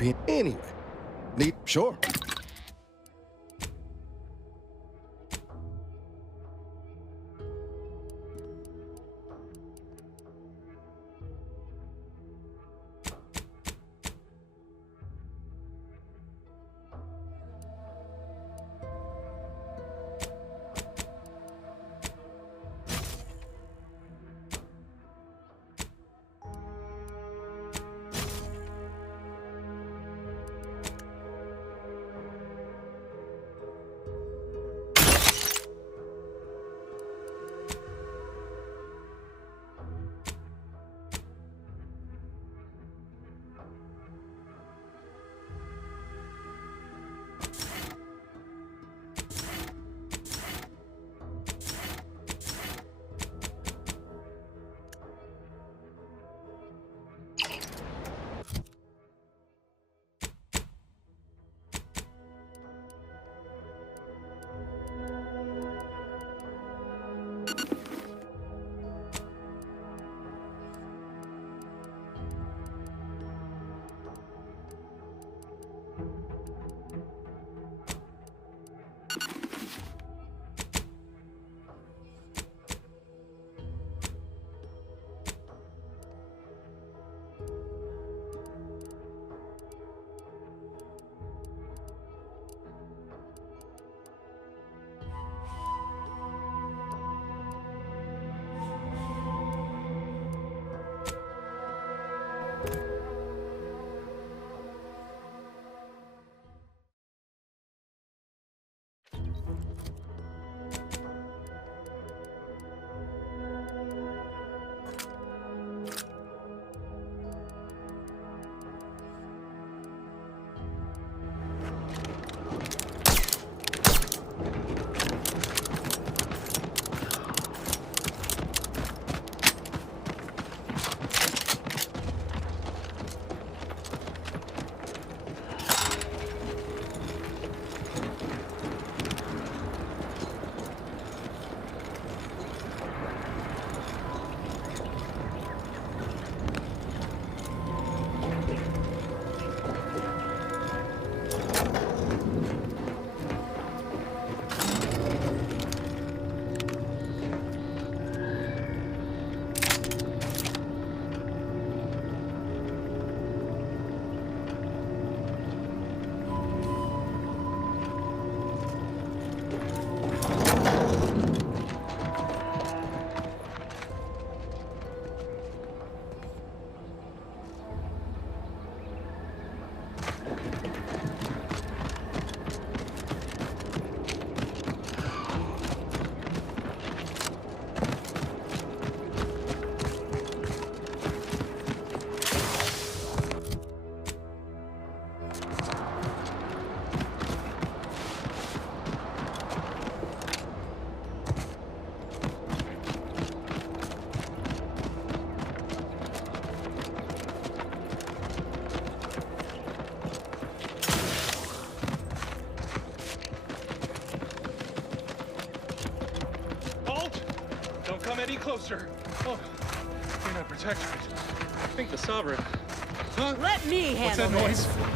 Anyway, need sure. Come any closer. Oh, you're not protected. I think the Sovereign. Huh? Let me handle What's that noise?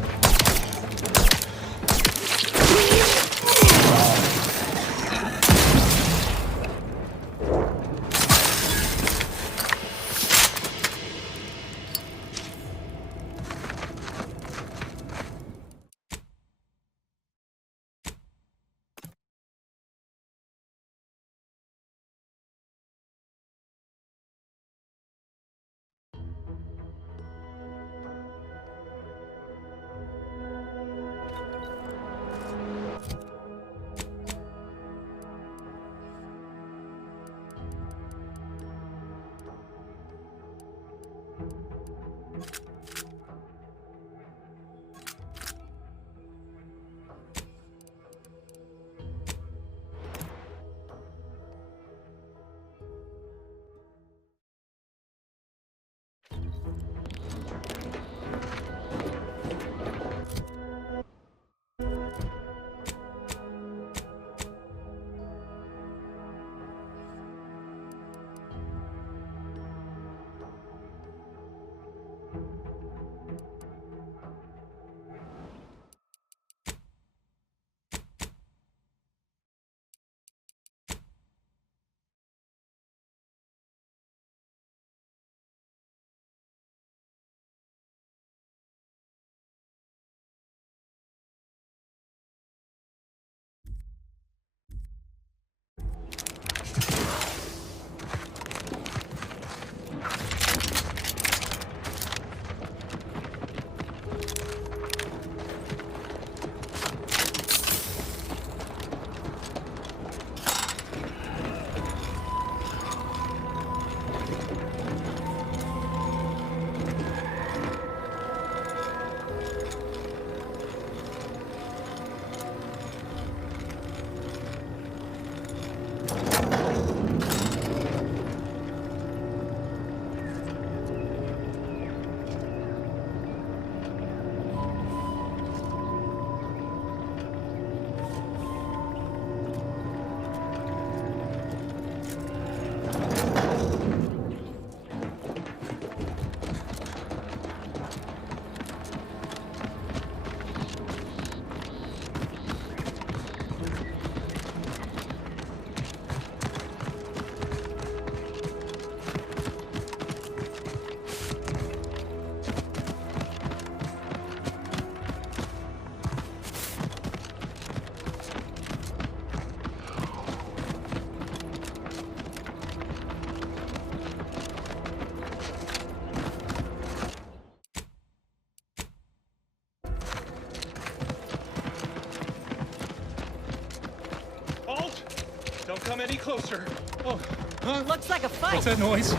come any closer. Oh, huh? Looks like a fight. What's that noise?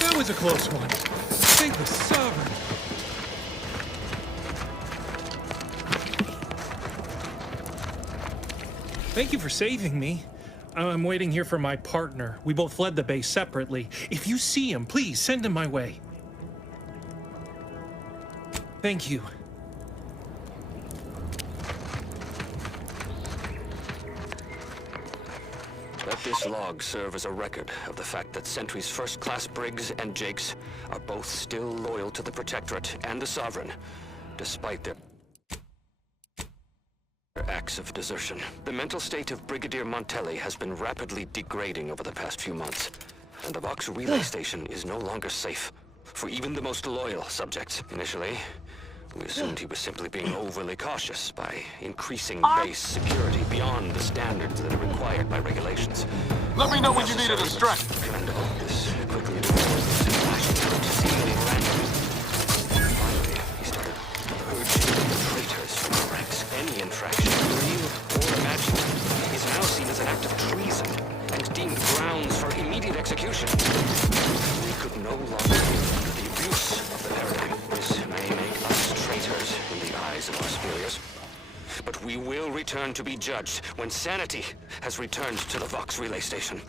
That was a close one. Thank the Sovereign. Thank you for saving me. I'm waiting here for my partner. We both fled the base separately. If you see him, please send him my way. Thank you. Let this log serve as a record of the fact that Sentry's first-class Briggs and Jakes are both still loyal to the Protectorate and the Sovereign, despite their acts of desertion. The mental state of Brigadier Montelli has been rapidly degrading over the past few months, and the Vox relay station is no longer safe for even the most loyal subjects. Initially, we assumed he was simply being overly cautious by increasing base security beyond the standards that are required by regulations. Let me know when you need a distraction. And all this quickly developed into flashing out seemingly random. Finally, he started purging the traitors from the ranks. Any infraction, real or imagined, is now seen as an act of treason and deemed grounds for immediate execution. We could no longer live under the abuse of the paradigm. This may make us traitors in the eyes of our superiors, but we will return to be judged when sanity has returned to the Vox relay station.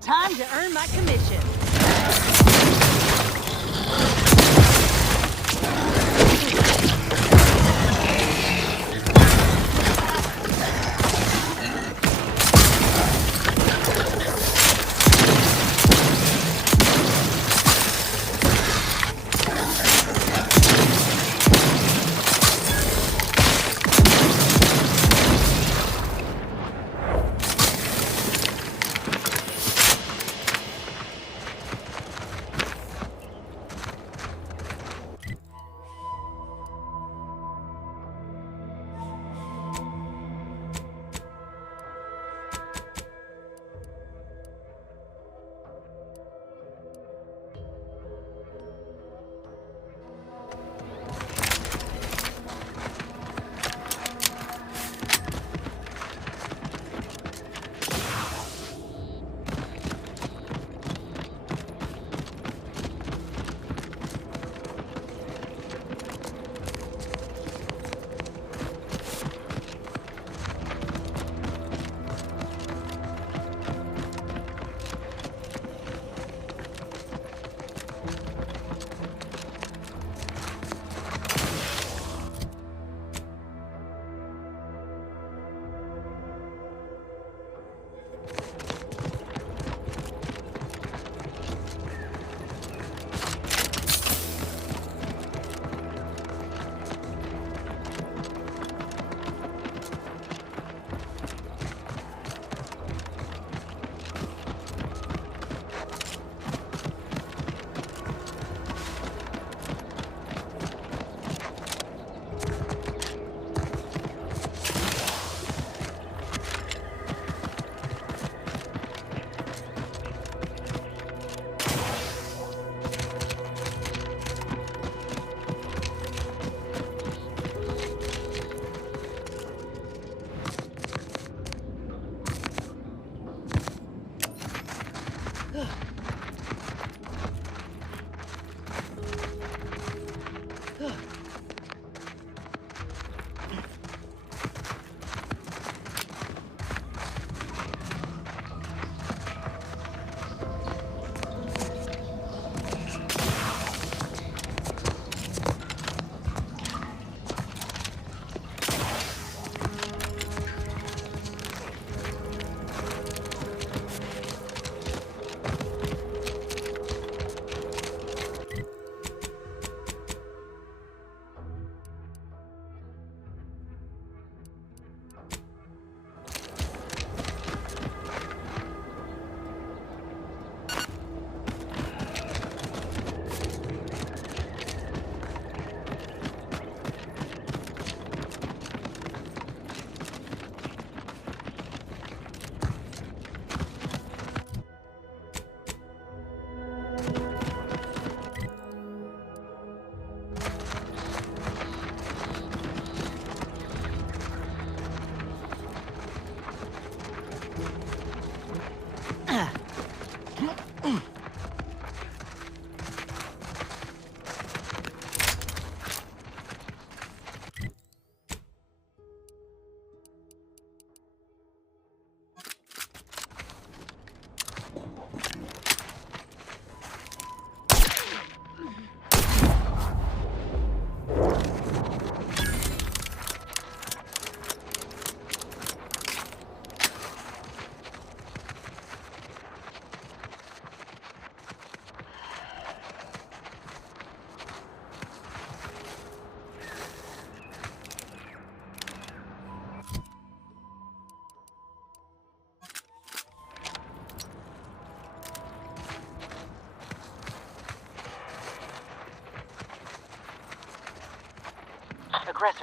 Time to earn my commission.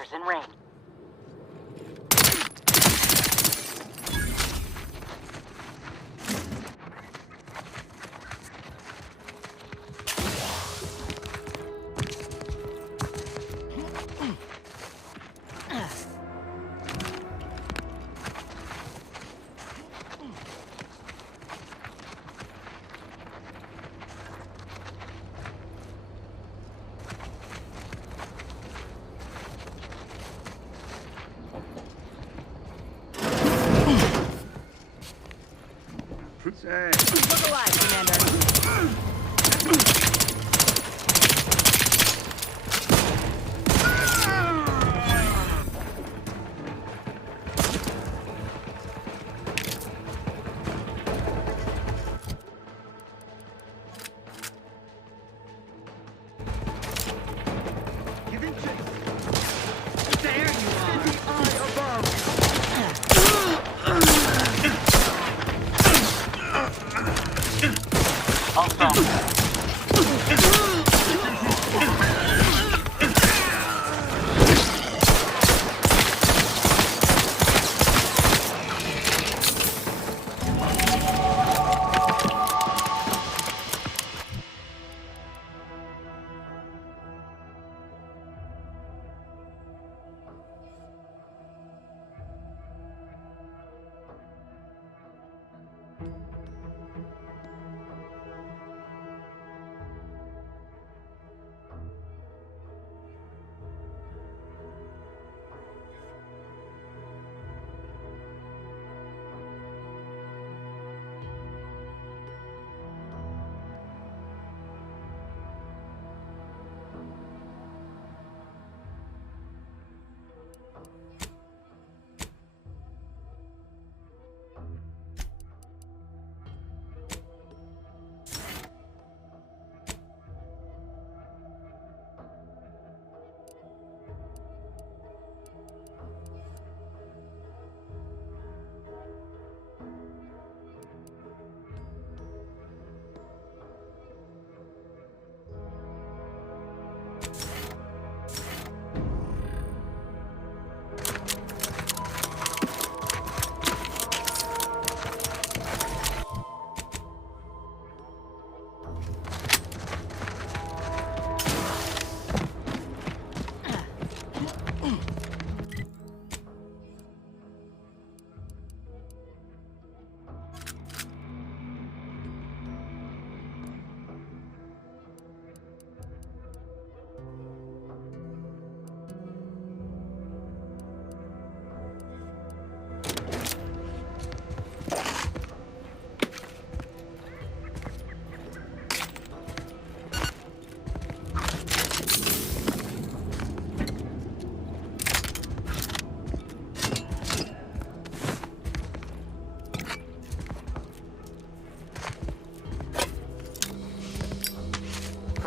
fighters in range. Look alive, Commander.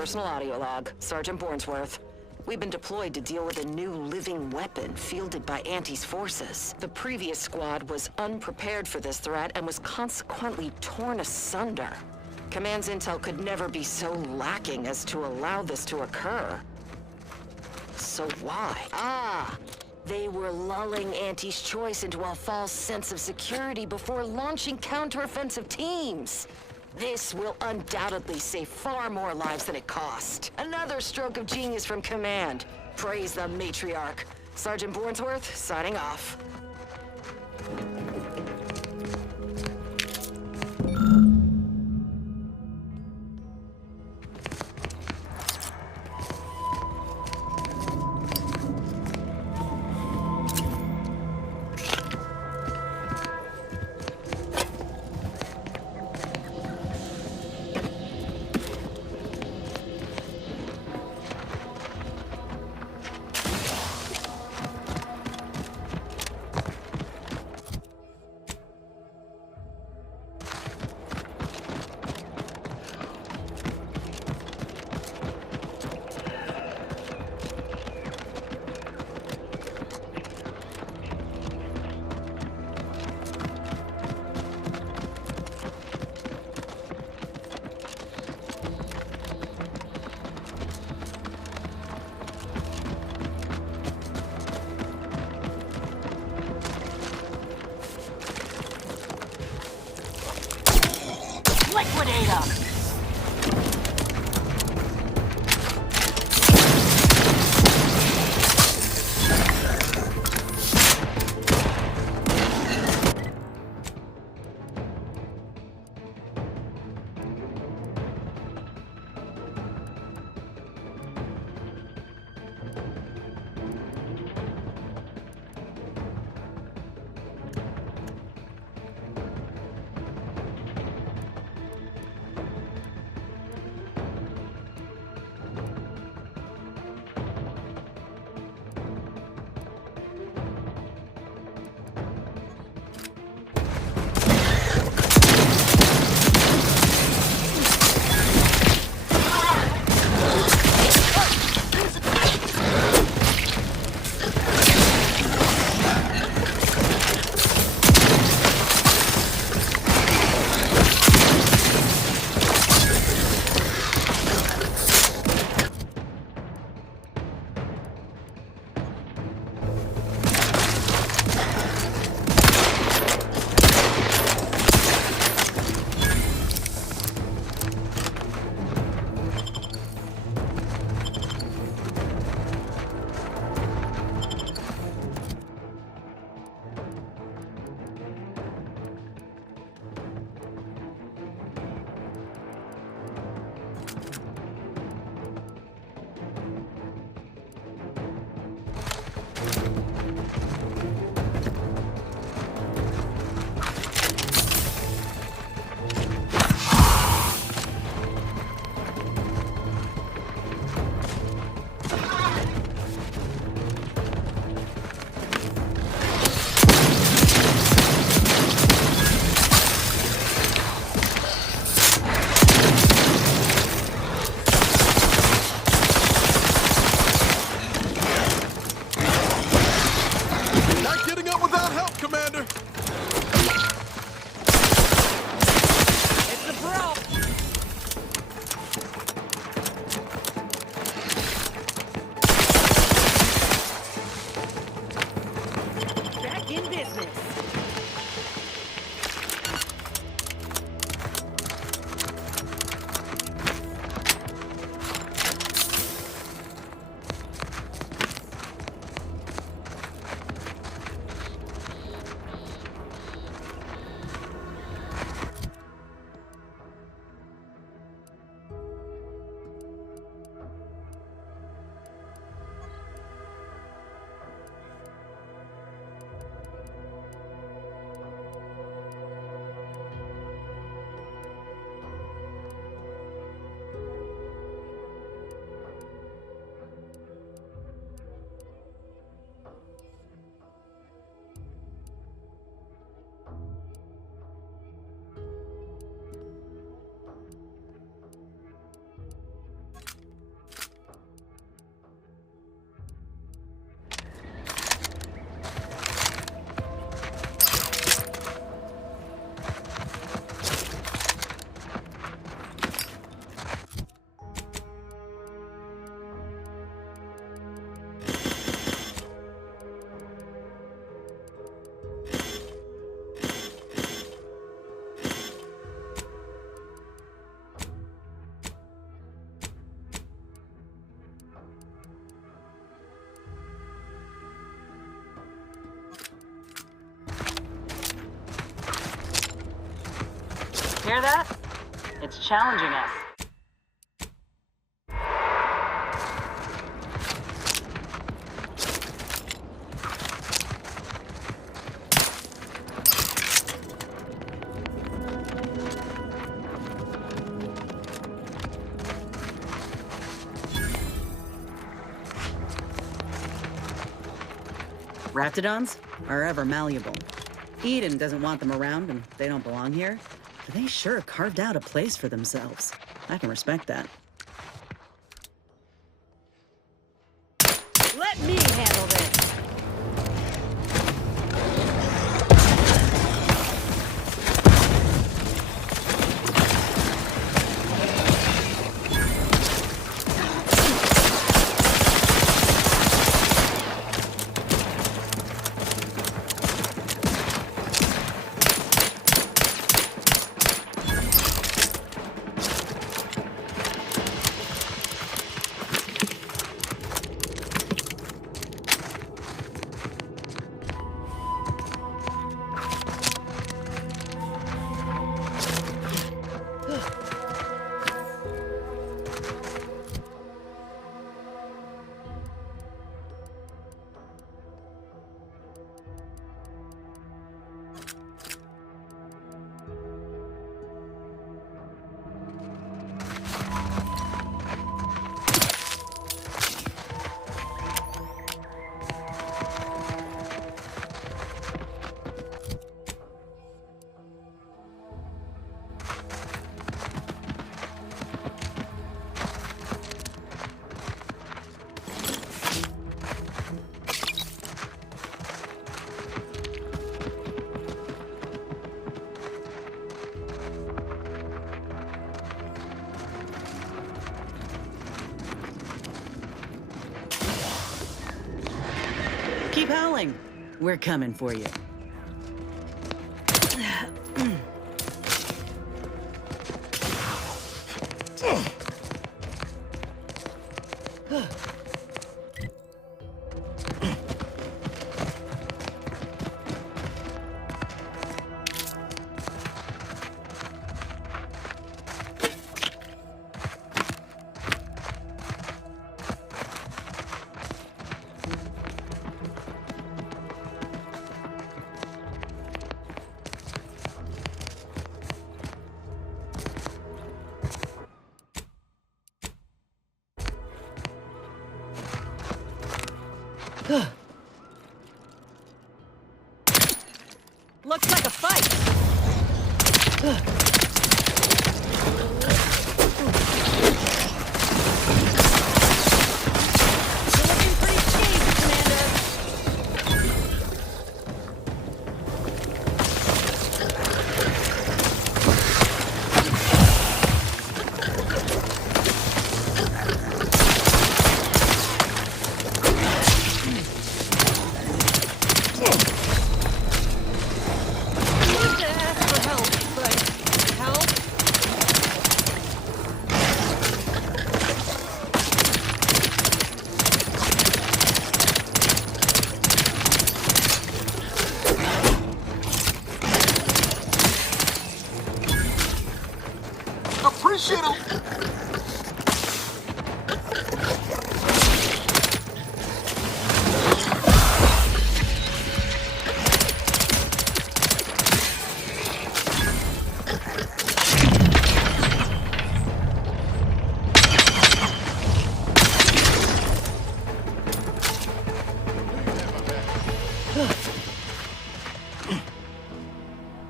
Personal audio log, Sergeant Bornsworth. We've been deployed to deal with a new living weapon fielded by Auntie's forces. The previous squad was unprepared for this threat and was consequently torn asunder. Command's intel could never be so lacking as to allow this to occur. So why? They were lulling Auntie's choice into a false sense of security before launching counteroffensive teams. This will undoubtedly save far more lives than it cost. Another stroke of genius from Command. Praise the matriarch. Sergeant Bornsworth, signing off. Liquidate them! Not getting up without help, Commander. It's the bro! Back in business. Hear that? It's challenging us. Raptidons are ever malleable. Eden doesn't want them around and they don't belong here. But they sure carved out a place for themselves. I can respect that. Let me handle this! Keep howling. We're coming for you. Looks like a fight. You're looking pretty shaved, Commander. Need to ask for help, but help? Appreciate it.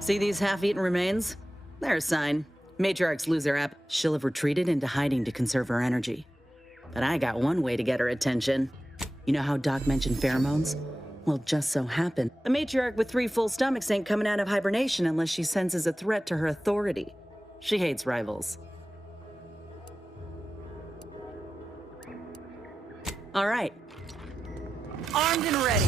See these half-eaten remains? They're a sign. Matriarchs lose their app. She'll have retreated into hiding to conserve her energy. But I got one way to get her attention. You know how Doc mentioned pheromones? Well, just so happened, a matriarch with 3 full stomachs ain't coming out of hibernation unless she senses a threat to her authority. She hates rivals. All right. Armed and ready.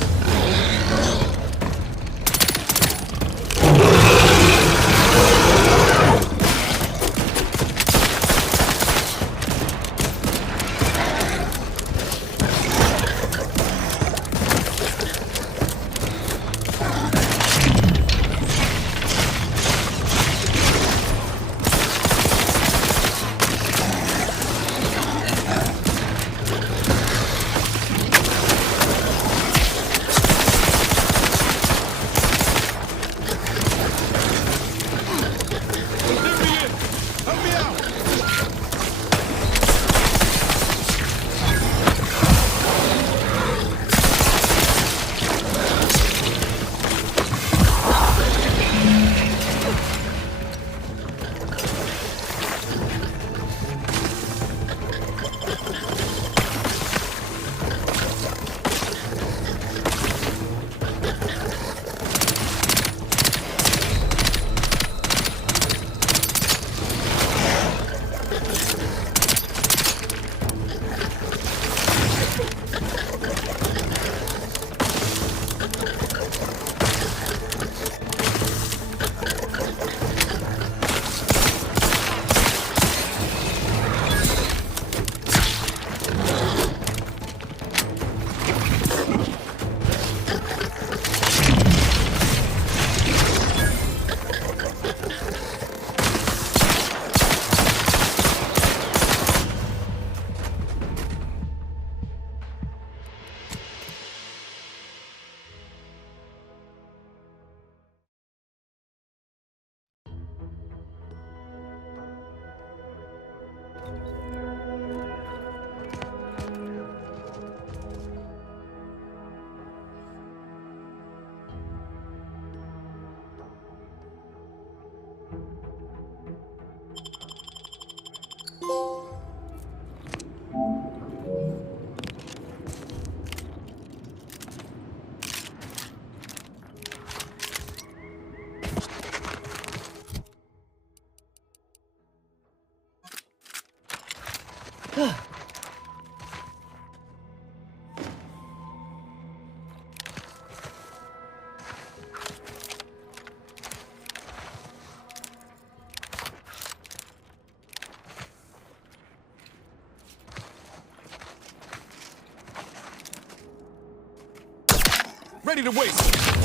Ready to wait.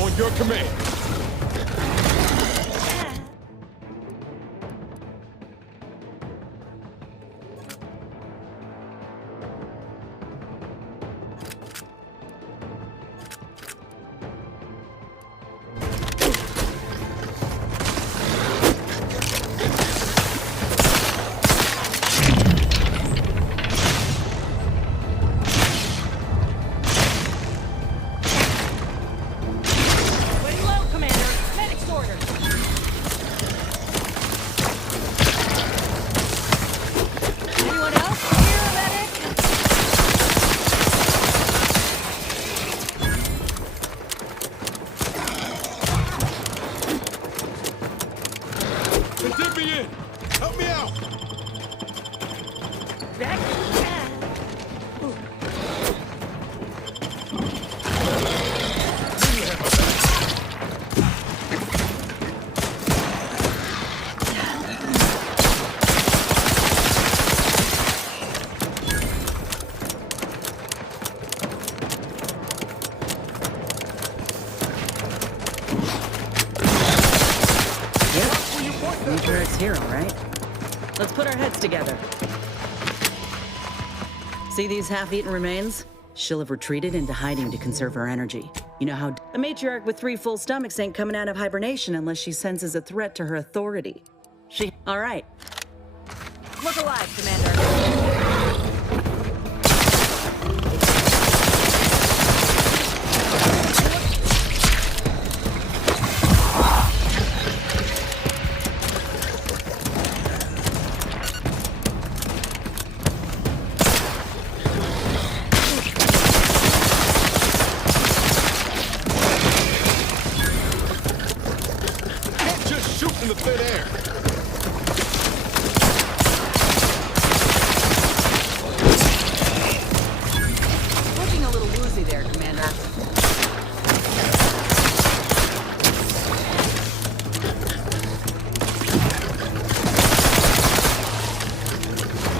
On your command. Way low, Commander. Medic's orders. Anyone else here, medic? Continue in. Help me out. Back. Major X hero, right? Let's put our heads together. See these half-eaten remains? She'll have retreated into hiding to conserve her energy. You know how a matriarch with 3 full stomachs ain't coming out of hibernation unless she senses a threat to her authority. All right. Look alive, Commander. Can't just shoot in the thin air. Looking a little woozy there, Commander.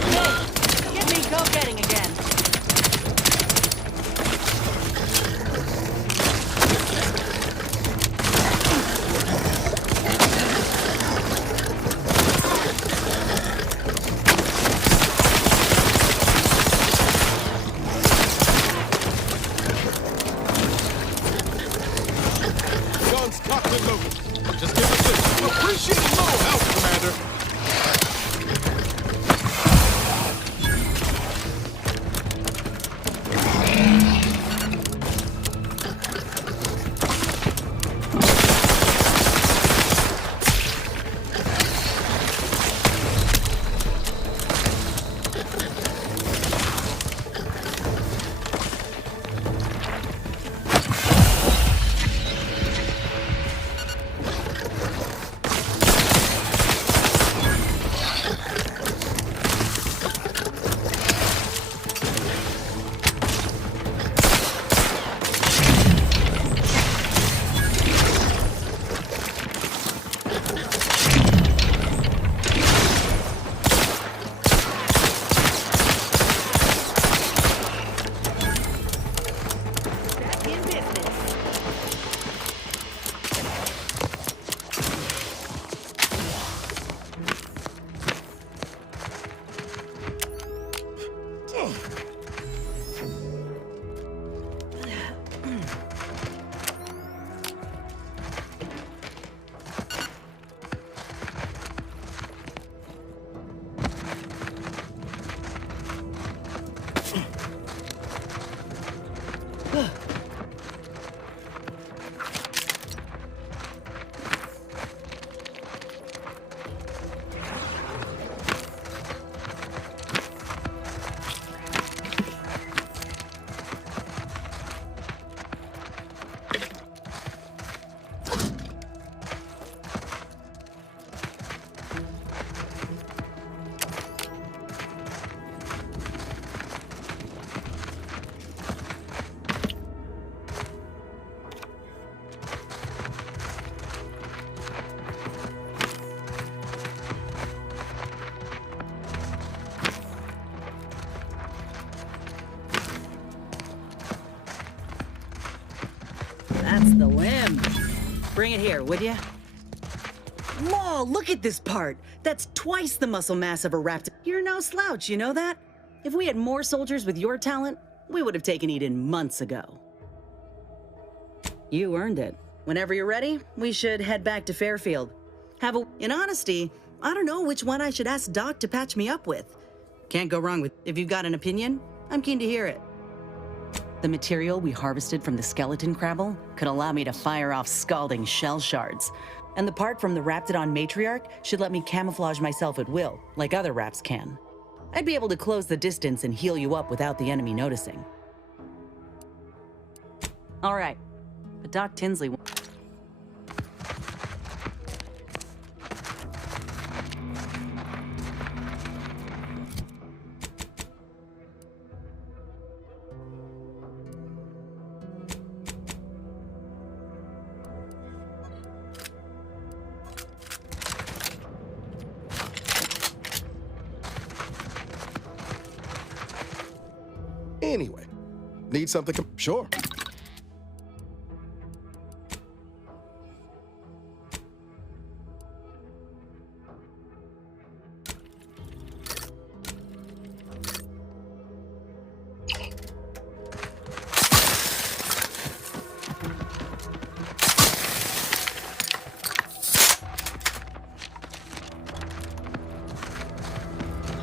Hey, get me go-getting again. That's the limb. Bring it here, would ya? Whoa, look at this part. That's twice the muscle mass of a raptor. You're no slouch, you know that? If we had more soldiers with your talent, we would have taken Eden months ago. You earned it. Whenever you're ready, we should head back to Fairfield. In honesty, I don't know which one I should ask Doc to patch me up with. Can't go wrong with. If you've got an opinion, I'm keen to hear it. The material we harvested from the skeleton crabble could allow me to fire off scalding shell shards. And the part from the Raptidon matriarch should let me camouflage myself at will, like other raps can. I'd be able to close the distance and heal you up without the enemy noticing. All right, but Doc Tinsley... Anyway, need something? Sure.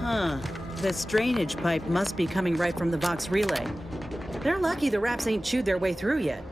Huh. This drainage pipe must be coming right from the Vox relay. They're lucky the raps ain't chewed their way through yet.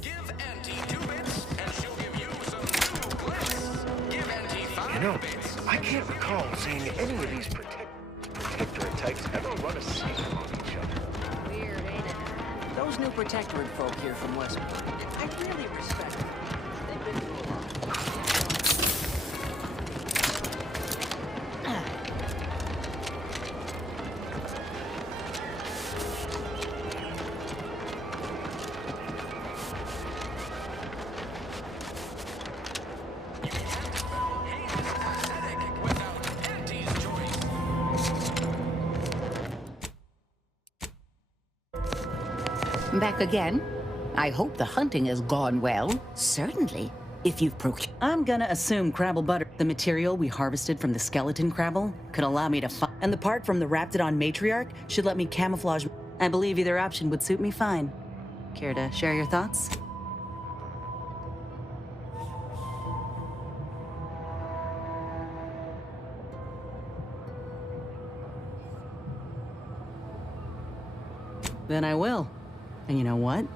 Give Auntie 2 bits, and she'll give you some new bliss. Give Auntie 5 bits. I can't recall seeing any of these protectorate types ever run a scene on each other. Weird, ain't it? Those new protectorate folk here from Westport, I really respect them. They've been through a lot. Back again? I hope the hunting has gone well. Certainly, if you've procured... I'm gonna assume crabble butter, the material we harvested from the skeleton crabble, could allow me to and the part from the Raptidon matriarch should let me camouflage. I believe either option would suit me fine. Care to share your thoughts? Then I will. And you know what?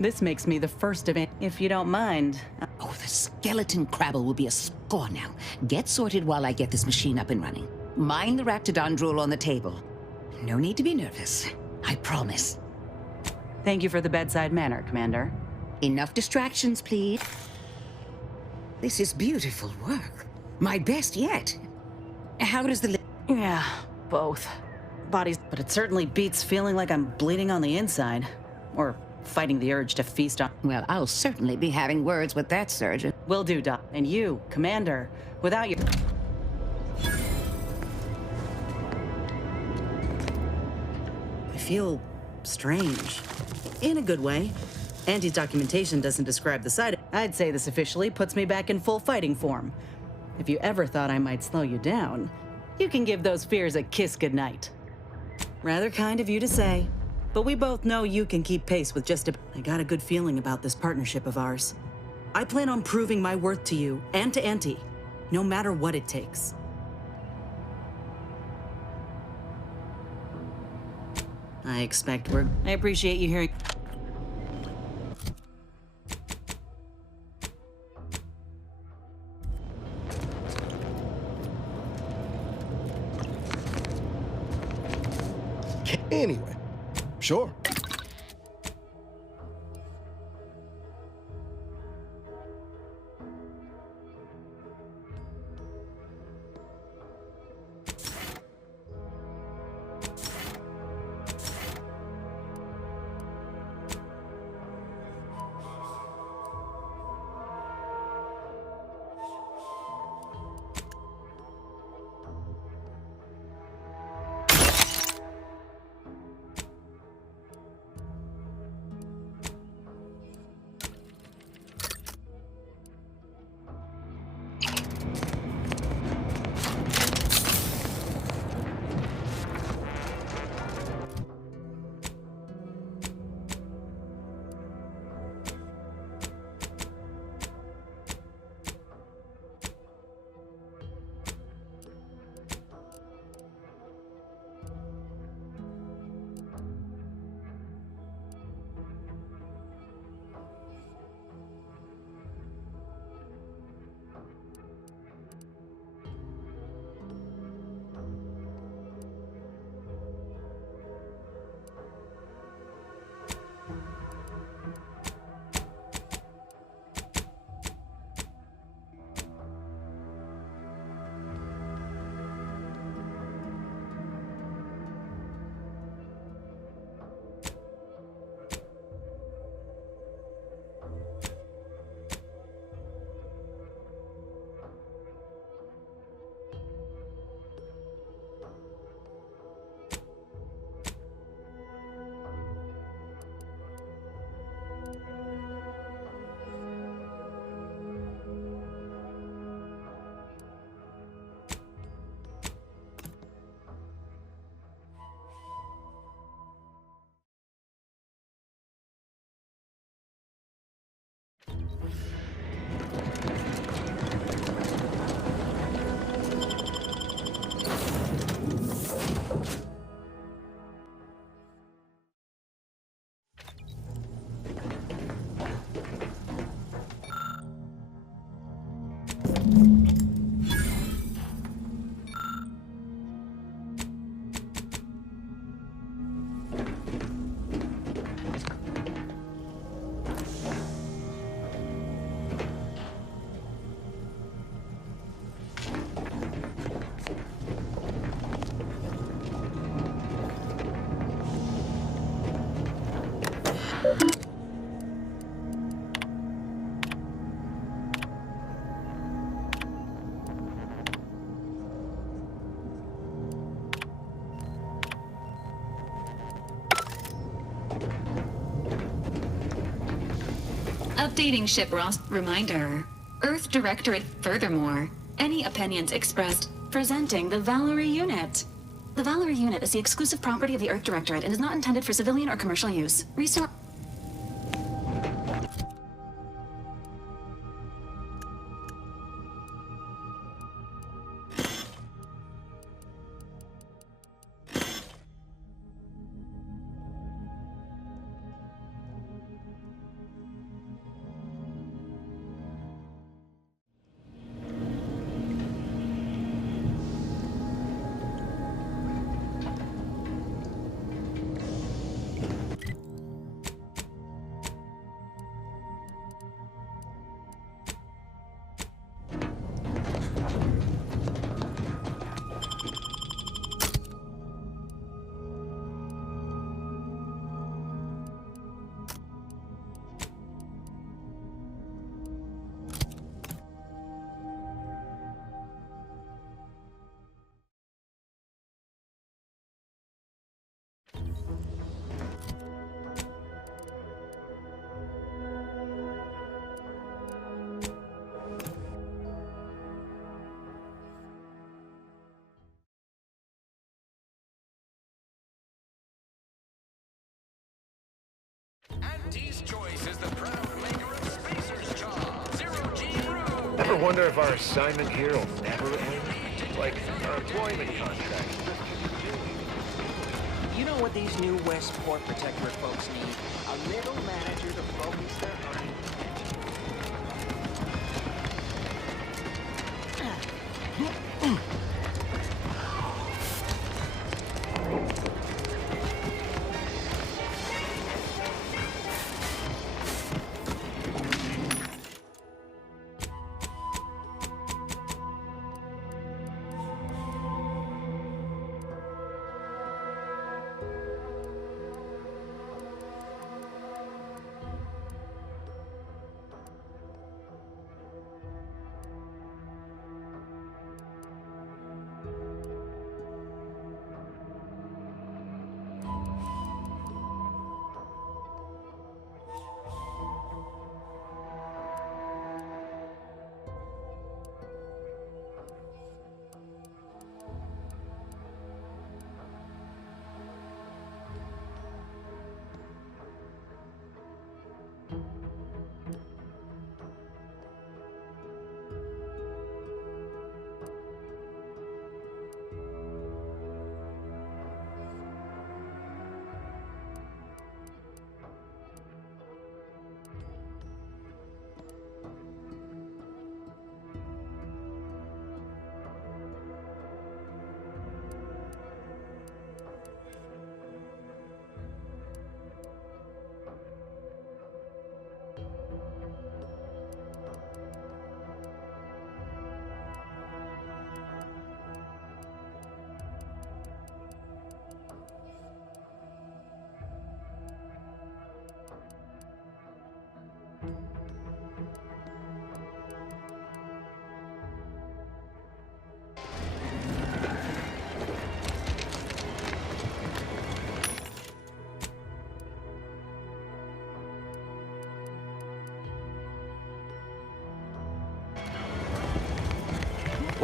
This makes me the first of it, if you don't mind. Oh, the skeleton crabble will be a score now. Get sorted while I get this machine up and running. Mind the Raptidon drool on the table. No need to be nervous. I promise. Thank you for the bedside manner, Commander. Enough distractions, please. This is beautiful work. My best yet. How does the... Yeah, both. Bodies, but it certainly beats feeling like I'm bleeding on the inside. Or fighting the urge to feast on... Well, I'll certainly be having words with that surgeon. Will do, Doc. And you, Commander, without you... I feel strange. In a good way. Auntie's documentation doesn't describe the side. I'd say this officially puts me back in full fighting form. If you ever thought I might slow you down, you can give those fears a kiss goodnight. Rather kind of you to say, but we both know you can keep pace with just a... I got a good feeling about this partnership of ours. I plan on proving my worth to you and to Auntie. no matter what it takes. I appreciate you hearing. Anyway, sure. Updating ship Ross. Reminder. Earth Directorate. Furthermore, any opinions expressed presenting the Valerie unit. The Valerie unit is the exclusive property of the Earth Directorate and is not intended for civilian or commercial use. Resource. Auntie's Choice is the proud maker of Spacer's Jaw. Zero-G Brew. Ever wonder if our assignment here will never end? Like our employment contract. You know what these new Westport Protectorate folks need? A middle manager to focus their earnings.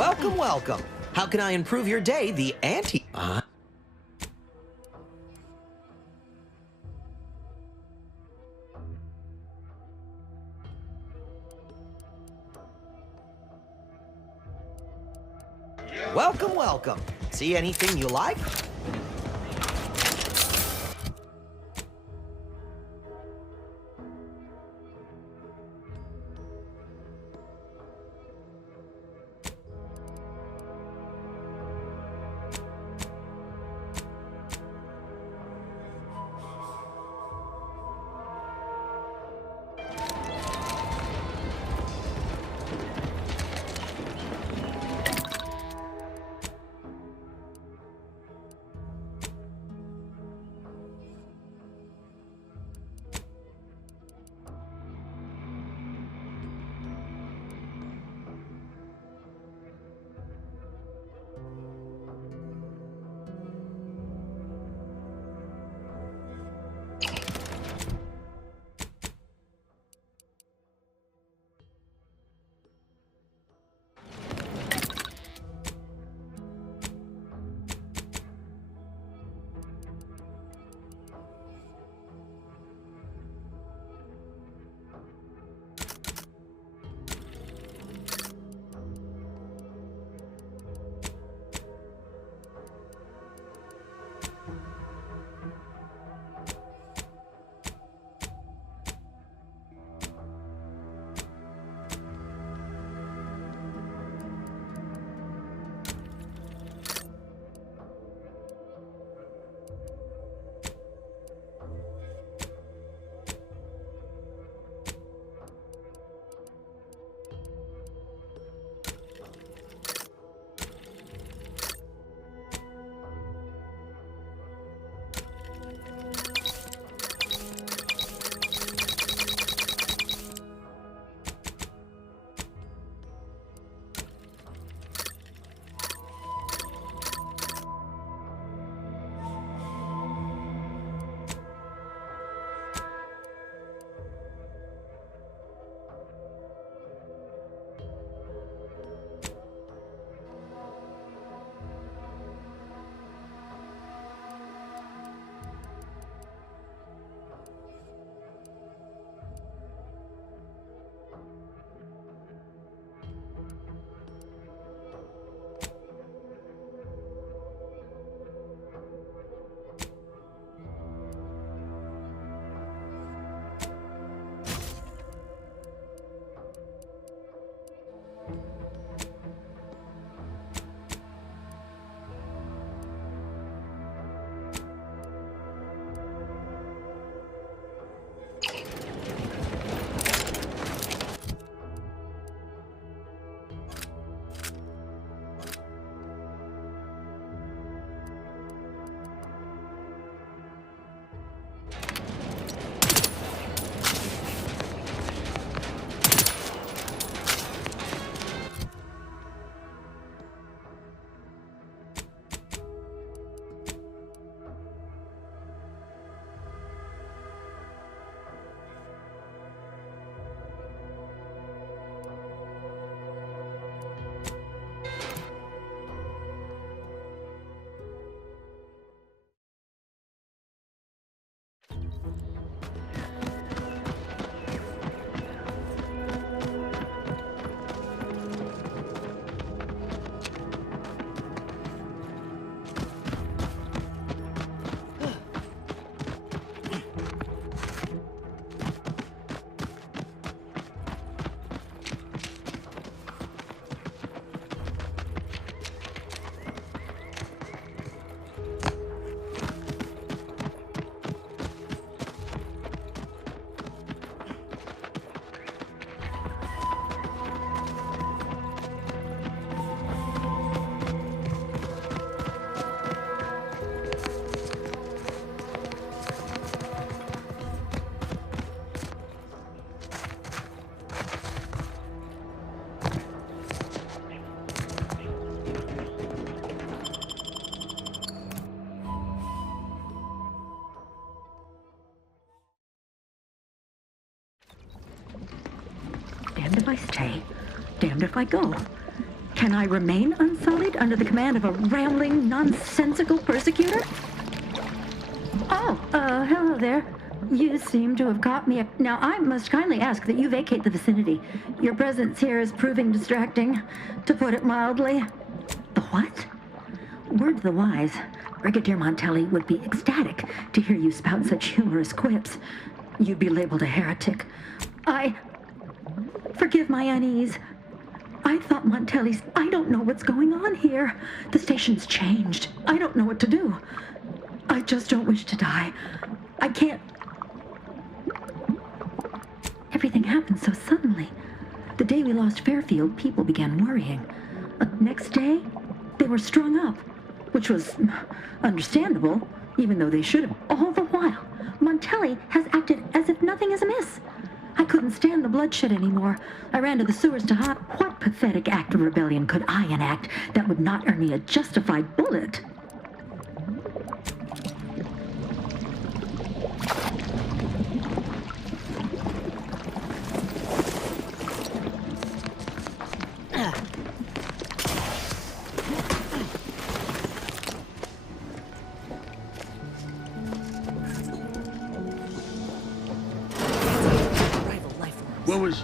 Welcome, welcome. How can I improve your day? The anti... Welcome, welcome. See anything you like? Damned if I stay, damned if I go. Can I remain unsullied under the command of a rambling, nonsensical persecutor? Oh, hello there. You seem to have caught me. Now, I must kindly ask that you vacate the vicinity. Your presence here is proving distracting, to put it mildly. The what? Word to the wise, Brigadier Montelli would be ecstatic to hear you spout such humorous quips. You'd be labeled a heretic. Forgive my unease. I thought Montelli's... I don't know what's going on here. The station's changed. I don't know what to do. I just don't wish to die. I can't... Everything happened so suddenly. The day we lost Fairfield, people began worrying. Next day, they were strung up, which was understandable, even though they should have. All the while, Montelli has acted as if nothing is amiss. I couldn't stand the bloodshed anymore. I ran to the sewers to hide. What pathetic act of rebellion could I enact that would not earn me a justified bullet? What was...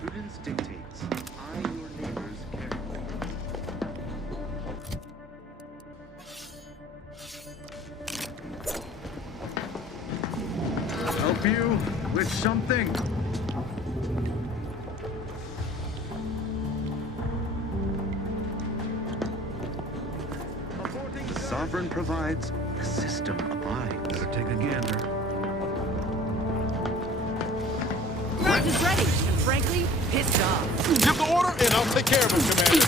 Prudence dictates. Eye your neighbors carefully. Help you with something? The sovereign provides, the system abides. Better take a gander. Grant is ready, and frankly, pissed off. Give the order, and I'll take care of him, Commander.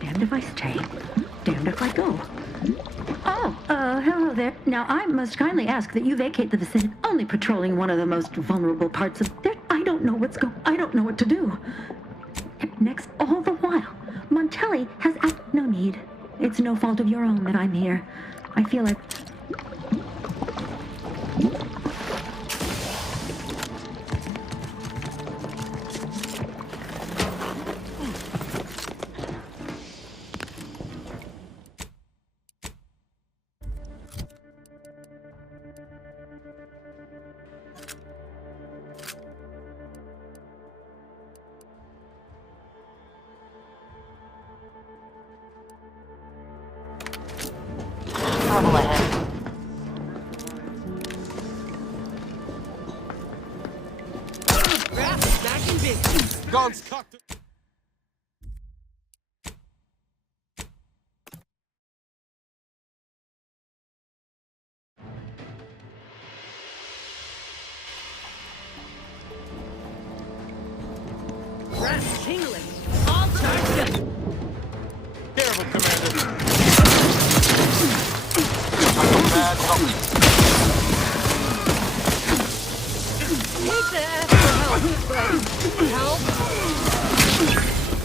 Damned if I stay, damned if I go. Oh, hello there. Now, I must kindly ask that you vacate the vicinity. Only patrolling one of the most vulnerable parts of... I don't know I don't know what to do. Next, all the while, Montelli has no need. It's no fault of your own that I'm here. I feel like... Trouble ahead. Raph, back in business. Guns cocked. Raph, tingling. All charged up. Care of him, Commander. Hate to ask for help, but help?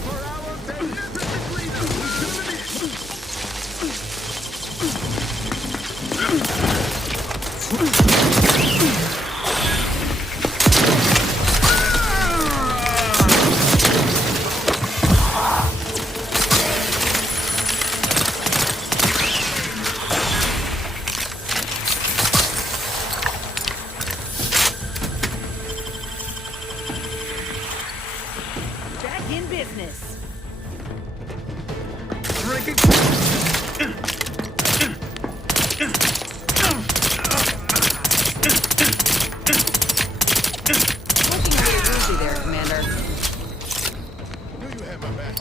For our magnificent leader, we do it. Begin business. Looking a little woozy there, Commander. Knew you had my back.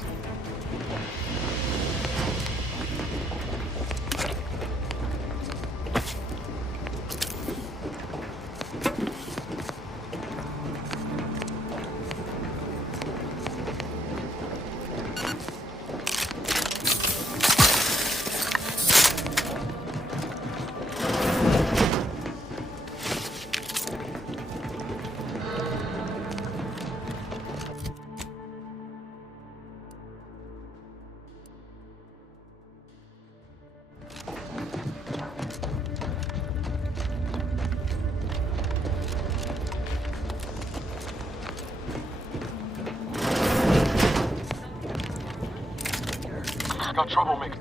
Got trouble, Mick.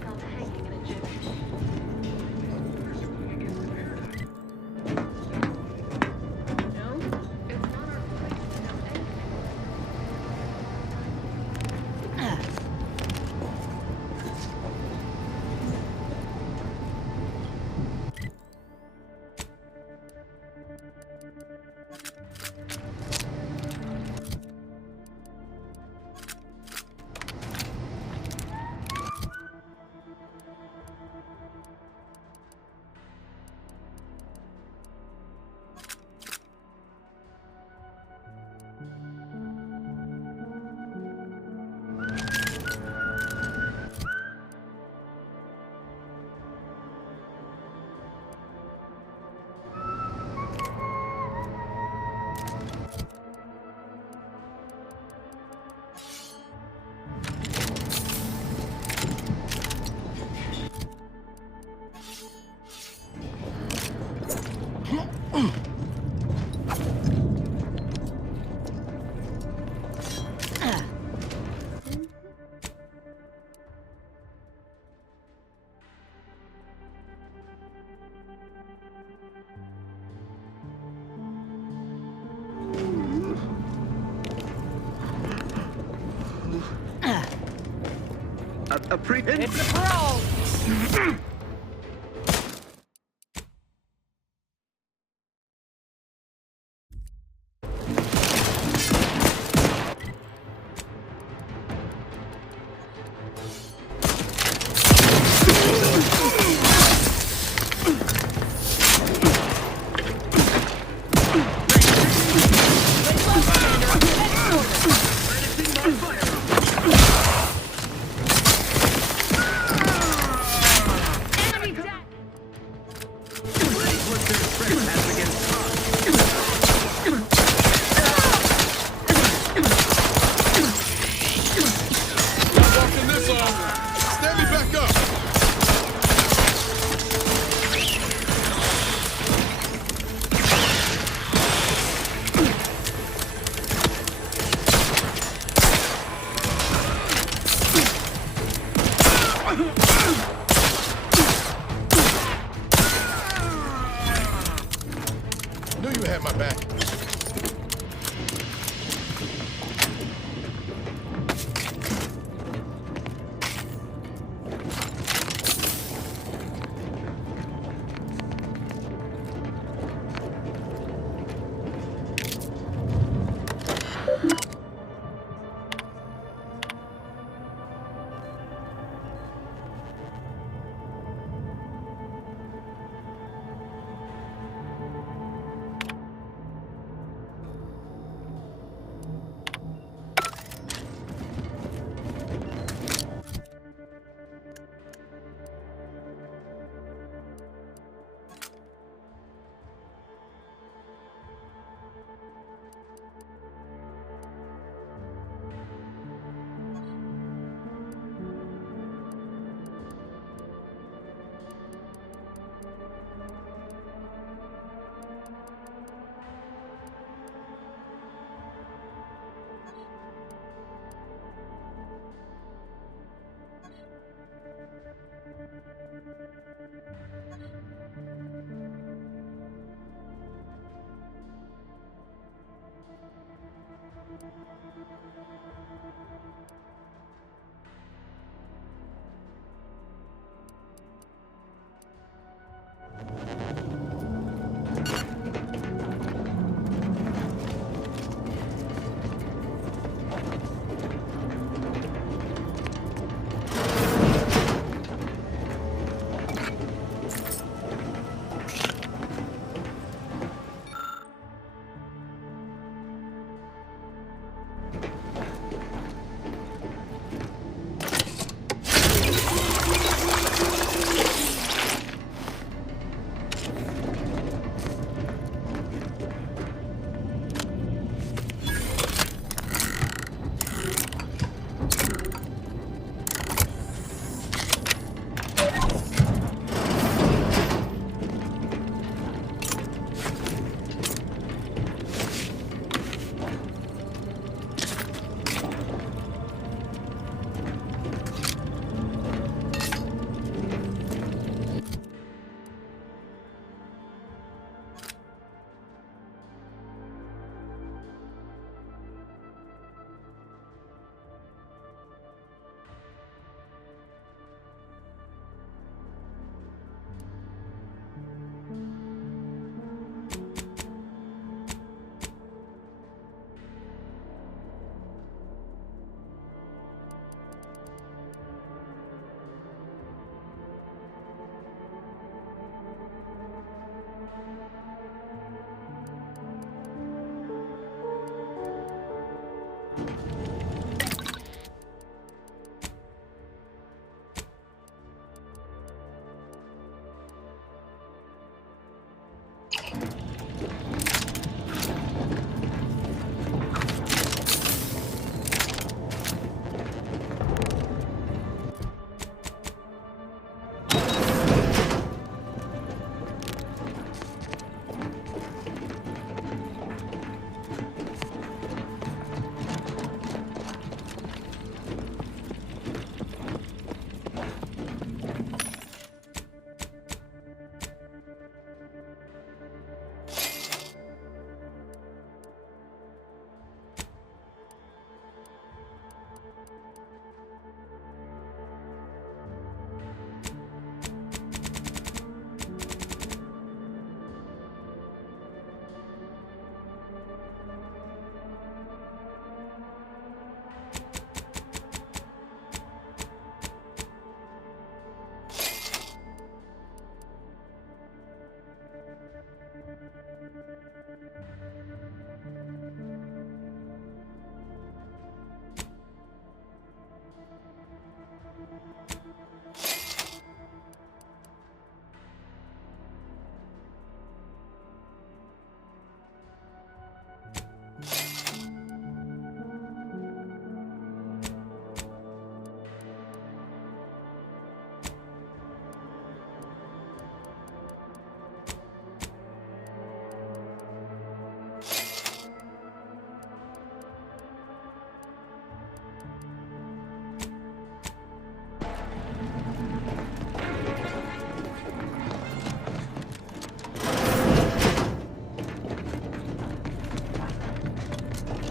It's a pro!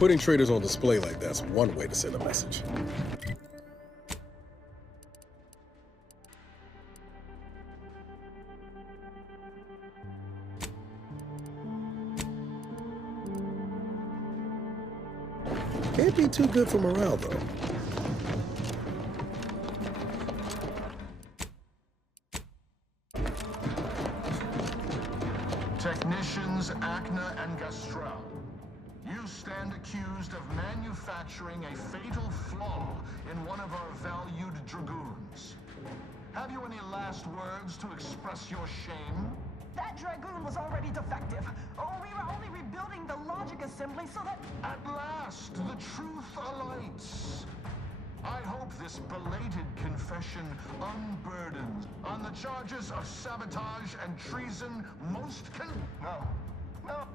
Putting traders on display like that's one way to send a message. Can't be too good for morale, though. Technicians Acna and Gastrell, you stand accused of manufacturing a fatal flaw in one of our valued dragoons. Have you any last words to express your shame? That dragoon was already defective. Oh, we were only rebuilding the logic assembly so that... At last, the truth alights. I hope this belated confession unburdens on the charges of sabotage and treason most can... No. No.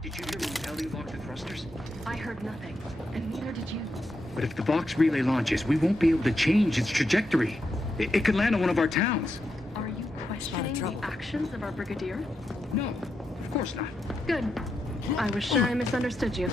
Did you hear when Ellie locked the thrusters? I heard nothing, and neither did you. But if the Vox relay launches, we won't be able to change its trajectory. It could land on one of our towns. Are you questioning the actions of our brigadier? No, of course not. Good. I was sure I misunderstood you.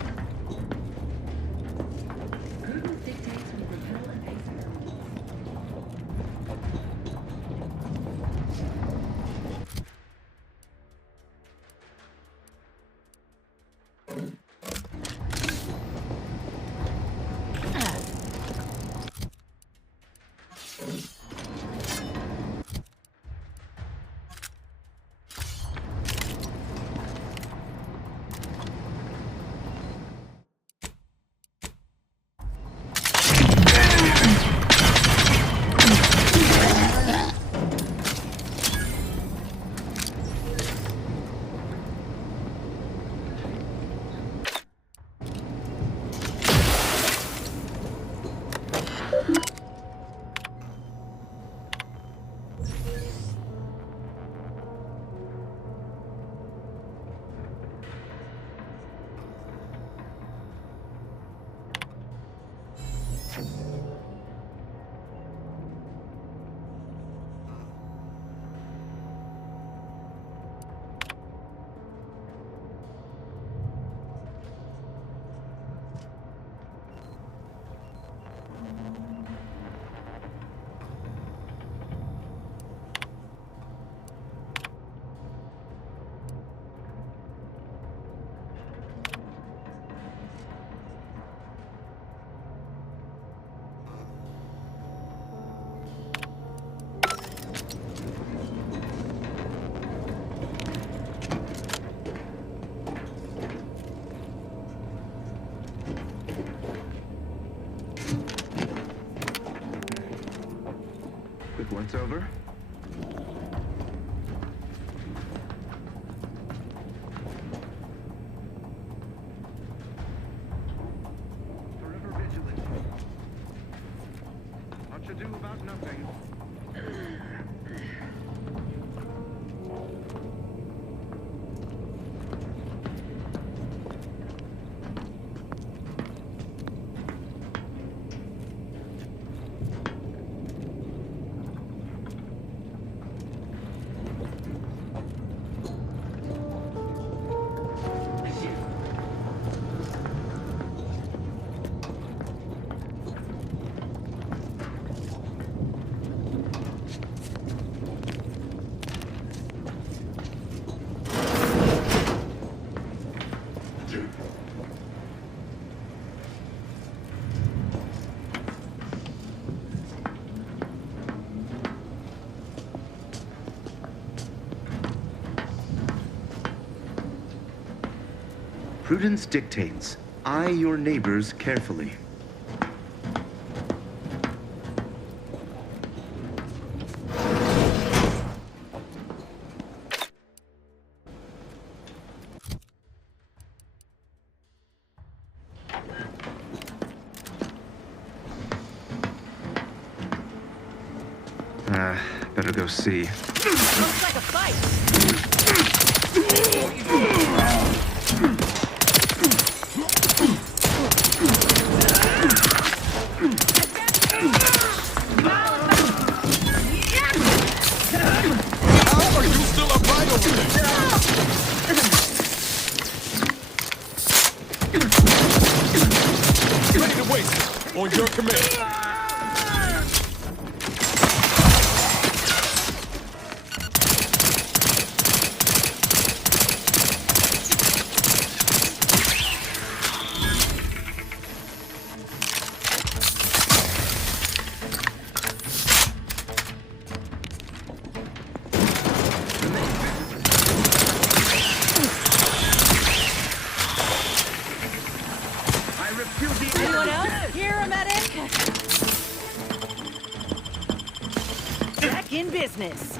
Once over. Forever vigilant. Much ado about nothing. Prudence dictates, eye your neighbors carefully. Better go see. Looks like a fight. How are you still upright over there? Ready to waste it. On your command. Anyone else? Here, a medic. Back in business.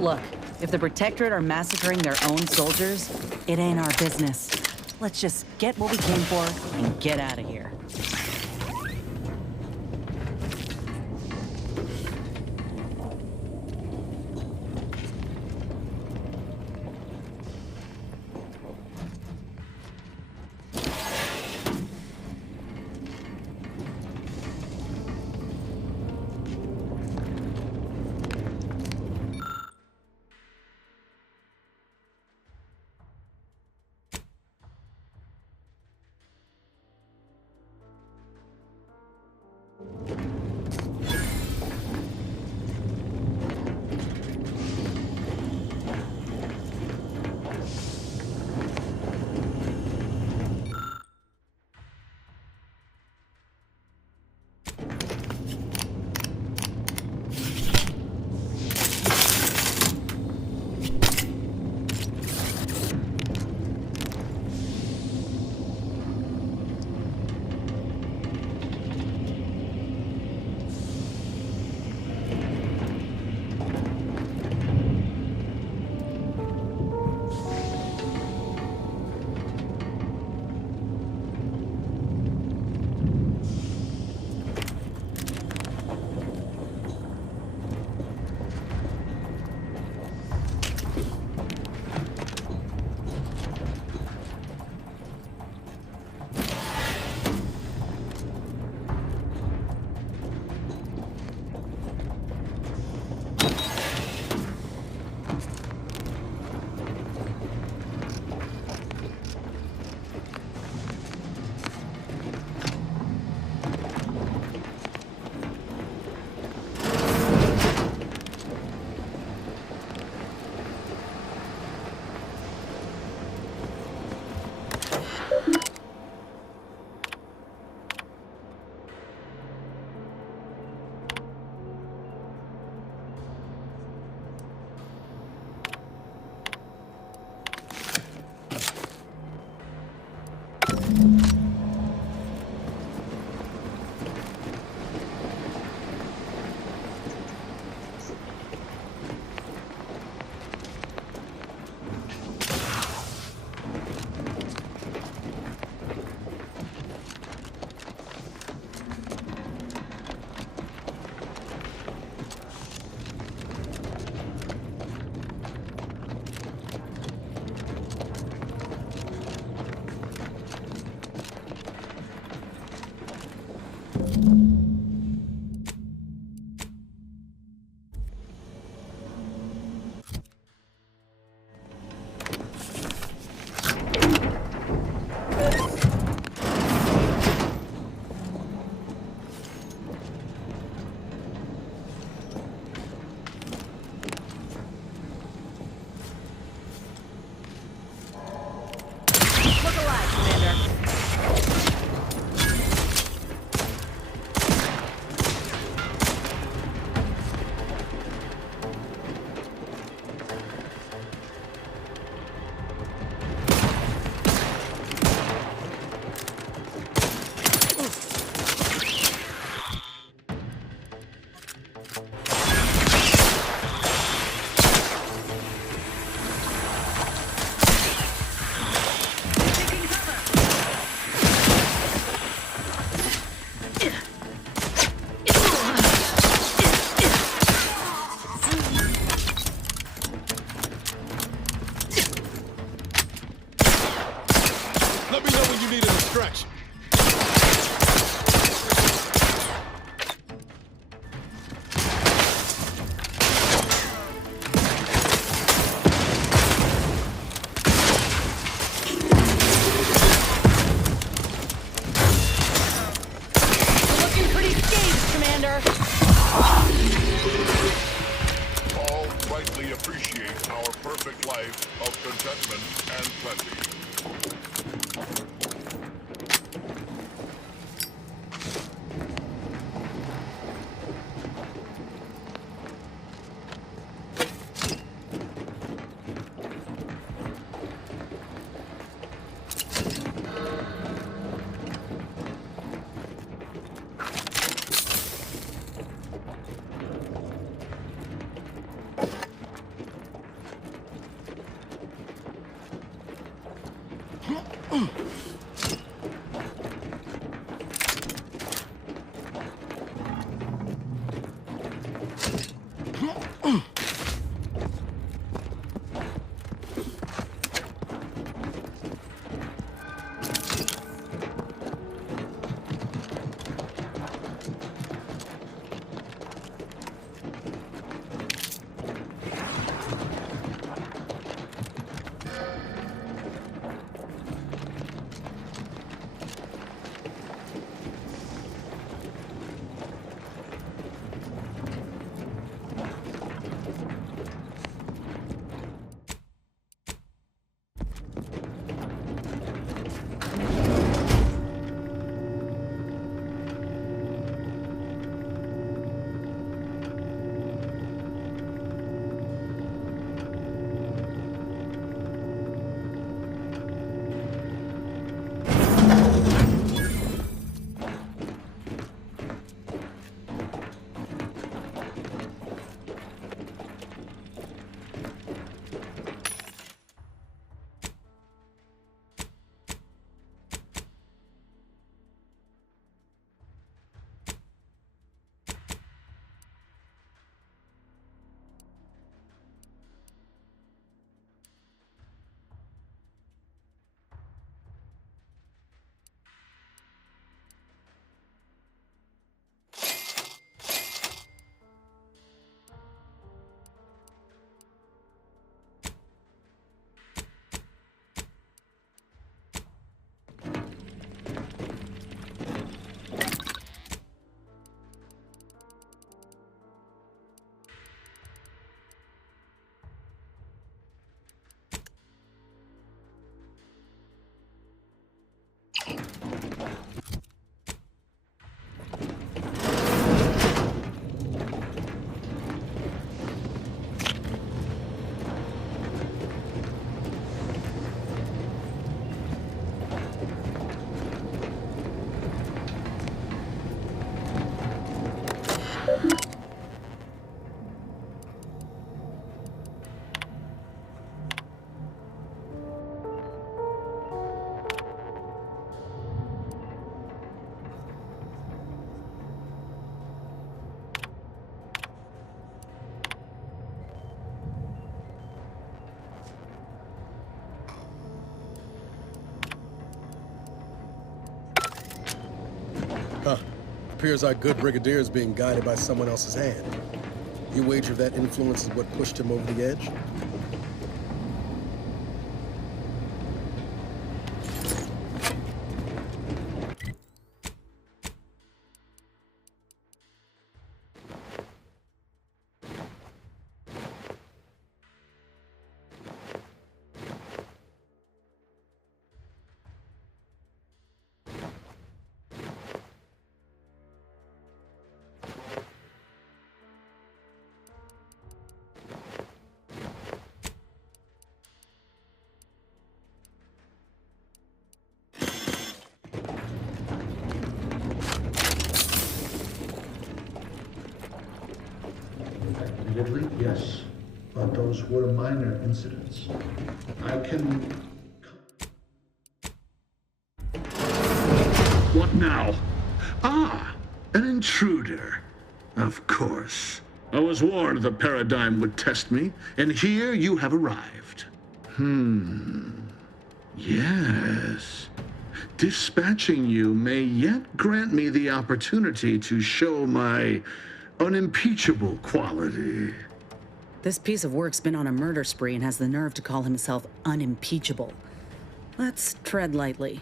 Look, if the Protectorate are massacring their own soldiers, it ain't our business. Let's just get what we came for and get out of here. Look alive, Commander. Let me know when you need a distraction. Looking pretty scathed, Commander. All rightly appreciate our perfect life of contentment and plenty. Huh. Appears our good brigadier is being guided by someone else's hand. You wager that influence is what pushed him over the edge? Admittedly, yes. But those were minor incidents. I can... What now? Ah, an intruder. Of course. I was warned the paradigm would test me, and here you have arrived. Yes. Dispatching you may yet grant me the opportunity to show my unimpeachable quality. This piece of work's been on a murder spree and has the nerve to call himself unimpeachable. Let's tread lightly.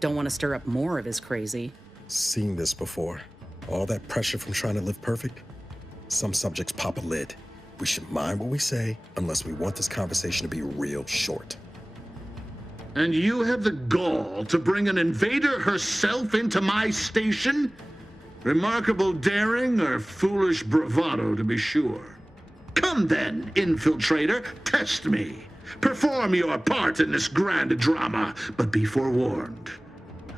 Don't want to stir up more of his crazy. Seen this before. All that pressure from trying to live perfect. Some subjects pop a lid. We should mind what we say unless we want this conversation to be real short. And you have the gall to bring an invader herself into my station? Remarkable daring or foolish bravado, to be sure. Come then, infiltrator, test me. Perform your part in this grand drama, but be forewarned.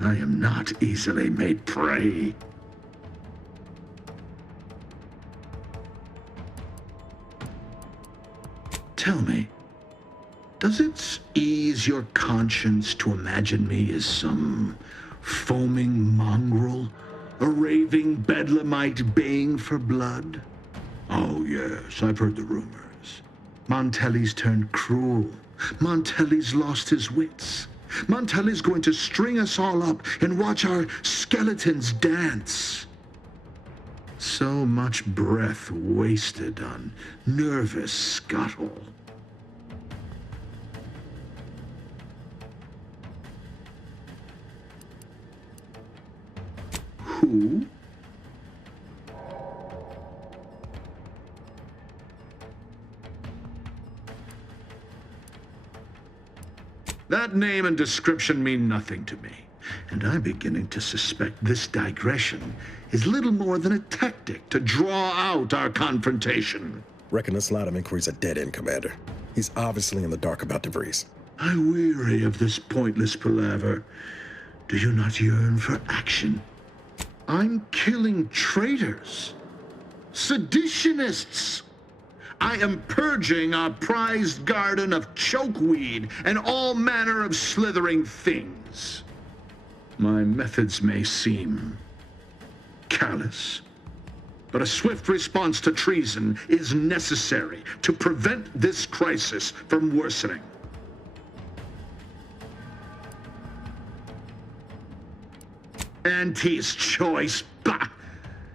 I am not easily made prey. Tell me, does it ease your conscience to imagine me as some foaming mongrel, a raving bedlamite baying for blood? Oh yes, I've heard the rumors. Montelli's turned cruel. Montelli's lost his wits. Montelli's going to string us all up and watch our skeletons dance. So much breath wasted on nervous scuttle. Who? That name and description mean nothing to me, and I'm beginning to suspect this digression is little more than a tactic to draw out our confrontation. Reckon this line of inquiry's a dead end, Commander. He's obviously in the dark about DeVries. I weary of this pointless palaver. Do you not yearn for action? I'm killing traitors, seditionists. I am purging our prized garden of chokeweed and all manner of slithering things. My methods may seem callous, but a swift response to treason is necessary to prevent this crisis from worsening. Auntie's choice, bah!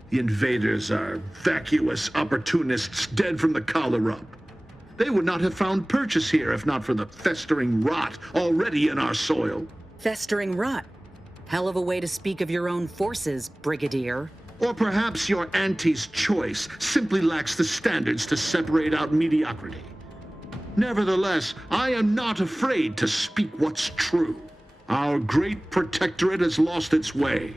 The invaders are vacuous opportunists dead from the collar up. They would not have found purchase here if not for the festering rot already in our soil. Festering rot? Hell of a way to speak of your own forces, Brigadier. Or perhaps your auntie's choice simply lacks the standards to separate out mediocrity. Nevertheless, I am not afraid to speak what's true. Our great protectorate has lost its way.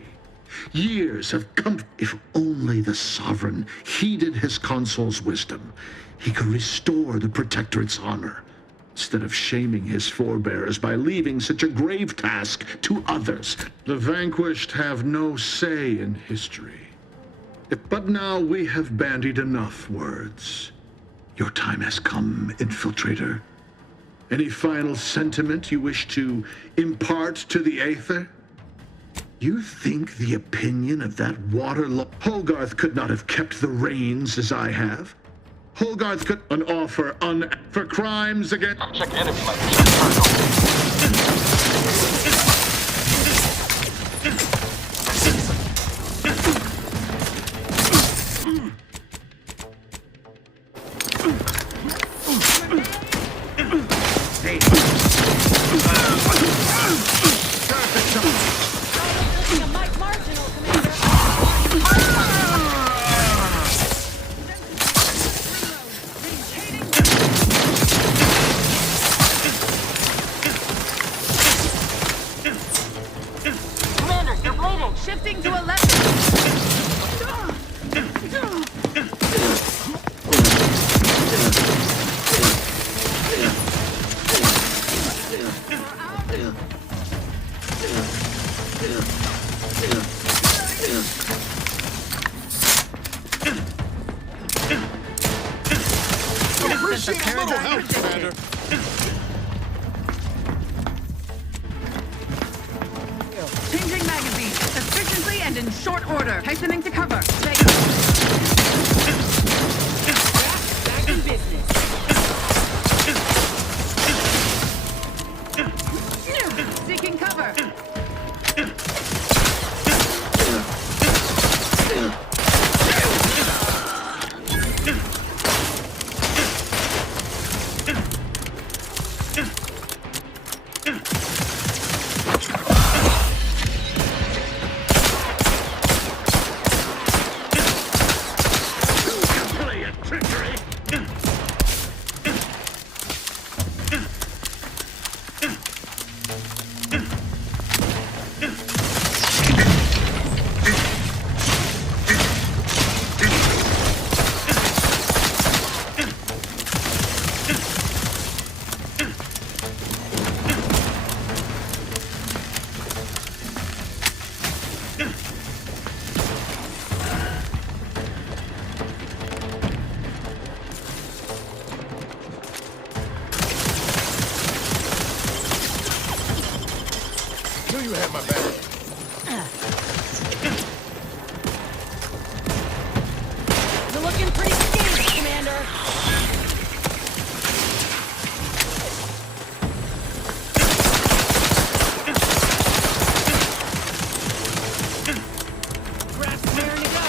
Years have come. If only the Sovereign heeded his consul's wisdom, he could restore the protectorate's honor, instead of shaming his forebears by leaving such a grave task to others. The vanquished have no say in history. But now we have bandied enough words. Your time has come, infiltrator. Any final sentiment you wish to impart to the Aether? You think the opinion of that waterlogged Hogarth could not have kept the reins as I have? Hogarth could an offer for crimes against... Check enemy light. Commander, you're bleeding. Shifting to 11. No help, Commander. Changing magazine. Efficiently and in short order. Hastening to cover. Back in business. Seeking cover. You have my back. You're looking pretty skinny, Commander. Grass raring to go.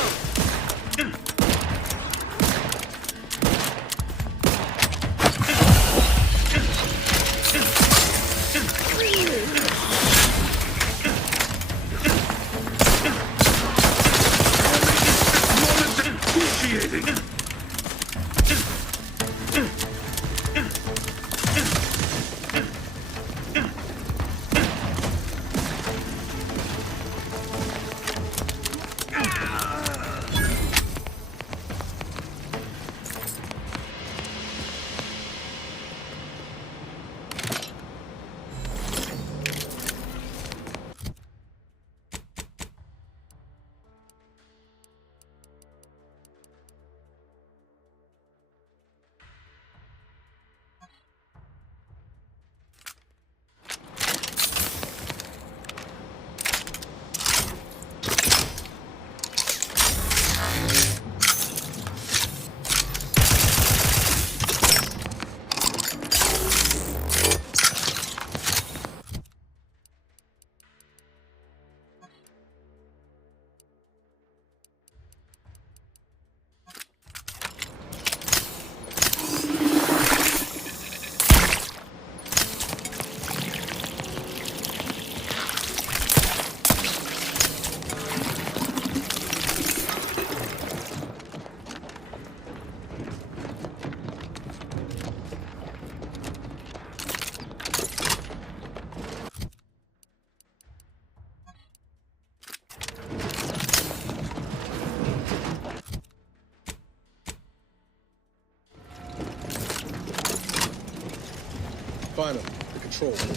Finally, the control room.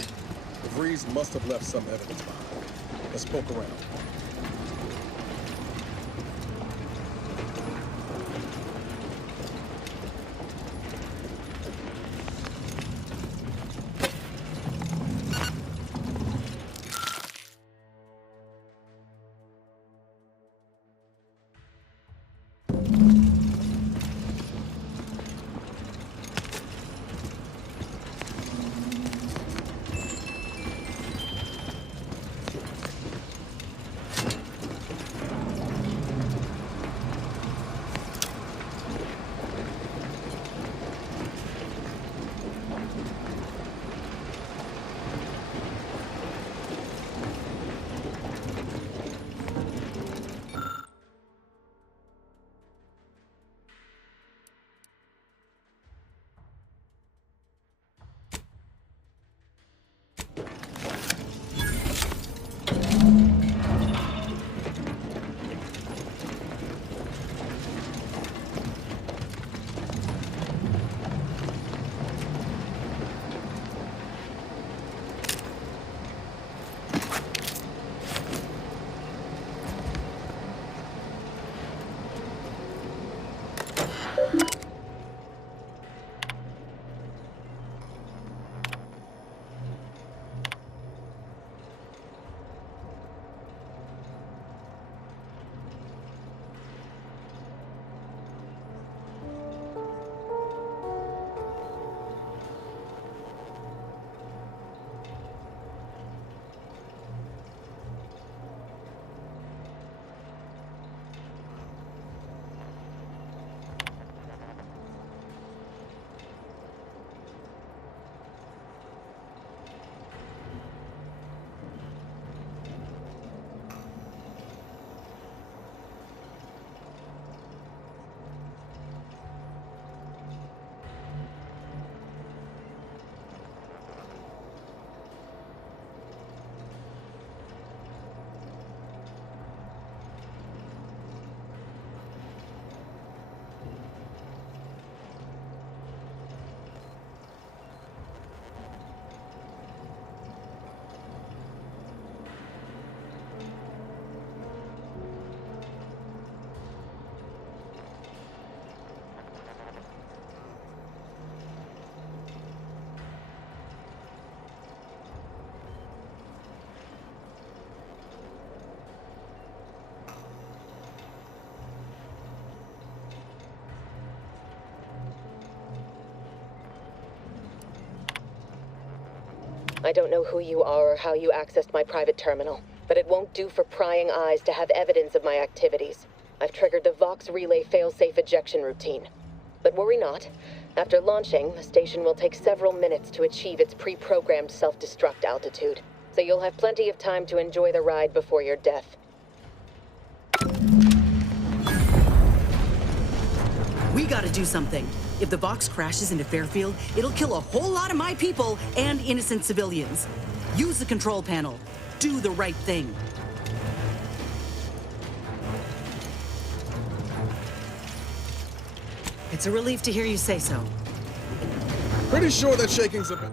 The Vrees must have left some evidence behind. Let's poke around. I don't know who you are or how you accessed my private terminal, but it won't do for prying eyes to have evidence of my activities. I've triggered the Vox Relay failsafe ejection routine. But worry not. After launching, the station will take several minutes to achieve its pre-programmed self-destruct altitude, so you'll have plenty of time to enjoy the ride before your death. We gotta do something. If the Vox crashes into Fairfield, it'll kill a whole lot of my people and innocent civilians. Use the control panel. Do the right thing. It's a relief to hear you say so. Pretty sure that shaking's a bit.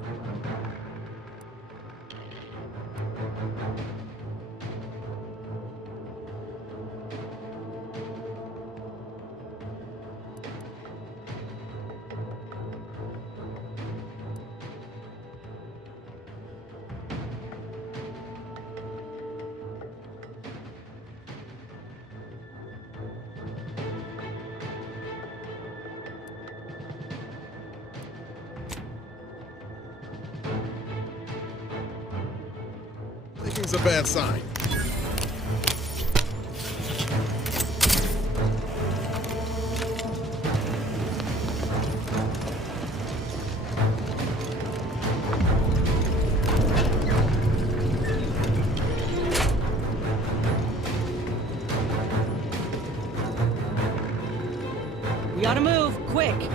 Shaking's a bad sign. We gotta move, quick!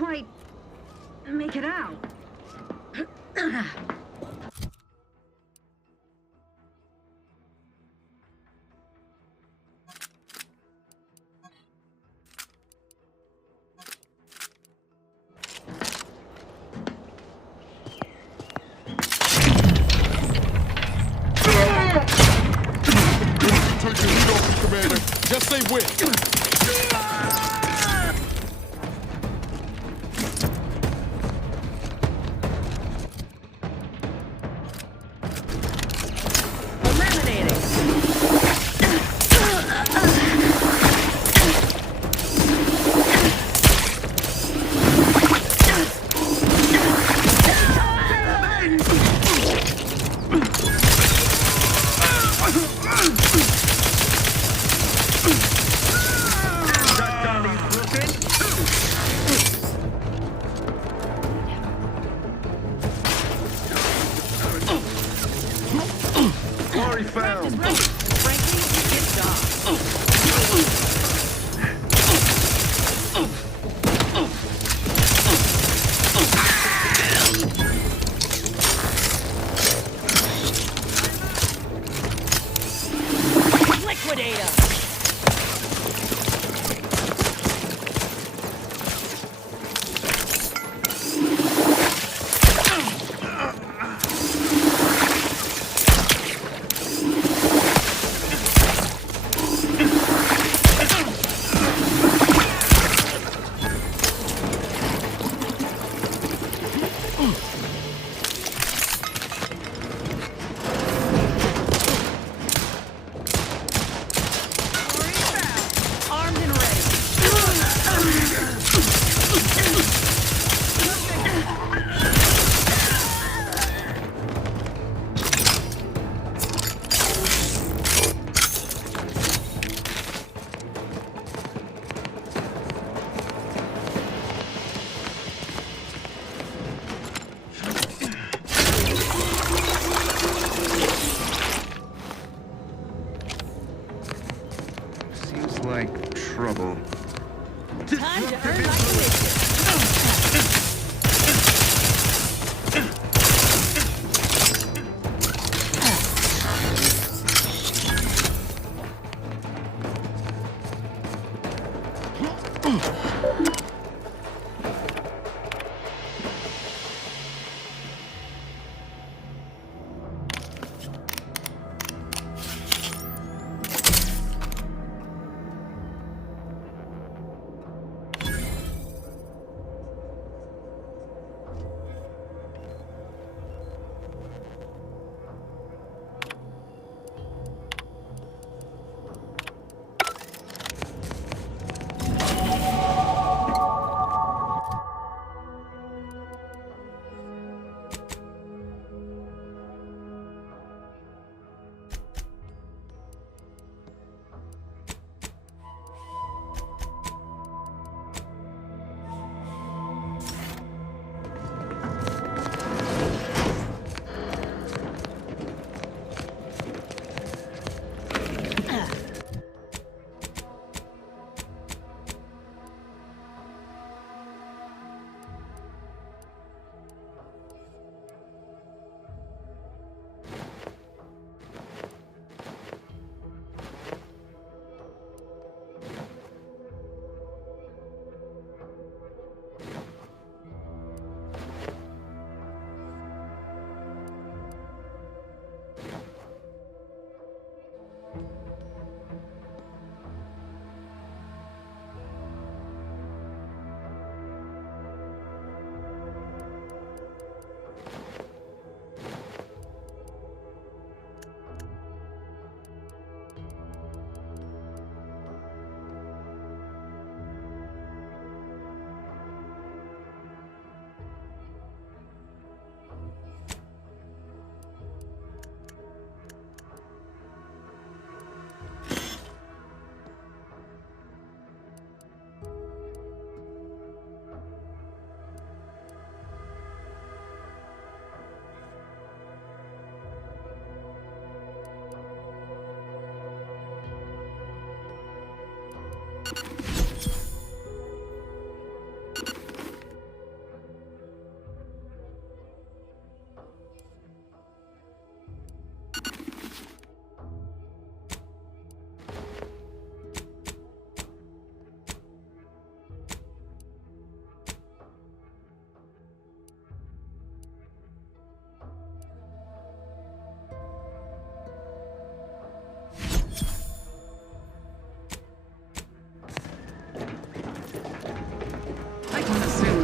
quite make it out. Take the heat off the commander. Just say when.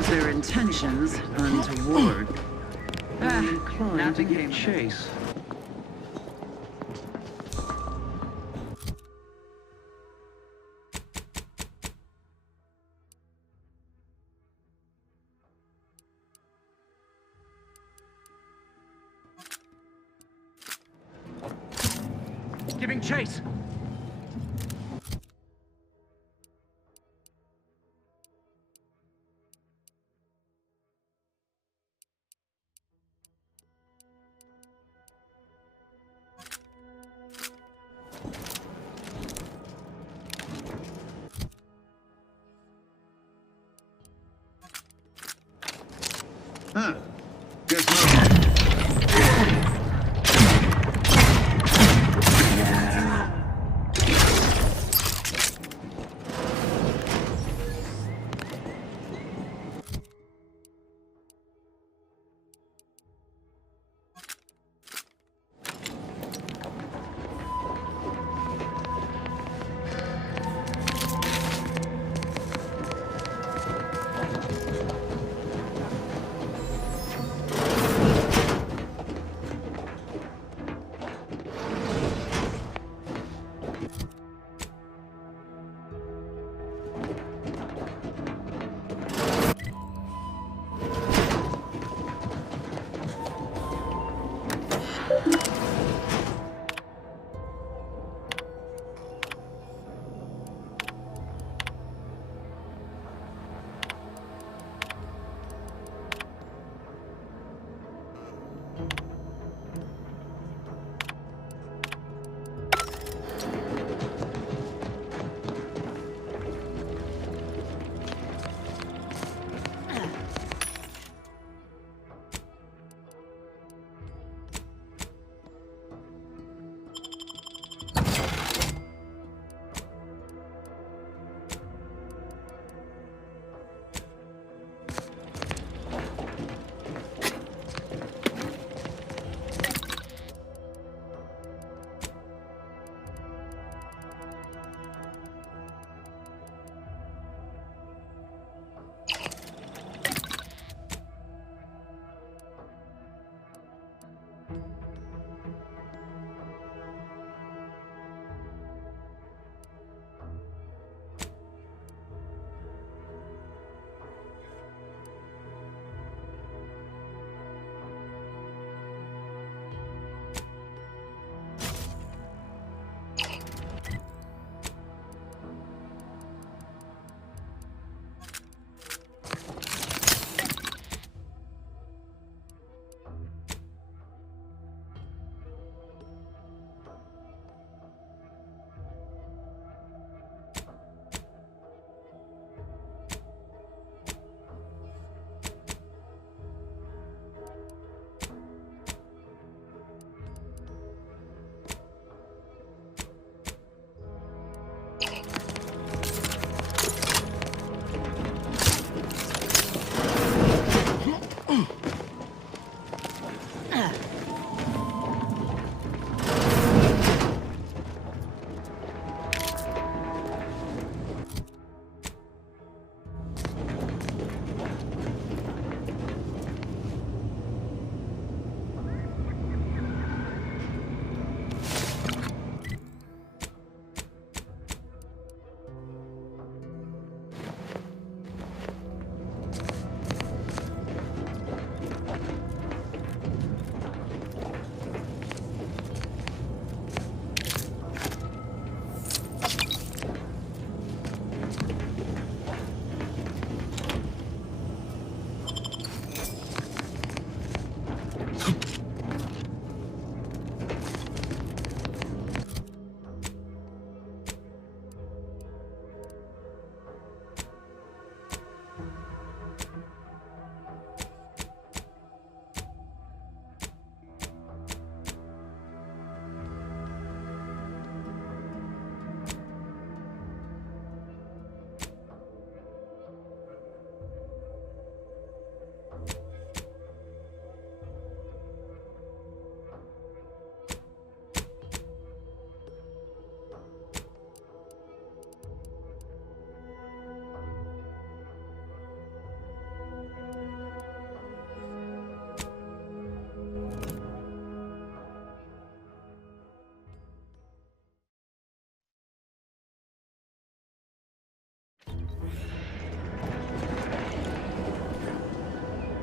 knows their intentions untoward. I'm inclined to give chase. Giving chase. Huh. Guess not.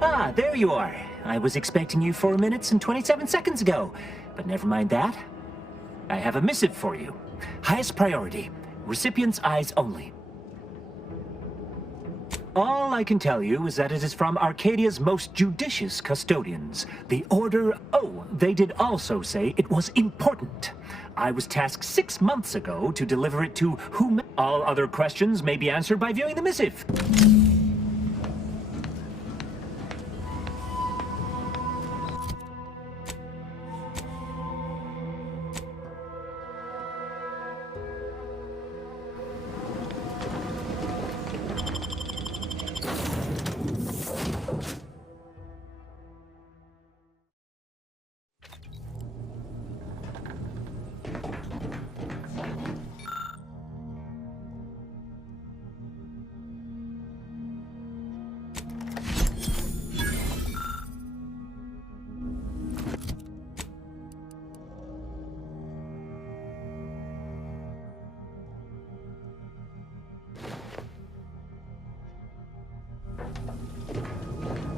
Ah, there you are. I was expecting you 4 minutes and 27 seconds ago. But never mind that. I have a missive for you. Highest priority. Recipient's eyes only. All I can tell you is that it is from Arcadia's most judicious custodians. The Order... Oh, they did also say it was important. I was tasked 6 months ago to deliver it to whom... All other questions may be answered by viewing the missive.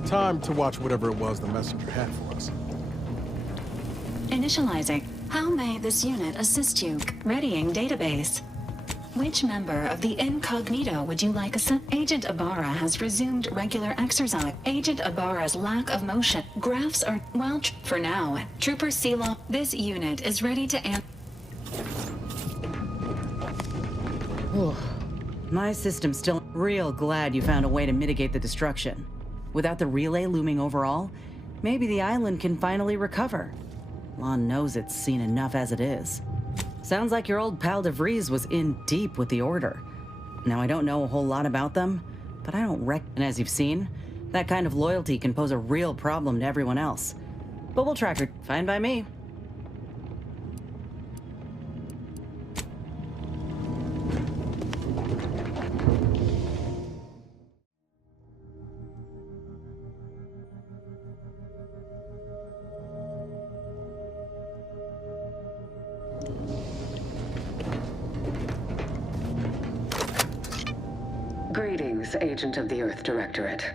Time to watch whatever it was the messenger had for us. Initializing. How may this unit assist you? Readying database. Which member of the incognito would you like Agent Ibarra has resumed regular exercise. Agent Ibarra's lack of motion. Graphs are, well, for now. Trooper Silo. This unit is ready to My system's still real glad you found a way to mitigate the destruction. Without the relay looming overall, maybe the island can finally recover. Lon knows it's seen enough as it is. Sounds like your old pal DeVries was in deep with the Order. Now, I don't know a whole lot about them, but I don't and as you've seen, that kind of loyalty can pose a real problem to everyone else. But we'll track her. Fine by me. Greetings, Agent of the Earth Directorate.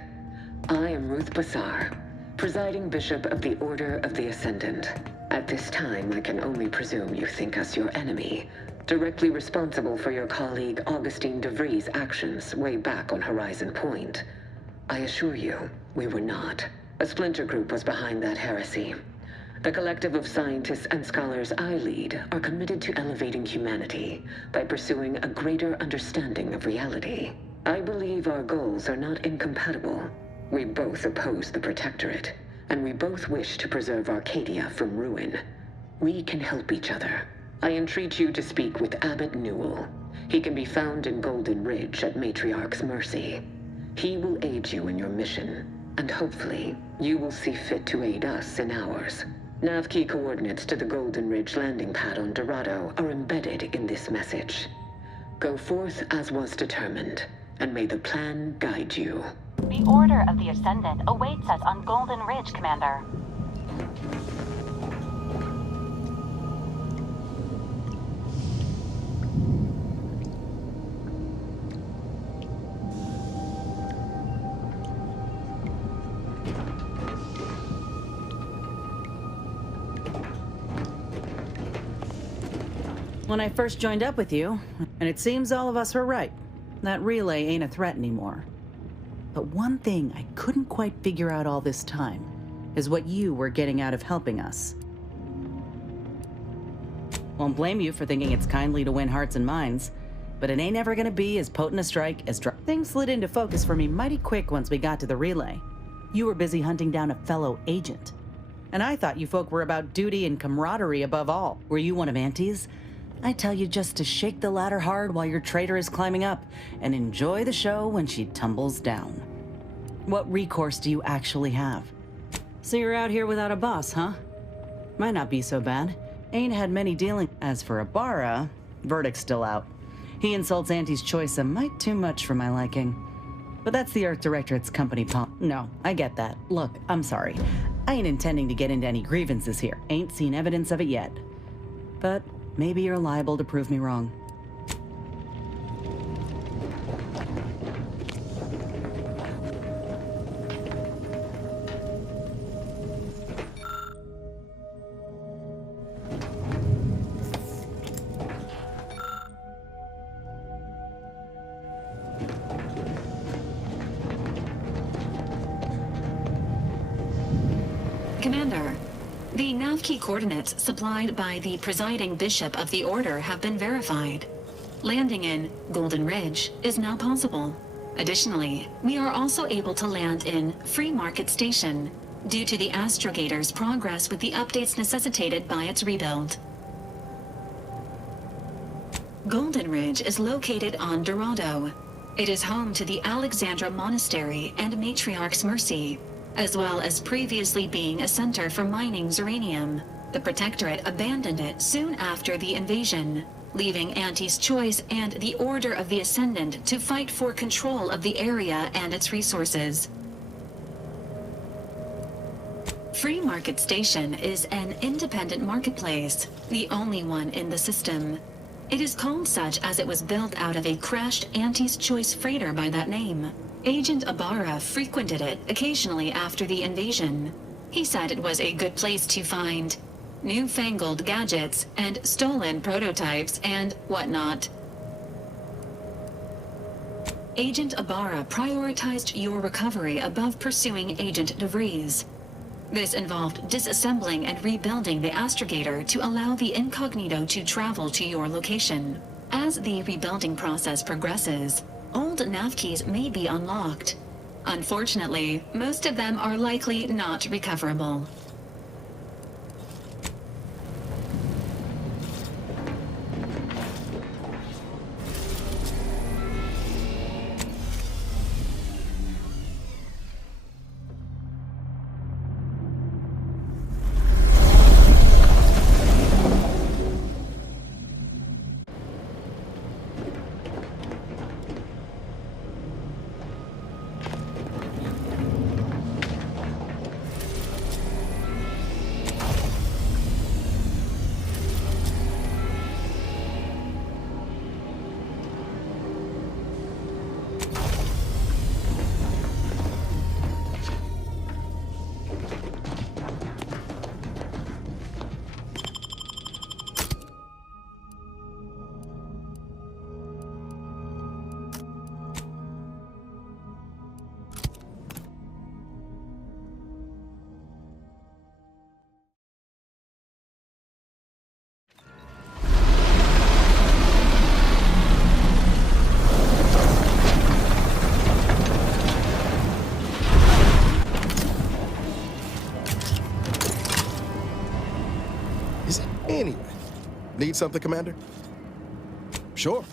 I am Ruth Bassar, presiding Bishop of the Order of the Ascendant. At this time, I can only presume you think us your enemy, directly responsible for your colleague Augustine DeVries' actions way back on Horizon Point. I assure you, we were not. A splinter group was behind that heresy. The collective of scientists and scholars I lead are committed to elevating humanity by pursuing a greater understanding of reality. I believe our goals are not incompatible. We both oppose the Protectorate, and we both wish to preserve Arcadia from ruin. We can help each other. I entreat you to speak with Abbot Newell. He can be found in Golden Ridge at Matriarch's mercy. He will aid you in your mission, and hopefully, you will see fit to aid us in ours. Nav key coordinates to the Golden Ridge landing pad on Dorado are embedded in this message. Go forth as was determined, and may the plan guide you. The Order of the Ascendant awaits us on Golden Ridge, Commander. When I first joined up with you, and it seems all of us were right. That relay ain't a threat anymore. But one thing I couldn't quite figure out all this time is what you were getting out of helping us. Won't blame you for thinking it's kindly to win hearts and minds, but it ain't ever gonna be as potent a strike as Things slid into focus for me mighty quick once we got to the relay. You were busy hunting down a fellow agent. And I thought you folk were about duty and camaraderie above all. Were you one of Auntie's? I tell you just to shake the ladder hard while your traitor is climbing up, and enjoy the show when she tumbles down. What recourse do you actually have? So you're out here without a boss, huh? Might not be so bad. Ain't had many dealings. As for Ibarra, verdict's still out. He insults Auntie's choice a mite too much for my liking. But that's the Earth Directorate's company policy. No, I get that. Look, I'm sorry. I ain't intending to get into any grievances here. Ain't seen evidence of it yet. But maybe you're liable to prove me wrong. The nav key coordinates supplied by the presiding bishop of the Order have been verified. Landing in Golden Ridge is now possible. Additionally, we are also able to land in Free Market Station due to the astrogator's progress with the updates necessitated by its rebuild. Golden Ridge is located on Dorado. It is home to the Alexandra Monastery and Matriarch's Mercy, as well as previously being a center for mining Zeranium. The Protectorate abandoned it soon after the invasion, leaving Auntie's Choice and the Order of the Ascendant to fight for control of the area and its resources. Free Market Station is an independent marketplace, the only one in the system. It is called such as it was built out of a crashed Auntie's Choice freighter by that name. Agent Ibarra frequented it occasionally after the invasion. He said it was a good place to find newfangled gadgets and stolen prototypes and whatnot. Agent Ibarra prioritized your recovery above pursuing Agent DeVries. This involved disassembling and rebuilding the astrogator to allow the incognito to travel to your location. As the rebuilding process progresses, old nav keys may be unlocked. Unfortunately, most of them are likely not recoverable. Anyway, need something, Commander? Sure.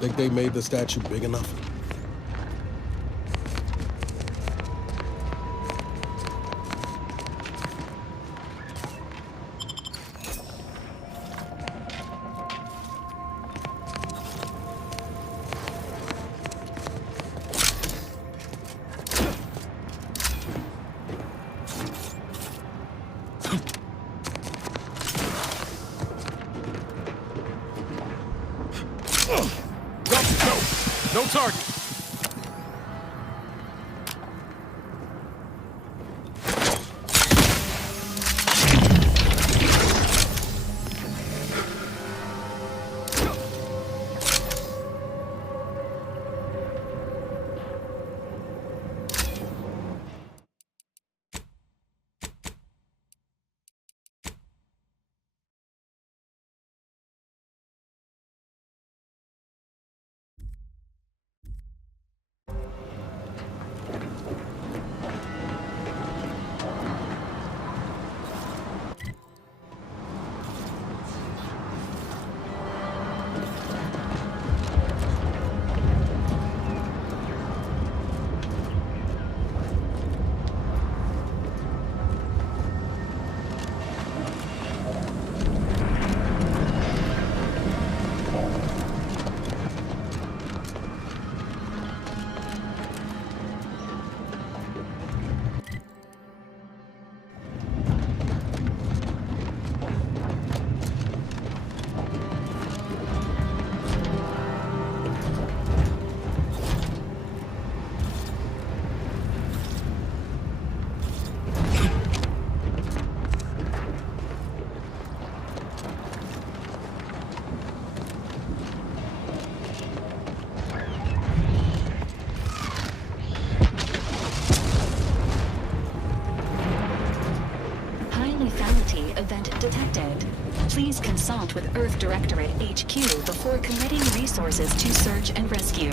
Think they made the statue big enough? No target. event detected. Please consult with Earth Directorate HQ before committing resources to search and rescue.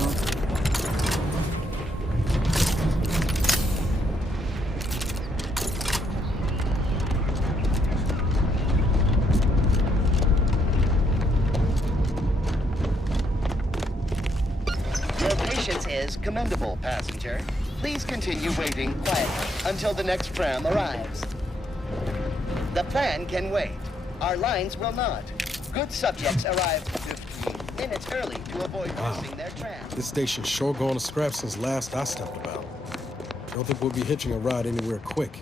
Your patience is commendable, passenger. Please continue waiting quietly until the next tram arrives. The plan can wait. Our lines will not. Good subjects arrived 15 minutes early to avoid missing their tram. This station's sure going to scrap since last I stepped about. Don't think we'll be hitching a ride anywhere quick.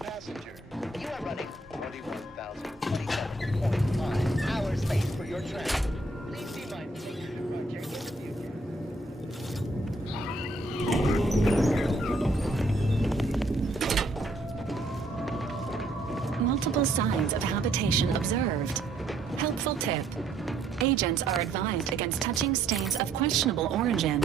Passenger, you are running 21,027.5 hours late for your tram. Please be mindful of your project in the future. Multiple signs of habitation observed. Helpful tip. Agents are advised against touching stains of questionable origin.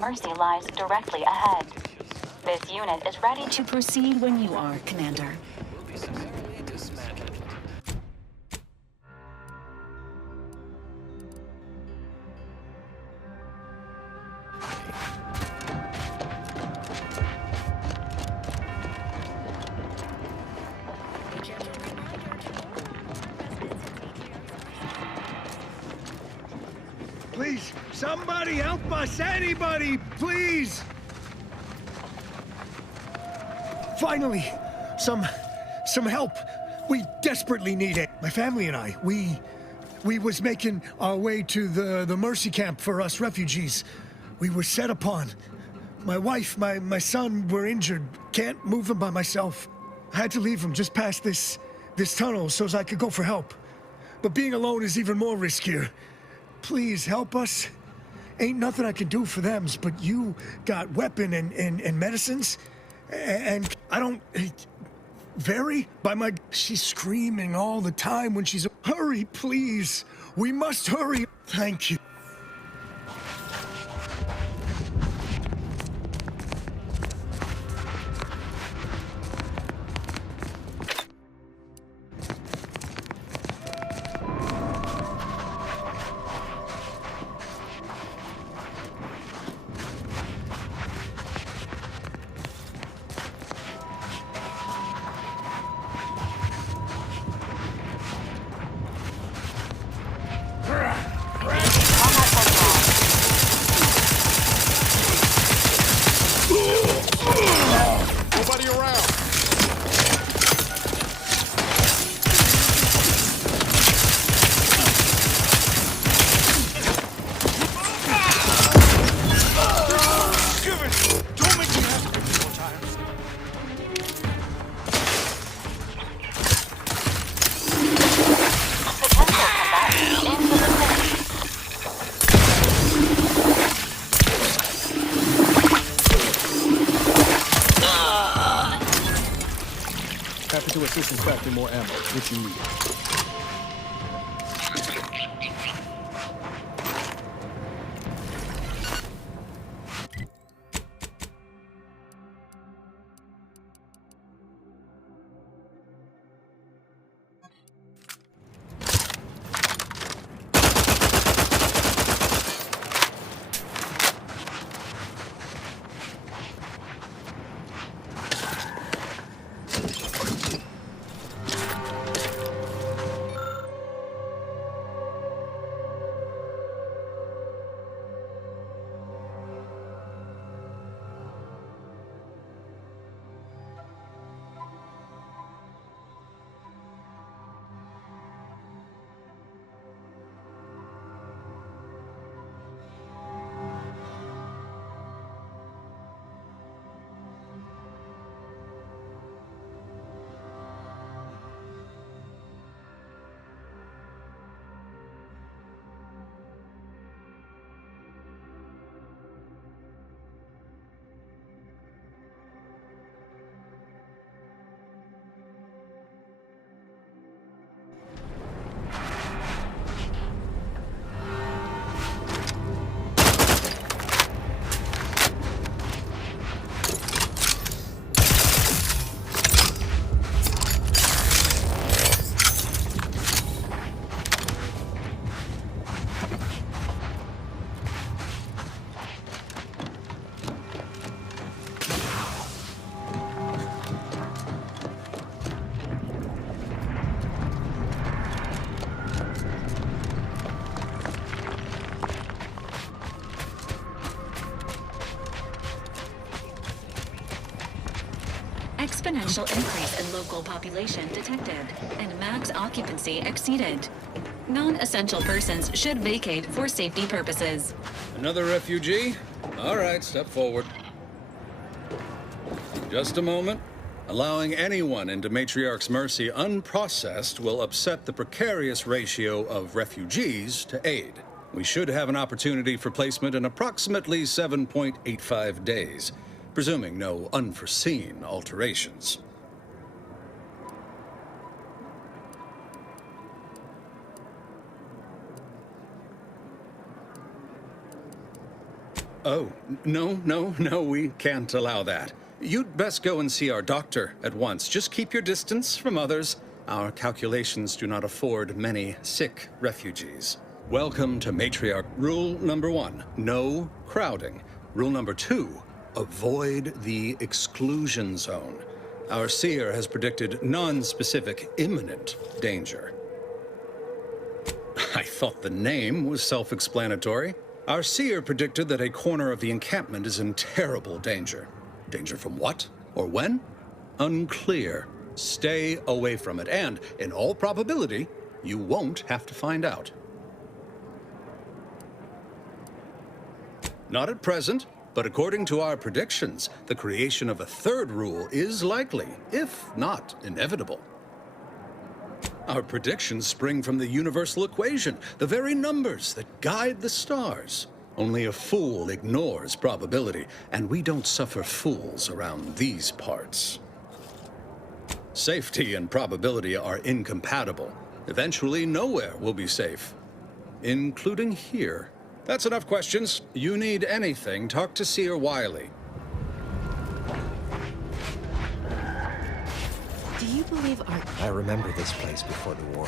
Mercy lies directly ahead. This unit is ready To proceed when you are, Commander. Please, somebody help us! Anybody, please! Finally, some help. We desperately need it. My family and I, we was making our way to the Mercy camp for us refugees. We were set upon. My wife, my son were injured. Can't move them by myself. I had to leave them just past this tunnel so as I could go for help. But being alone is even more riskier. Please help us. Ain't nothing I can do for them, but you got weapon and medicines. And I don't... Very? By my... She's screaming all the time when she's... Hurry, please. We must hurry. Thank you. to assist in crafting more ammo, if you need it. Exponential increase in local population detected, and max occupancy exceeded. Non-essential persons should vacate for safety purposes. Another refugee? All right, step forward. Just a moment. Allowing anyone into Matriarch's mercy unprocessed will upset the precarious ratio of refugees to aid. We should have an opportunity for placement in approximately 7.85 days, presuming no unforeseen alterations. Oh, no, we can't allow that. You'd best go and see our doctor at once. Just keep your distance from others. Our calculations do not afford many sick refugees. Welcome to Matriarch. Rule number 1, no crowding. Rule number 2, avoid the exclusion zone. Our seer has predicted non-specific imminent danger. I thought the name was self-explanatory. Our seer predicted that a corner of the encampment is in terrible danger. Danger from what or when? Unclear. Stay away from it, and in all probability, you won't have to find out. Not at present, but according to our predictions, the creation of a third rule is likely, if not inevitable. Our predictions spring from the universal equation, the very numbers that guide the stars. Only a fool ignores probability, and we don't suffer fools around these parts. Safety and probability are incompatible. Eventually, nowhere will be safe, including here. That's enough questions. You need anything, talk to Seer Wiley. Do you believe our... I remember this place before the war.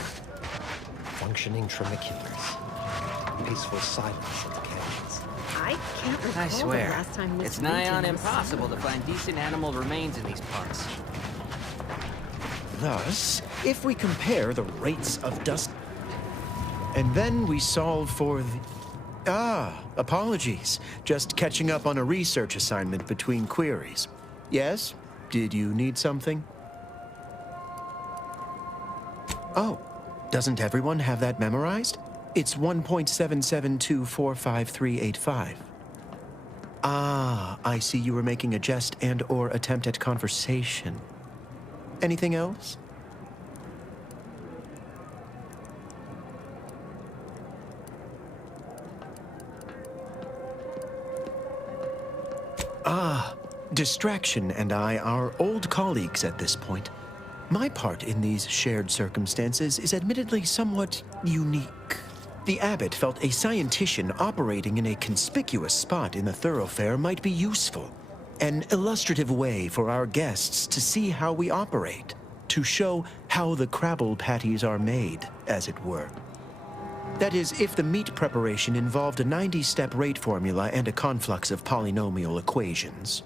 Functioning tramaculars. Peaceful silence of the canyons. I can't recall I swear, the last time Miss it's nigh on Linton was impossible to somewhere. find decent animal remains in these parts. Thus, if we compare the rates of dust... And then we solve for the... apologies. Just catching up on a research assignment between queries. Yes? Did you need something? Oh, doesn't everyone have that memorized? It's 1.77245385. Ah, I see you were making a jest and/or attempt at conversation. Anything else? Ah, Distraction and I are old colleagues at this point. My part in these shared circumstances is admittedly somewhat unique. The abbot felt a scientician operating in a conspicuous spot in the thoroughfare might be useful. An illustrative way for our guests to see how we operate, to show how the crabble patties are made, as it were. That is, if the meat preparation involved a 90-step rate formula and a conflux of polynomial equations.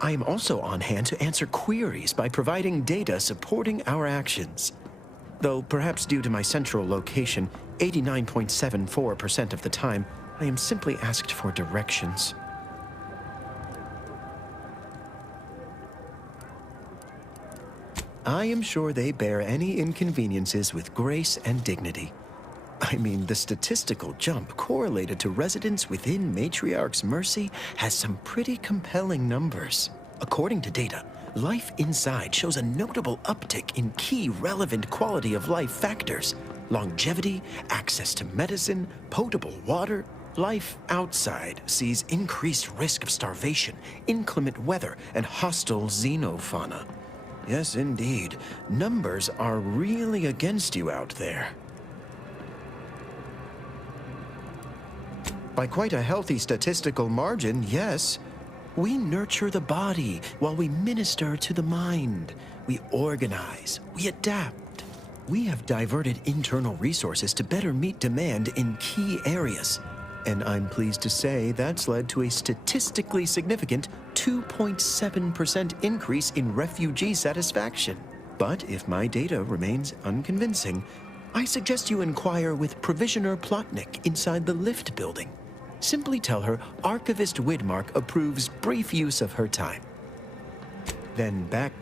I am also on hand to answer queries by providing data supporting our actions. Though perhaps due to my central location, 89.74% of the time, I am simply asked for directions. I am sure they bear any inconveniences with grace and dignity. I mean, the statistical jump correlated to residents within Matriarch's Mercy has some pretty compelling numbers. According to data, life inside shows a notable uptick in key relevant quality of life factors: longevity, access to medicine, potable water. Life outside sees increased risk of starvation, inclement weather, and hostile xenofauna. Yes, indeed. Numbers are really against you out there. By quite a healthy statistical margin, yes. We nurture the body while we minister to the mind. We organize, we adapt. We have diverted internal resources to better meet demand in key areas. And I'm pleased to say that's led to a statistically significant 2.7% increase in refugee satisfaction. But if my data remains unconvincing, I suggest you inquire with Provisioner Plotnik inside the lift building. Simply tell her Archivist Widmark approves brief use of her time. Then back...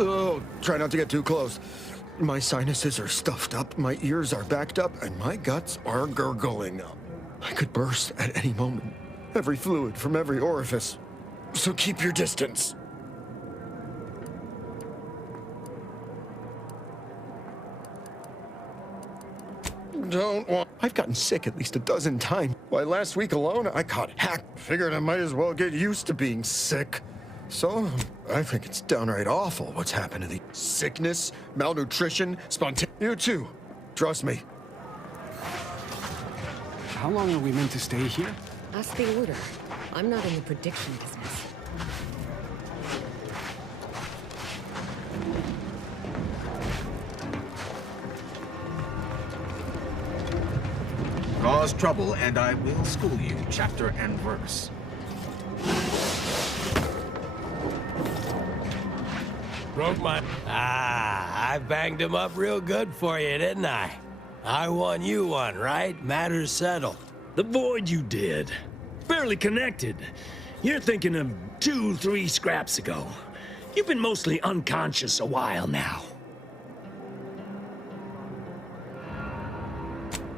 Oh, try not to get too close. My sinuses are stuffed up, my ears are backed up, and my guts are gurgling. I could burst at any moment. Every fluid from every orifice. So keep your distance. Don't want... I've gotten sick at least a dozen times. Why, last week alone, I caught hacked. Figured I might as well get used to being sick. So, I think it's downright awful what's happened to the sickness, malnutrition, You too. Trust me. How long are we meant to stay here? Ask the Order. I'm not in the prediction business. Cause trouble, and I will school you, chapter and verse. Broke my... I banged him up real good for you, didn't I? I won, you won, right? Matters settled. The void you did. Barely connected. You're thinking of 2-3 scraps ago. You've been mostly unconscious a while now.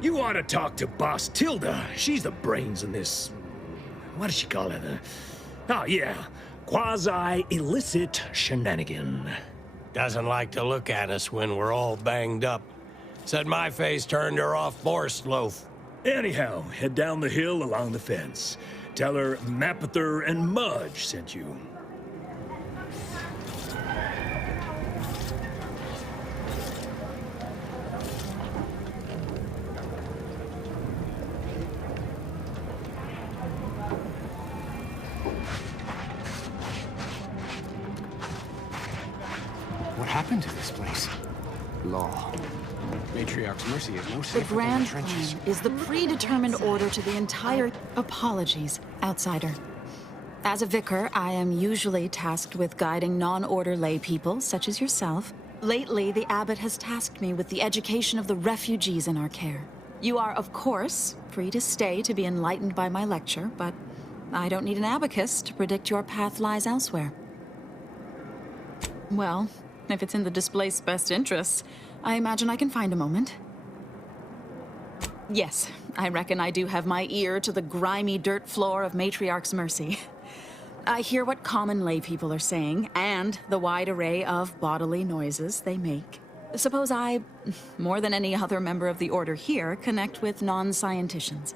You ought to talk to Boss Tilda. She's the brains in this... What does she call it? Oh, yeah. Quasi-illicit shenanigan. Doesn't like to look at us when we're all banged up. Said my face turned her off Borscht loaf. Anyhow, head down the hill along the fence. Tell her Mapother and Mudge sent you. What happened to this place? Law. Matriarch's Mercy is no The safer than the grand trenches. plan is the predetermined order to the entire... Apologies, outsider. As a vicar, I am usually tasked with guiding non-order lay people, such as yourself. Lately, the abbot has tasked me with the education of the refugees in our care. You are, of course, free to stay to be enlightened by my lecture, but I don't need an abacus to predict your path lies elsewhere. Well, if it's in the displaced's best interests, I imagine I can find a moment. Yes, I reckon I do have my ear to the grimy dirt floor of Matriarch's Mercy. I hear what common lay people are saying, and the wide array of bodily noises they make. Suppose I, more than any other member of the Order here, connect with non-scienticians.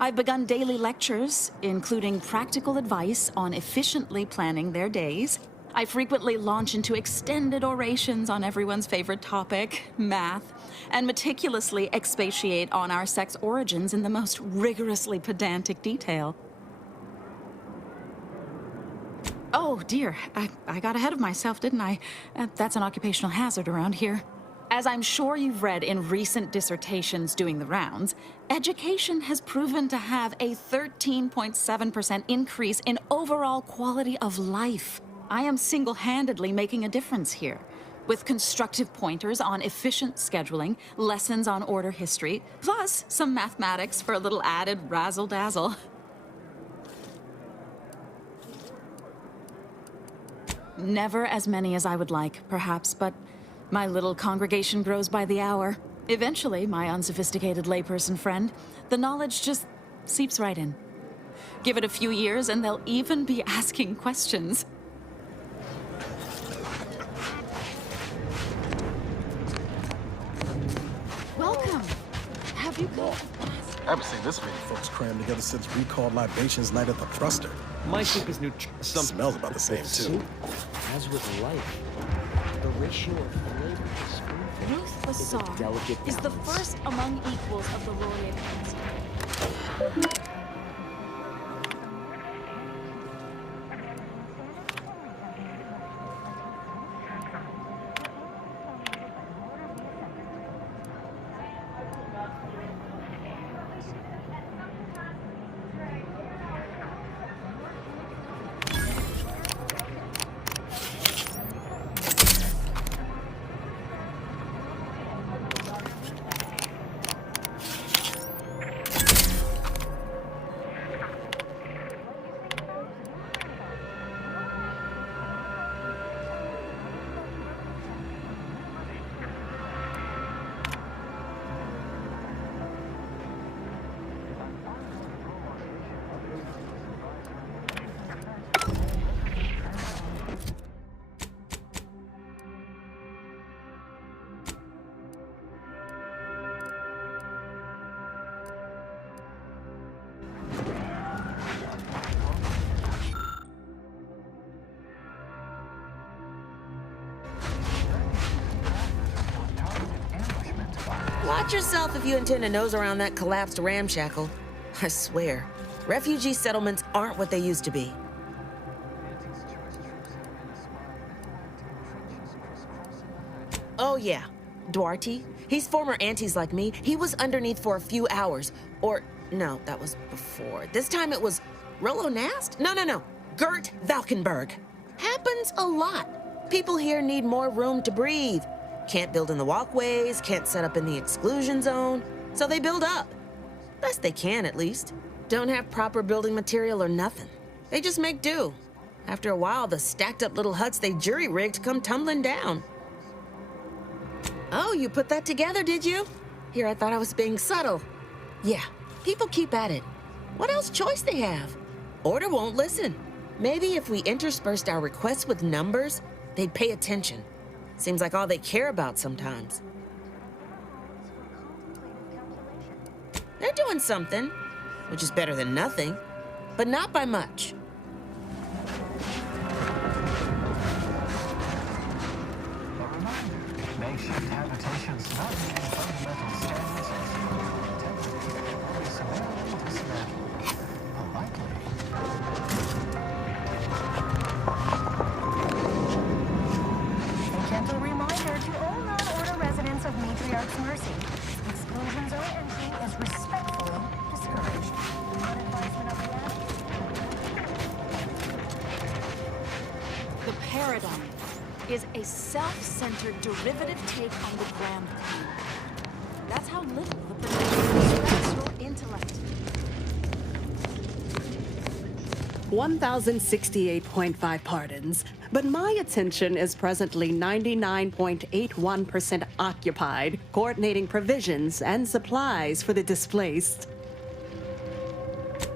I've begun daily lectures, including practical advice on efficiently planning their days. I frequently launch into extended orations on everyone's favorite topic, math, and meticulously expatiate on our sex origins in the most rigorously pedantic detail. Oh, dear. I got ahead of myself, didn't I? That's an occupational hazard around here. As I'm sure you've read in recent dissertations doing the rounds, education has proven to have a 13.7% increase in overall quality of life. I am single-handedly making a difference here, with constructive pointers on efficient scheduling, lessons on order history, plus some mathematics for a little added razzle-dazzle. Never as many as I would like, perhaps, but my little congregation grows by the hour. Eventually, my unsophisticated layperson friend, the knowledge just seeps right in. Give it a few years and they'll even be asking questions. Welcome. Have you come? I haven't seen this many folks crammed together since recalled libations night at the thruster. My soup is Smells about the same, too. As with life, the ratio of flavor to spoonful Ruth is a Bassar delicate is the balance. first among equals of the Laureate Council. Watch yourself if you intend to nose around that collapsed ramshackle. I swear, refugee settlements aren't what they used to be. Oh yeah, Duarte. He's former antis like me. He was underneath for a few hours. Or, no, that was before. This time it was Rollo Nast? No. Gert Valkenburg. Happens a lot. People here need more room to breathe. Can't build in the walkways, can't set up in the exclusion zone, so they build up. Best they can, at least. Don't have proper building material or nothing. They just make do. After a while, the stacked up little huts they jury-rigged come tumbling down. Oh, you put that together, did you? Here, I thought I was being subtle. Yeah, people keep at it. What else choice they have? Order won't listen. Maybe if we interspersed our requests with numbers, they'd pay attention. Seems like all they care about sometimes. They're doing something, which is better than nothing, but not by much. Makeshift habitations not meeting fundamental standards of human integrity and summarily dismantled. Politely. A gentle reminder to all non-order residents of Matriarch's Mercy. Exclusion zone entry is respectfully discouraged. On advisement of the The paradigm is a self-centered derivative take on the grand plan. That's how little the predictions stress your intellect. 1,068.5 pardons, but my attention is presently 99.81% occupied, coordinating provisions and supplies for the displaced.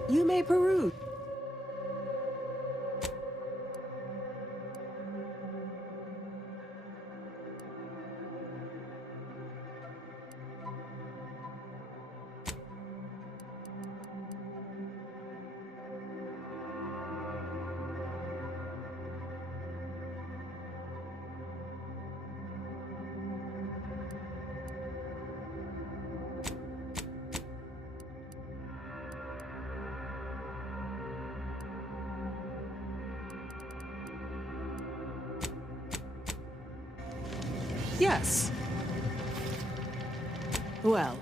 You may peruse. Yes. Well,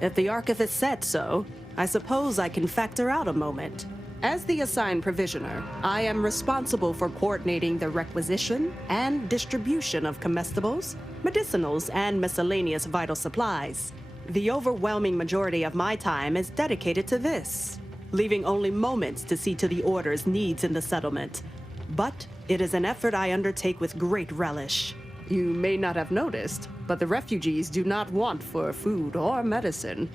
if the archivist said so, I suppose I can factor out a moment. As the assigned provisioner, I am responsible for coordinating the requisition and distribution of comestibles, medicinals, and miscellaneous vital supplies. The overwhelming majority of my time is dedicated to this, leaving only moments to see to the Order's needs in the settlement. But it is an effort I undertake with great relish. You may not have noticed, but the refugees do not want for food or medicine.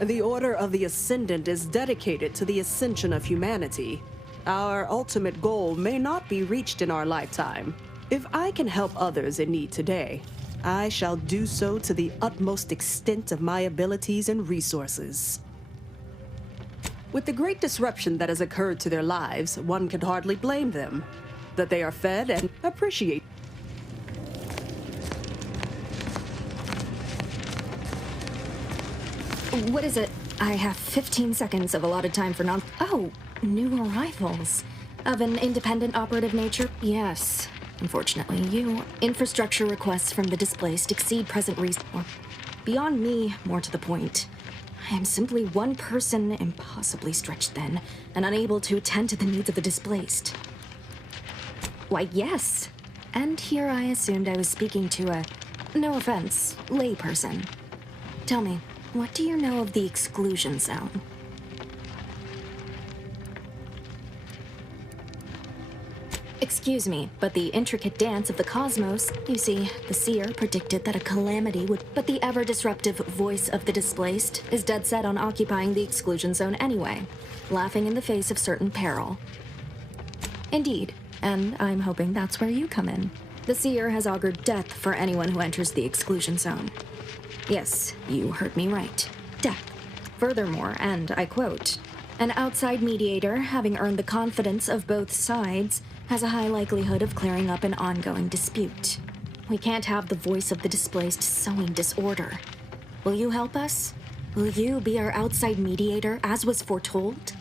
The Order of the Ascendant is dedicated to the ascension of humanity. Our ultimate goal may not be reached in our lifetime. If I can help others in need today, I shall do so to the utmost extent of my abilities and resources. With the great disruption that has occurred to their lives, one can hardly blame them. That they are fed and appreciate. What is it? I have 15 seconds of allotted time for Oh, new arrivals. Of an independent operative nature? Yes. Unfortunately, infrastructure requests from the displaced exceed present resources. Beyond me, more to the point. I am simply one person, impossibly stretched thin, and unable to attend to the needs of the displaced. Why, yes. And here I assumed I was speaking to a, no offense, layperson. Tell me, what do you know of the exclusion zone? Excuse me, but the intricate dance of the cosmos, you see, the seer predicted that a calamity would, but the ever-disruptive voice of the displaced is dead set on occupying the exclusion zone anyway, laughing in the face of certain peril. Indeed, and I'm hoping that's where you come in. The seer has augured death for anyone who enters the exclusion zone. Yes, you heard me right. Death. Furthermore, and I quote, an outside mediator, having earned the confidence of both sides, has a high likelihood of clearing up an ongoing dispute. We can't have the voice of the displaced sowing disorder. Will you help us? Will you be our outside mediator, as was foretold?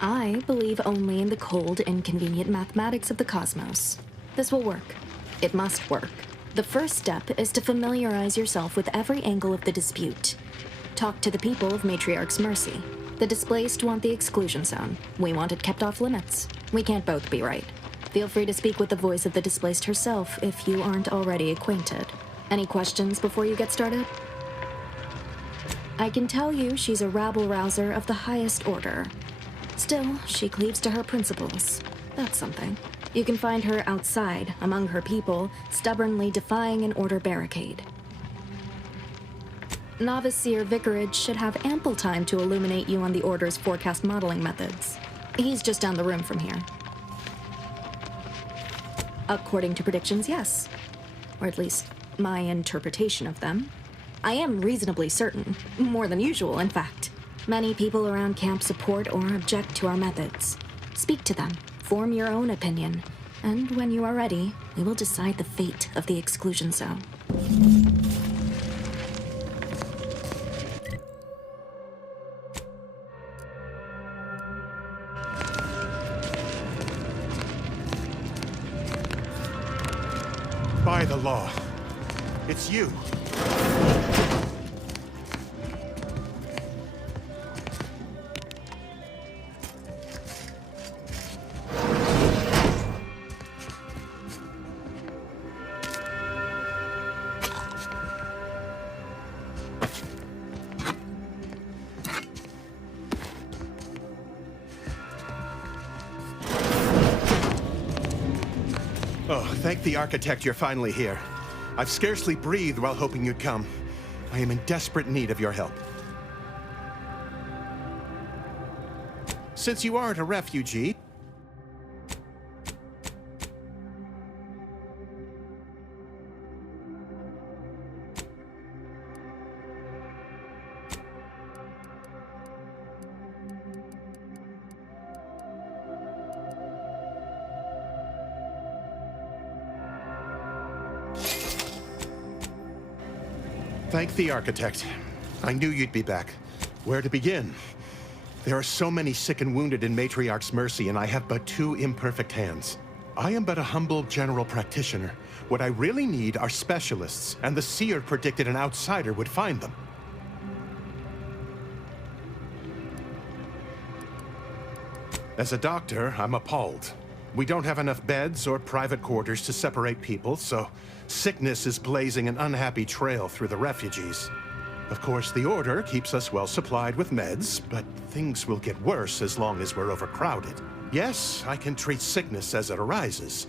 I believe only in the cold, inconvenient mathematics of the cosmos. This will work. It must work. The first step is to familiarize yourself with every angle of the dispute. Talk to the people of Matriarch's Mercy. The displaced want the exclusion zone. We want it kept off limits. We can't both be right. Feel free to speak with the voice of the displaced herself if you aren't already acquainted. Any questions before you get started? I can tell you she's a rabble-rouser of the highest order. Still, she cleaves to her principles. That's something. You can find her outside, among her people, stubbornly defying an order barricade. Novice Seer Vicarage should have ample time to illuminate you on the Order's forecast modeling methods. He's just down the room from here. According to predictions, yes. Or at least, my interpretation of them. I am reasonably certain, more than usual, in fact. Many people around camp support or object to our methods. Speak to them, form your own opinion, and when you are ready, we will decide the fate of the exclusion zone. By the law, it's you. Oh, thank the architect you're finally here. I've scarcely breathed while hoping you'd come. I am in desperate need of your help. Since you aren't a refugee, thank the architect. I knew you'd be back. Where to begin? There are so many sick and wounded in Matriarch's mercy, and I have but 2 imperfect hands. I am but a humble general practitioner. What I really need are specialists, and the seer predicted an outsider would find them. As a doctor, I'm appalled. We don't have enough beds or private quarters to separate people, so sickness is blazing an unhappy trail through the refugees. Of course, the Order keeps us well supplied with meds, but things will get worse as long as we're overcrowded. Yes, I can treat sickness as it arises.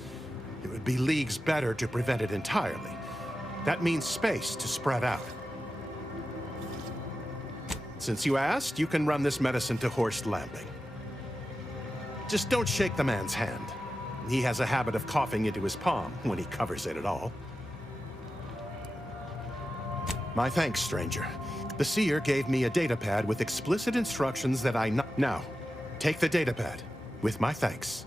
It would be leagues better to prevent it entirely. That means space to spread out. Since you asked, you can run this medicine to Horst Lambing. Just don't shake the man's hand. He has a habit of coughing into his palm when he covers it at all. My thanks, stranger. The seer gave me a datapad with explicit instructions that Now, take the datapad, with my thanks.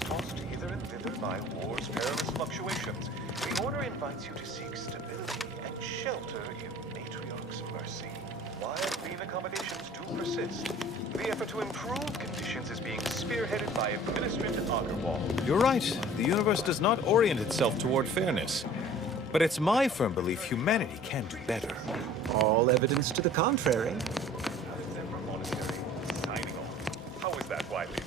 Tossed hither and thither by war's perilous fluctuations, the Order invites you to seek stability and shelter in Matriarch's mercy. While green accommodations do persist, the effort to improve conditions is being spearheaded by Administrator Agarwal. You're right. The universe does not orient itself toward fairness. But it's my firm belief humanity can do better. All evidence to the contrary. How is that, Wiley?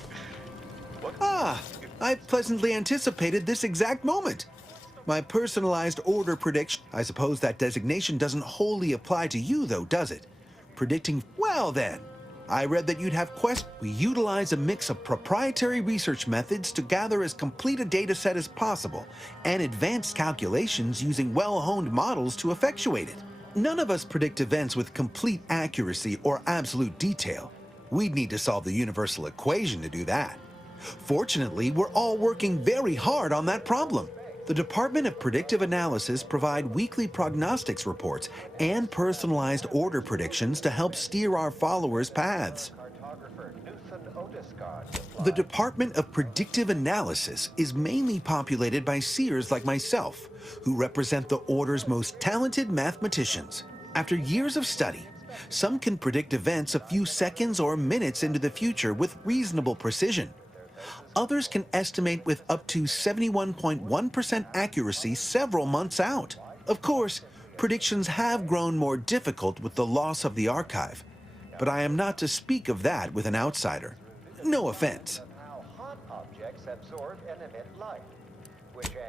Ah, I pleasantly anticipated this exact moment. My personalized order prediction. I suppose that designation doesn't wholly apply to you, though, does it? Predicting. Well, then. I read that you'd have We utilize a mix of proprietary research methods to gather as complete a data set as possible, and advanced calculations using well-honed models to effectuate it. None of us predict events with complete accuracy or absolute detail. We'd need to solve the universal equation to do that. Fortunately, we're all working very hard on that problem. The Department of Predictive Analysis provide weekly prognostics reports and personalized order predictions to help steer our followers' paths. The Department of Predictive Analysis is mainly populated by seers like myself, who represent the Order's most talented mathematicians. After years of study, some can predict events a few seconds or minutes into the future with reasonable precision. Others can estimate with up to 71.1% accuracy several months out. Of course, predictions have grown more difficult with the loss of the archive, but I am not to speak of that with an outsider. No offense.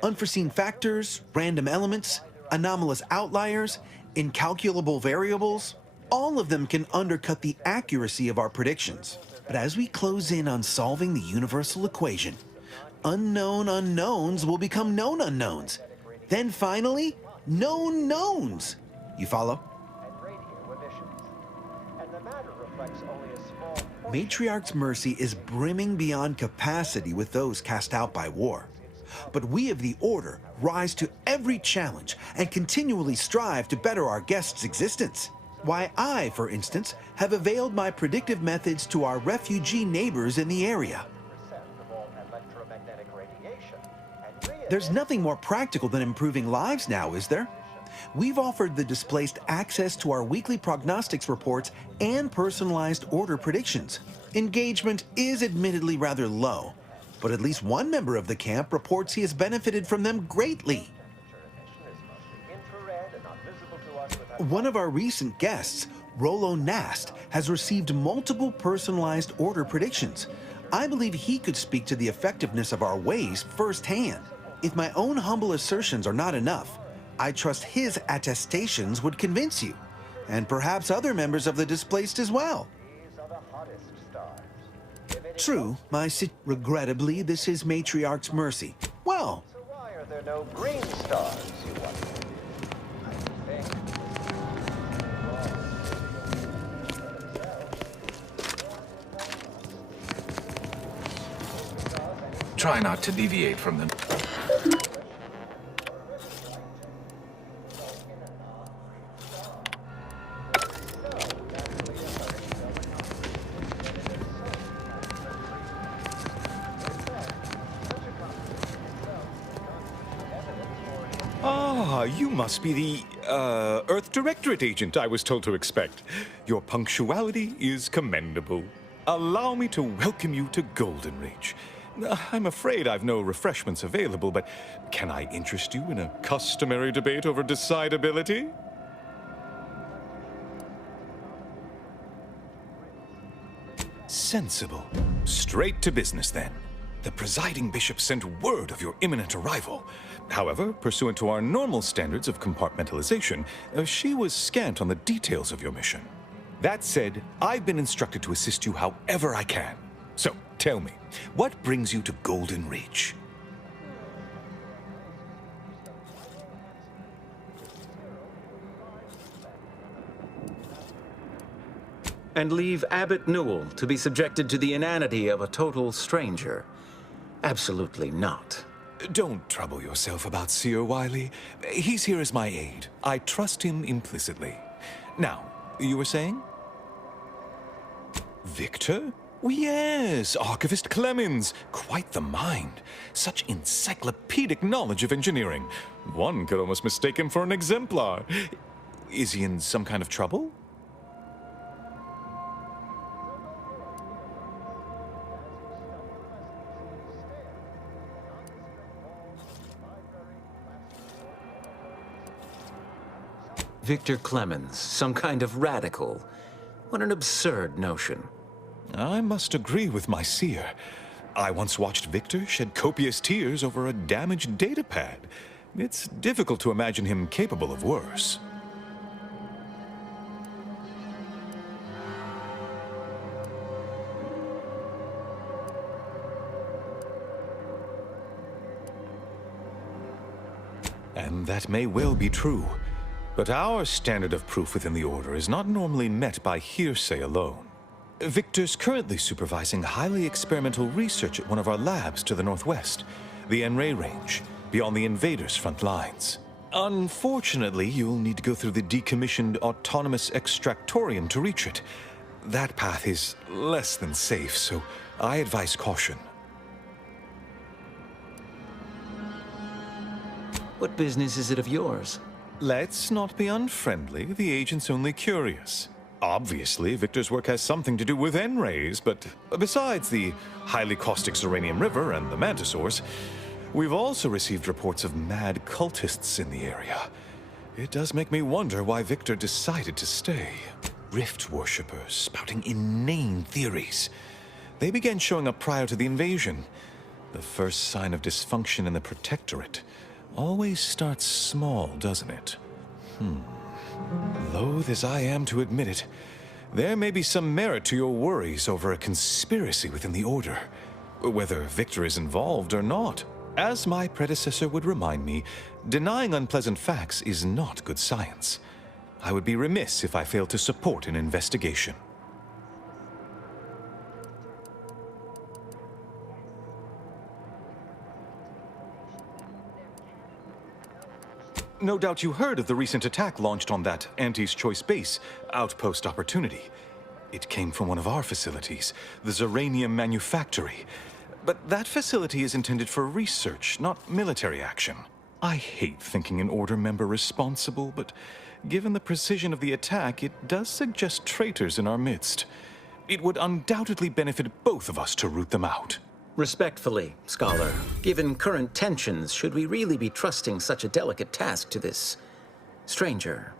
Unforeseen factors, random elements, anomalous outliers, incalculable variables, all of them can undercut the accuracy of our predictions. But as we close in on solving the universal equation, unknown unknowns will become known unknowns. Then finally, known knowns. You follow? Matriarch's mercy is brimming beyond capacity with those cast out by war. But we of the Order rise to every challenge and continually strive to better our guests' existence. Why, I, for instance, have availed my predictive methods to our refugee neighbors in the area. There's nothing more practical than improving lives now, is there? We've offered the displaced access to our weekly prognostics reports and personalized order predictions. Engagement is admittedly rather low, but at least one member of the camp reports he has benefited from them greatly. One of our recent guests, Rollo Nast, has received multiple personalized order predictions. I believe he could speak to the effectiveness of our ways firsthand. If my own humble assertions are not enough, I trust his attestations would convince you, and perhaps other members of the displaced as well. True, regrettably, this is Matriarch's mercy. Well, Why are there no green stars, you wonder? Try not to deviate from them. Ah, you must be the, Earth Directorate agent I was told to expect. Your punctuality is commendable. Allow me to welcome you to Golden Reach. I'm afraid I've no refreshments available, but can I interest you in a customary debate over decidability? Sensible. Straight to business, then. The presiding bishop sent word of your imminent arrival. However, pursuant to our normal standards of compartmentalization, she was scant on the details of your mission. That said, I've been instructed to assist you however I can. So, tell me, what brings you to Golden Reach? And leave Abbot Newell to be subjected to the inanity of a total stranger? Absolutely not. Don't trouble yourself about Seer Wiley. He's here as my aide. I trust him implicitly. Now, you were saying? Victor? Oh, yes, Archivist Clemens. Quite the mind. Such encyclopedic knowledge of engineering. One could almost mistake him for an exemplar. Is he in some kind of trouble? Victor Clemens, some kind of radical. What an absurd notion. I must agree with my seer. I once watched Victor shed copious tears over a damaged datapad. It's difficult to imagine him capable of worse. And that may well be true. But our standard of proof within the Order is not normally met by hearsay alone. Victor's currently supervising highly experimental research at one of our labs to the northwest, the Enray Range, beyond the invaders' front lines. Unfortunately, you'll need to go through the decommissioned autonomous extractorium to reach it. That path is less than safe, so I advise caution. What business is it of yours? Let's not be unfriendly. The agent's only curious. Obviously, Victor's work has something to do with N-rays, but besides the highly caustic Xeranium River and the Mantisaurs, we've also received reports of mad cultists in the area. It does make me wonder why Victor decided to stay. Rift worshippers spouting inane theories. They began showing up prior to the invasion. The first sign of dysfunction in the Protectorate always starts small, doesn't it? Loath as I am to admit it, there may be some merit to your worries over a conspiracy within the Order, whether Victor is involved or not. As my predecessor would remind me, denying unpleasant facts is not good science. I would be remiss if I failed to support an investigation. No doubt you heard of the recent attack launched on that Auntie's Choice base, Outpost Opportunity. It came from one of our facilities, the Zeranium Manufactory. But that facility is intended for research, not military action. I hate thinking an Order member responsible, but given the precision of the attack, it does suggest traitors in our midst. It would undoubtedly benefit both of us to root them out. Respectfully, Scholar, given current tensions, should we really be trusting such a delicate task to this stranger?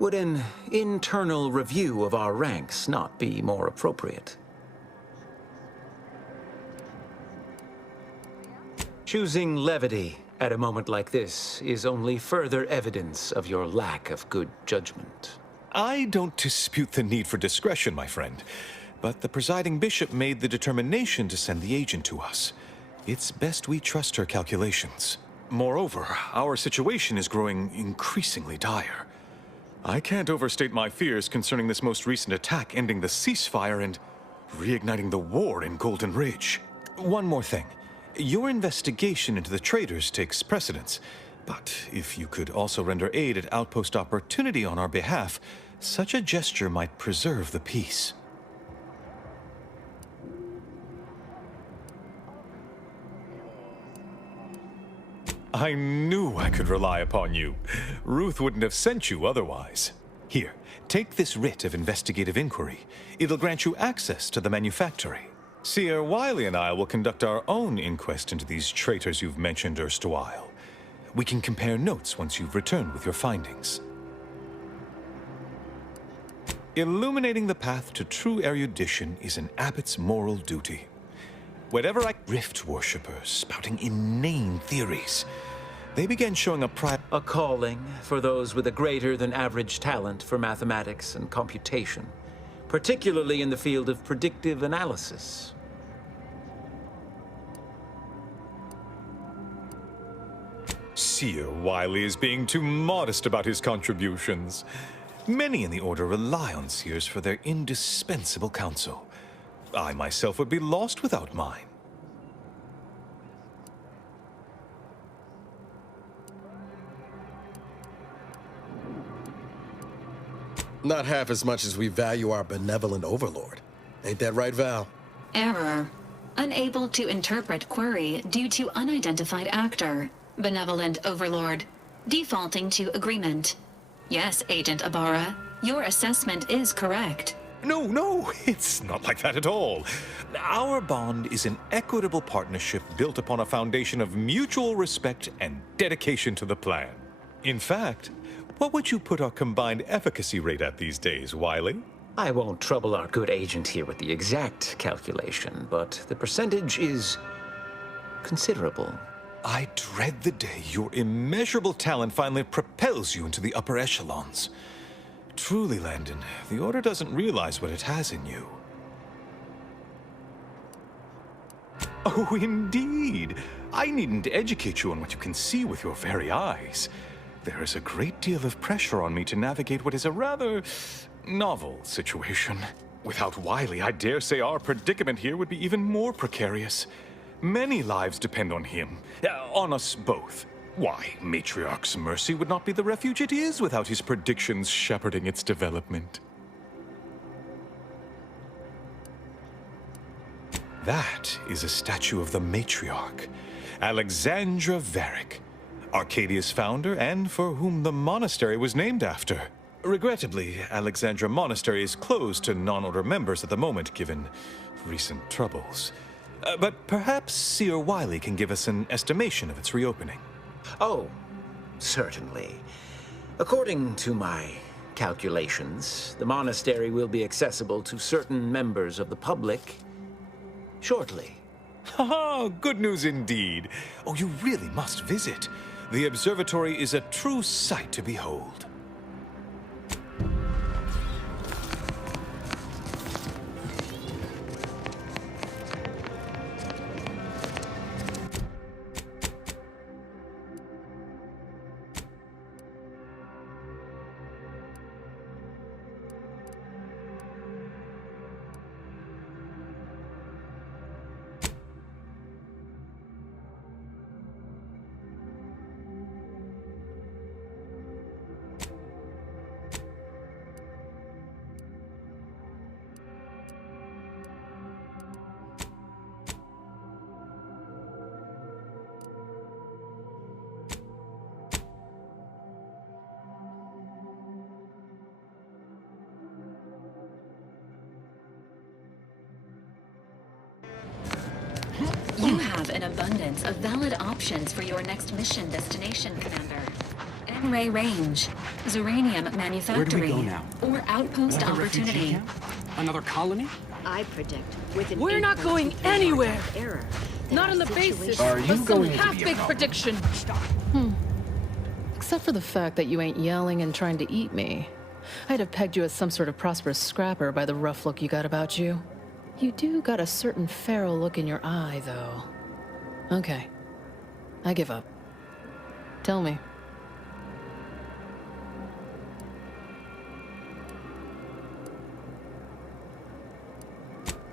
Would an internal review of our ranks not be more appropriate? Choosing levity at a moment like this is only further evidence of your lack of good judgment. I don't dispute the need for discretion, my friend. But the presiding bishop made the determination to send the agent to us. It's best we trust her calculations. Moreover, our situation is growing increasingly dire. I can't overstate my fears concerning this most recent attack ending the ceasefire and reigniting the war in Golden Ridge. One more thing. Your investigation into the traitors takes precedence. But if you could also render aid at Outpost Opportunity on our behalf, such a gesture might preserve the peace. I knew I could rely upon you. Ruth wouldn't have sent you otherwise. Here, take this writ of investigative inquiry. It'll grant you access to the manufactory. Seer Wiley and I will conduct our own inquest into these traitors you've mentioned erstwhile. We can compare notes once you've returned with your findings. Illuminating the path to true erudition is an abbot's moral duty. Whatever Rift worshippers spouting inane theories, they began showing a calling for those with a greater than average talent for mathematics and computation, particularly in the field of predictive analysis. Seer Wiley is being too modest about his contributions. Many in the Order rely on seers for their indispensable counsel. I myself would be lost without mine. Not half as much as we value our benevolent overlord. Ain't that right, Val? Error. Unable to interpret query due to unidentified actor. Benevolent overlord. Defaulting to agreement. Yes, Agent Ibarra. Your assessment is correct. No, it's not like that at all. Our bond is an equitable partnership built upon a foundation of mutual respect and dedication to the plan. In fact, what would you put our combined efficacy rate at these days, Wiley? I won't trouble our good agent here with the exact calculation, but the percentage is considerable. I dread the day your immeasurable talent finally propels you into the upper echelons. Truly, Landon, the Order doesn't realize what it has in you. Oh, indeed. I needn't educate you on what you can see with your very eyes. There is a great deal of pressure on me to navigate what is a rather novel situation. Without Wiley, I dare say our predicament here would be even more precarious. Many lives depend on him, on us both. Why, Matriarch's Mercy would not be the refuge it is without his predictions shepherding its development. That is a statue of the Matriarch, Alexandra Varick, Arcadia's founder and for whom the monastery was named after. Regrettably, Alexandra Monastery is closed to non-Order members at the moment, given recent troubles. But perhaps Seer Wiley can give us an estimation of its reopening. Oh, certainly. According to my calculations, the monastery will be accessible to certain members of the public shortly. Ha! Good news indeed. Oh, you really must visit. The observatory is a true sight to behold. an abundance of valid options for your next mission destination, Commander. N-Ray Range, Zuranium Manufactory, Where do we go now? or Outpost Another refugee Opportunity. camp? Another colony? I predict with an We're not going 8.23 anywhere. margin of error, that Not our on the basis situation- Are you of some going to be a half-baked problem? prediction. Except for the fact that you ain't yelling and trying to eat me. I'd have pegged you as some sort of prosperous scrapper by the rough look you got about you. You do got a certain feral look in your eye, though. Okay. I give up. Tell me.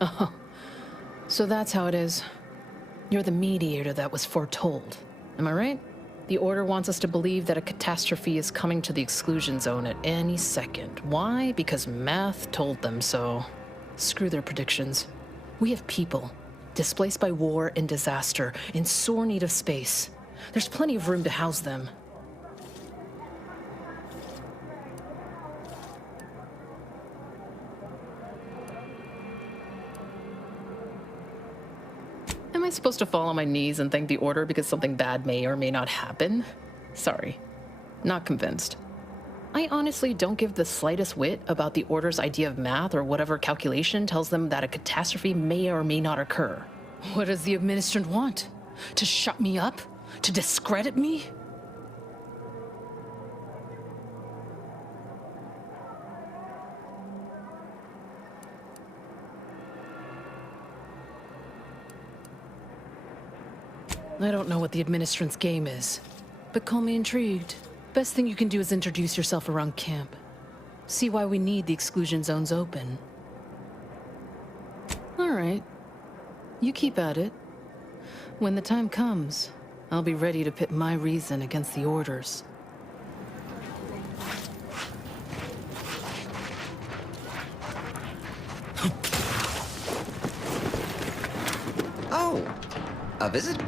Oh, so that's how it is. You're the mediator that was foretold. Am I right? The Order wants us to believe that a catastrophe is coming to the exclusion zone at any second. Why? Because math told them so. Screw their predictions. We have people, displaced by war and disaster, in sore need of space. There's plenty of room to house them. Am I supposed to fall on my knees and thank the Order because something bad may or may not happen? Sorry. Not convinced. I honestly don't give the slightest whit about the Order's idea of math or whatever calculation tells them that a catastrophe may or may not occur. What does the administrant want? To shut me up? To discredit me? I don't know what the administrant's game is, but call me intrigued. Best thing you can do is introduce yourself around camp. See why we need the exclusion zones open. All right. You keep at it. When the time comes, I'll be ready to pit my reason against the Order's. Oh, a visit?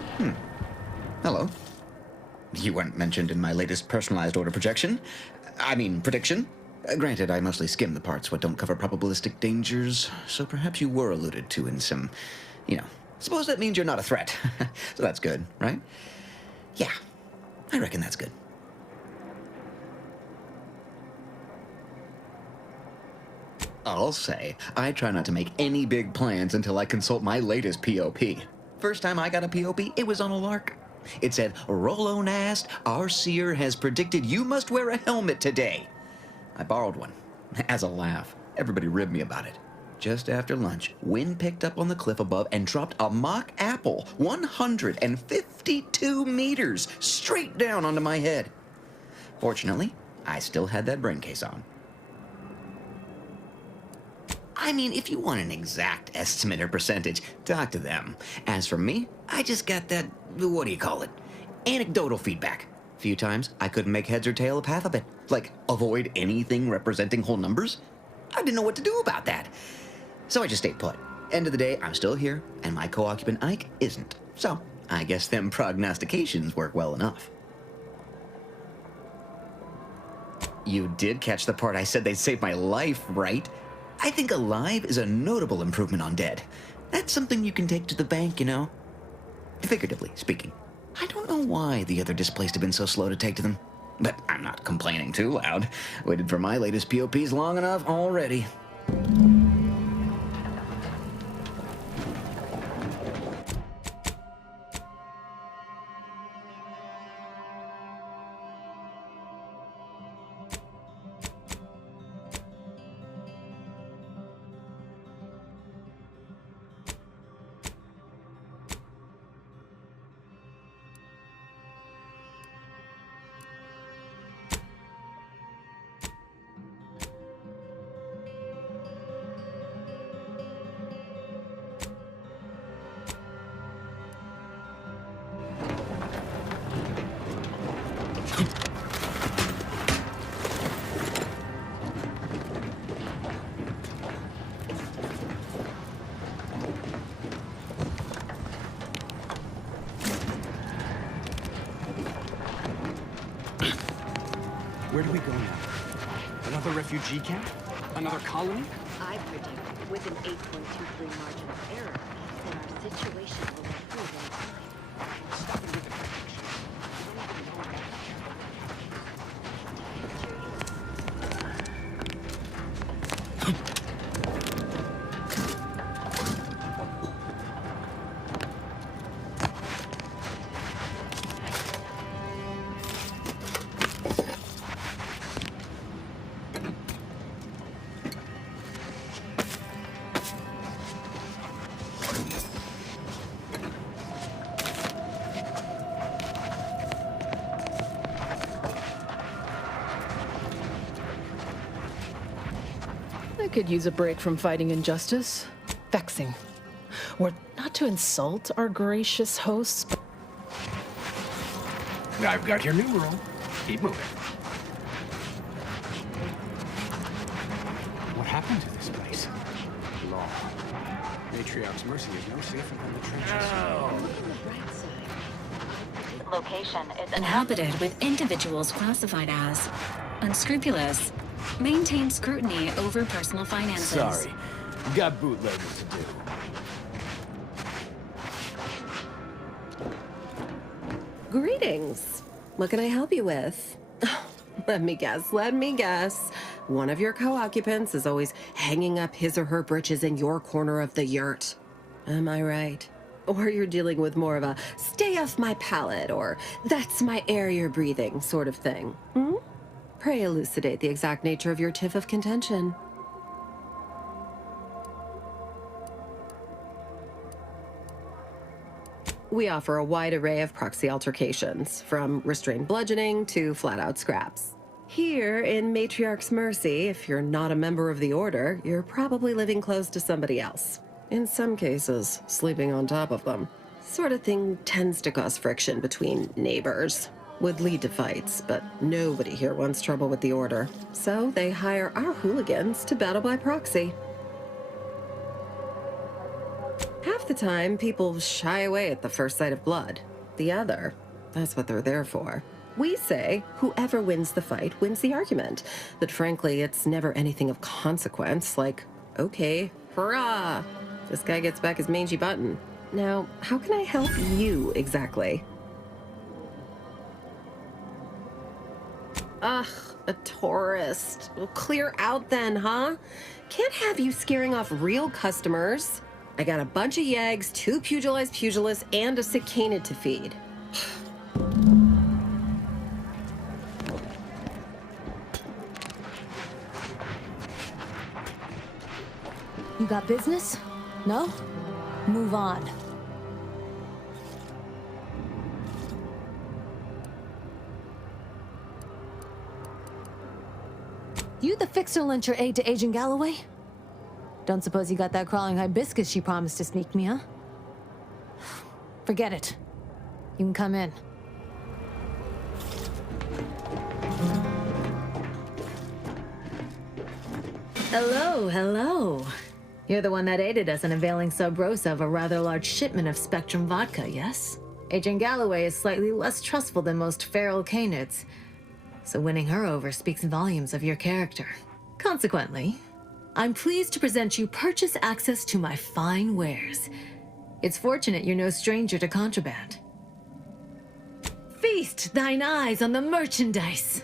Hello. You weren't mentioned in my latest personalized order projection. I mean, prediction. Granted, I mostly skim the parts what don't cover probabilistic dangers, so perhaps you were alluded to in some, suppose that means you're not a threat. So that's good, right? Yeah, I reckon that's good. I'll say, I try not to make any big plans until I consult my latest POP. First time I got a POP, it was on a lark. It said, Rolo Nast, our seer has predicted you must wear a helmet today. I borrowed one, as a laugh. Everybody ribbed me about it. Just after lunch, wind picked up on the cliff above and dropped a mock apple 152 meters straight down onto my head. Fortunately, I still had that brain case on. I mean, if you want an exact estimate or percentage, talk to them. As for me, I just got that, what do you call it? Anecdotal feedback. A few times, I couldn't make heads or tail of half of it. Like, avoid anything representing whole numbers. I didn't know what to do about that. So I just stayed put. End of the day, I'm still here, and my co-occupant Ike isn't. So, I guess them prognostications work well enough. You did catch the part I said they'd save my life, right? I think alive is a notable improvement on dead. That's something you can take to the bank, Figuratively speaking. I don't know why the other displaced have been so slow to take to them. But I'm not complaining too loud. Waited for my latest POPs long enough already. Where do we go now? Another refugee camp? Another colony? I predict with an 8.23 margin of error that our situation will improve in time. I could use a break from fighting injustice. Vexing. Or not to insult our gracious hosts, but... I've got your numeral. Keep moving. What happened to this place? Law. Matriarch's Mercy is no safer than the trenches. Location is inhabited with individuals classified as unscrupulous, maintain scrutiny over personal finances. Sorry, got bootleggers to do. Greetings. What can I help you with? Let me guess. One of your co-occupants is always hanging up his or her britches in your corner of the yurt. Am I right? Or you're dealing with more of a stay off my palate or that's my air you're breathing sort of thing. Pray elucidate the exact nature of your tiff of contention. We offer a wide array of proxy altercations, from restrained bludgeoning to flat-out scraps. Here in Matriarch's Mercy, if you're not a member of the Order, you're probably living close to somebody else. In some cases, sleeping on top of them. Sort of thing tends to cause friction between neighbors. Would lead to fights, but nobody here wants trouble with the Order. So they hire our hooligans to battle by proxy. Half the time, people shy away at the first sight of blood. The other, that's what they're there for. We say whoever wins the fight wins the argument. But frankly, it's never anything of consequence, like, okay, hurrah! This guy gets back his mangy button. Now, how can I help you exactly? Ugh, a tourist. Well, clear out then, huh? Can't have you scaring off real customers. I got a bunch of yeggs, 2 pugilized pugilists, and a sick canid to feed. You got business? No? Move on. You the fixer-lyncher aide to Agent Galloway? Don't suppose you got that crawling hibiscus she promised to sneak me, huh? Forget it. You can come in. Hello. You're the one that aided us in availing Sub Rosa of a rather large shipment of Spectrum vodka, yes? Agent Galloway is slightly less trustful than most feral canids, so winning her over speaks volumes of your character. Consequently, I'm pleased to present you purchase access to my fine wares. It's fortunate you're no stranger to contraband. Feast thine eyes on the merchandise!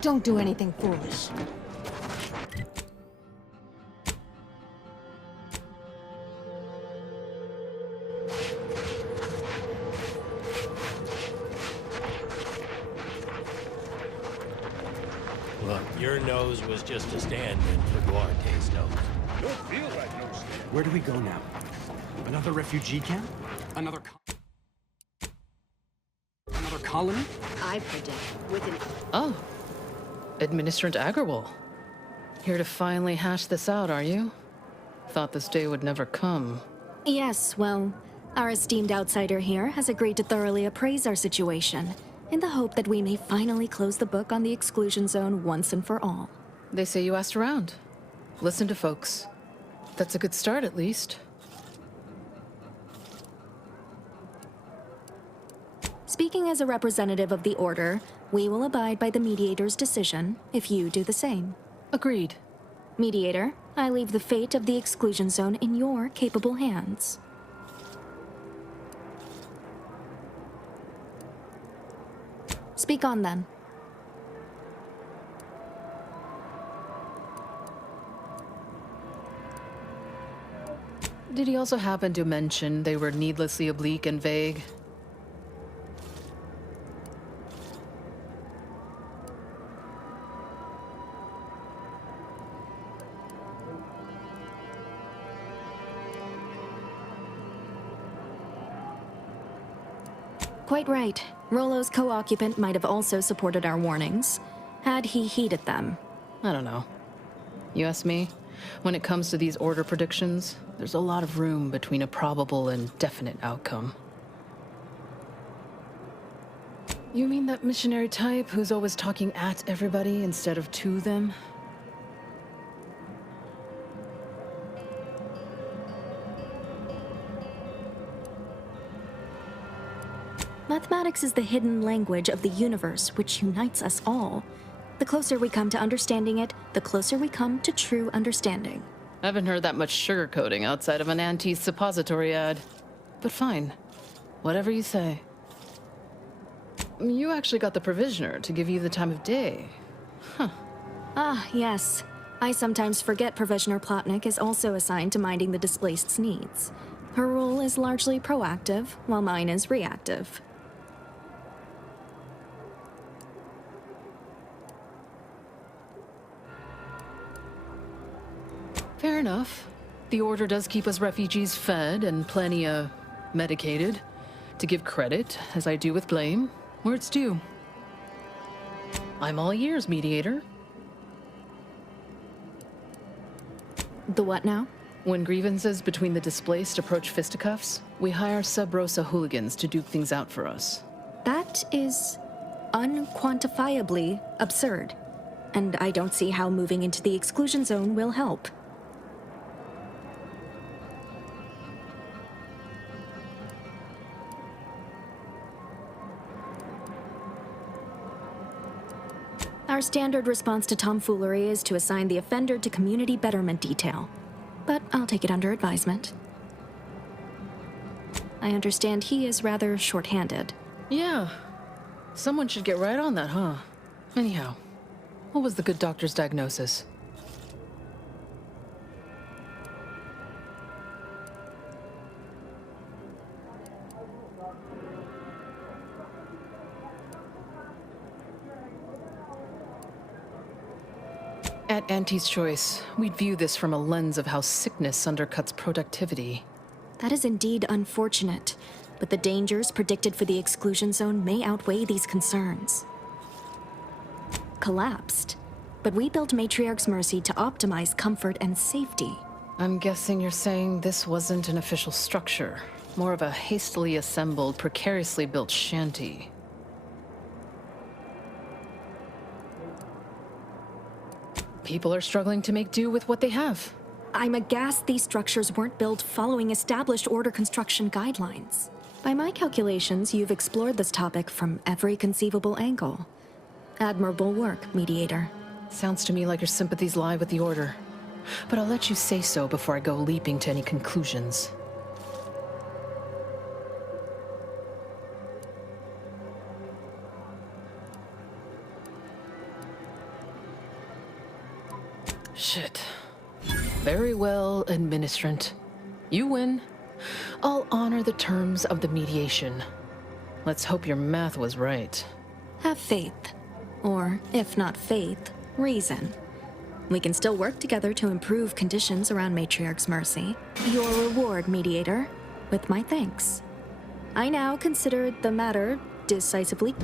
Don't do anything foolish. Look, your nose was just a stand-in for Duarte's nose. Don't feel like no stand. Where do we go now? Another refugee camp? Another colony? I predict with an... Oh. Administrant Agarwal. Here to finally hash this out, are you? Thought this day would never come. Yes, well, our esteemed outsider here has agreed to thoroughly appraise our situation, in the hope that we may finally close the book on the exclusion zone once and for all. They say you asked around. Listen to folks. That's a good start, at least. Speaking as a representative of the Order, we will abide by the Mediator's decision if you do the same. Agreed. Mediator, I leave the fate of the exclusion zone in your capable hands. Speak on then. Did he also happen to mention they were needlessly oblique and vague? Quite right. Rollo's co-occupant might have also supported our warnings, had he heeded them. I don't know. You ask me? When it comes to these order predictions, there's a lot of room between a probable and definite outcome. You mean that missionary type who's always talking at everybody instead of to them? Mathematics is the hidden language of the universe which unites us all. The closer we come to understanding it, the closer we come to true understanding. I haven't heard that much sugarcoating outside of an anti-suppository ad. But fine. Whatever you say. You actually got the Provisioner to give you the time of day. Huh. Ah, yes. I sometimes forget Provisioner Plotnik is also assigned to minding the displaced's needs. Her role is largely proactive, while mine is reactive. Fair enough. The Order does keep us refugees fed and plenty, medicated. To give credit, as I do with blame, where it's due. I'm all ears, Mediator. The what now? When grievances between the displaced approach fisticuffs, we hire Sub Rosa hooligans to duke things out for us. That is unquantifiably absurd. And I don't see how moving into the exclusion zone will help. Our standard response to tomfoolery is to assign the offender to community betterment detail. But I'll take it under advisement. I understand he is rather short-handed. Yeah. Someone should get right on that, huh? Anyhow, what was the good doctor's diagnosis? At Auntie's Choice, we'd view this from a lens of how sickness undercuts productivity. That is indeed unfortunate, but the dangers predicted for the exclusion zone may outweigh these concerns. Collapsed, but we built Matriarch's Mercy to optimize comfort and safety. I'm guessing you're saying this wasn't an official structure, more of a hastily assembled, precariously built shanty. People are struggling to make do with what they have. I'm aghast these structures weren't built following established order construction guidelines. By my calculations, you've explored this topic from every conceivable angle. Admirable work, Mediator. Sounds to me like your sympathies lie with the Order. But I'll let you say so before I go leaping to any conclusions. Shit. Very well, Administrant. You win. I'll honor the terms of the mediation. Let's hope your math was right. Have faith. Or, if not faith, reason. We can still work together to improve conditions around Matriarch's Mercy. Your reward, Mediator, with my thanks. I now consider the matter decisively...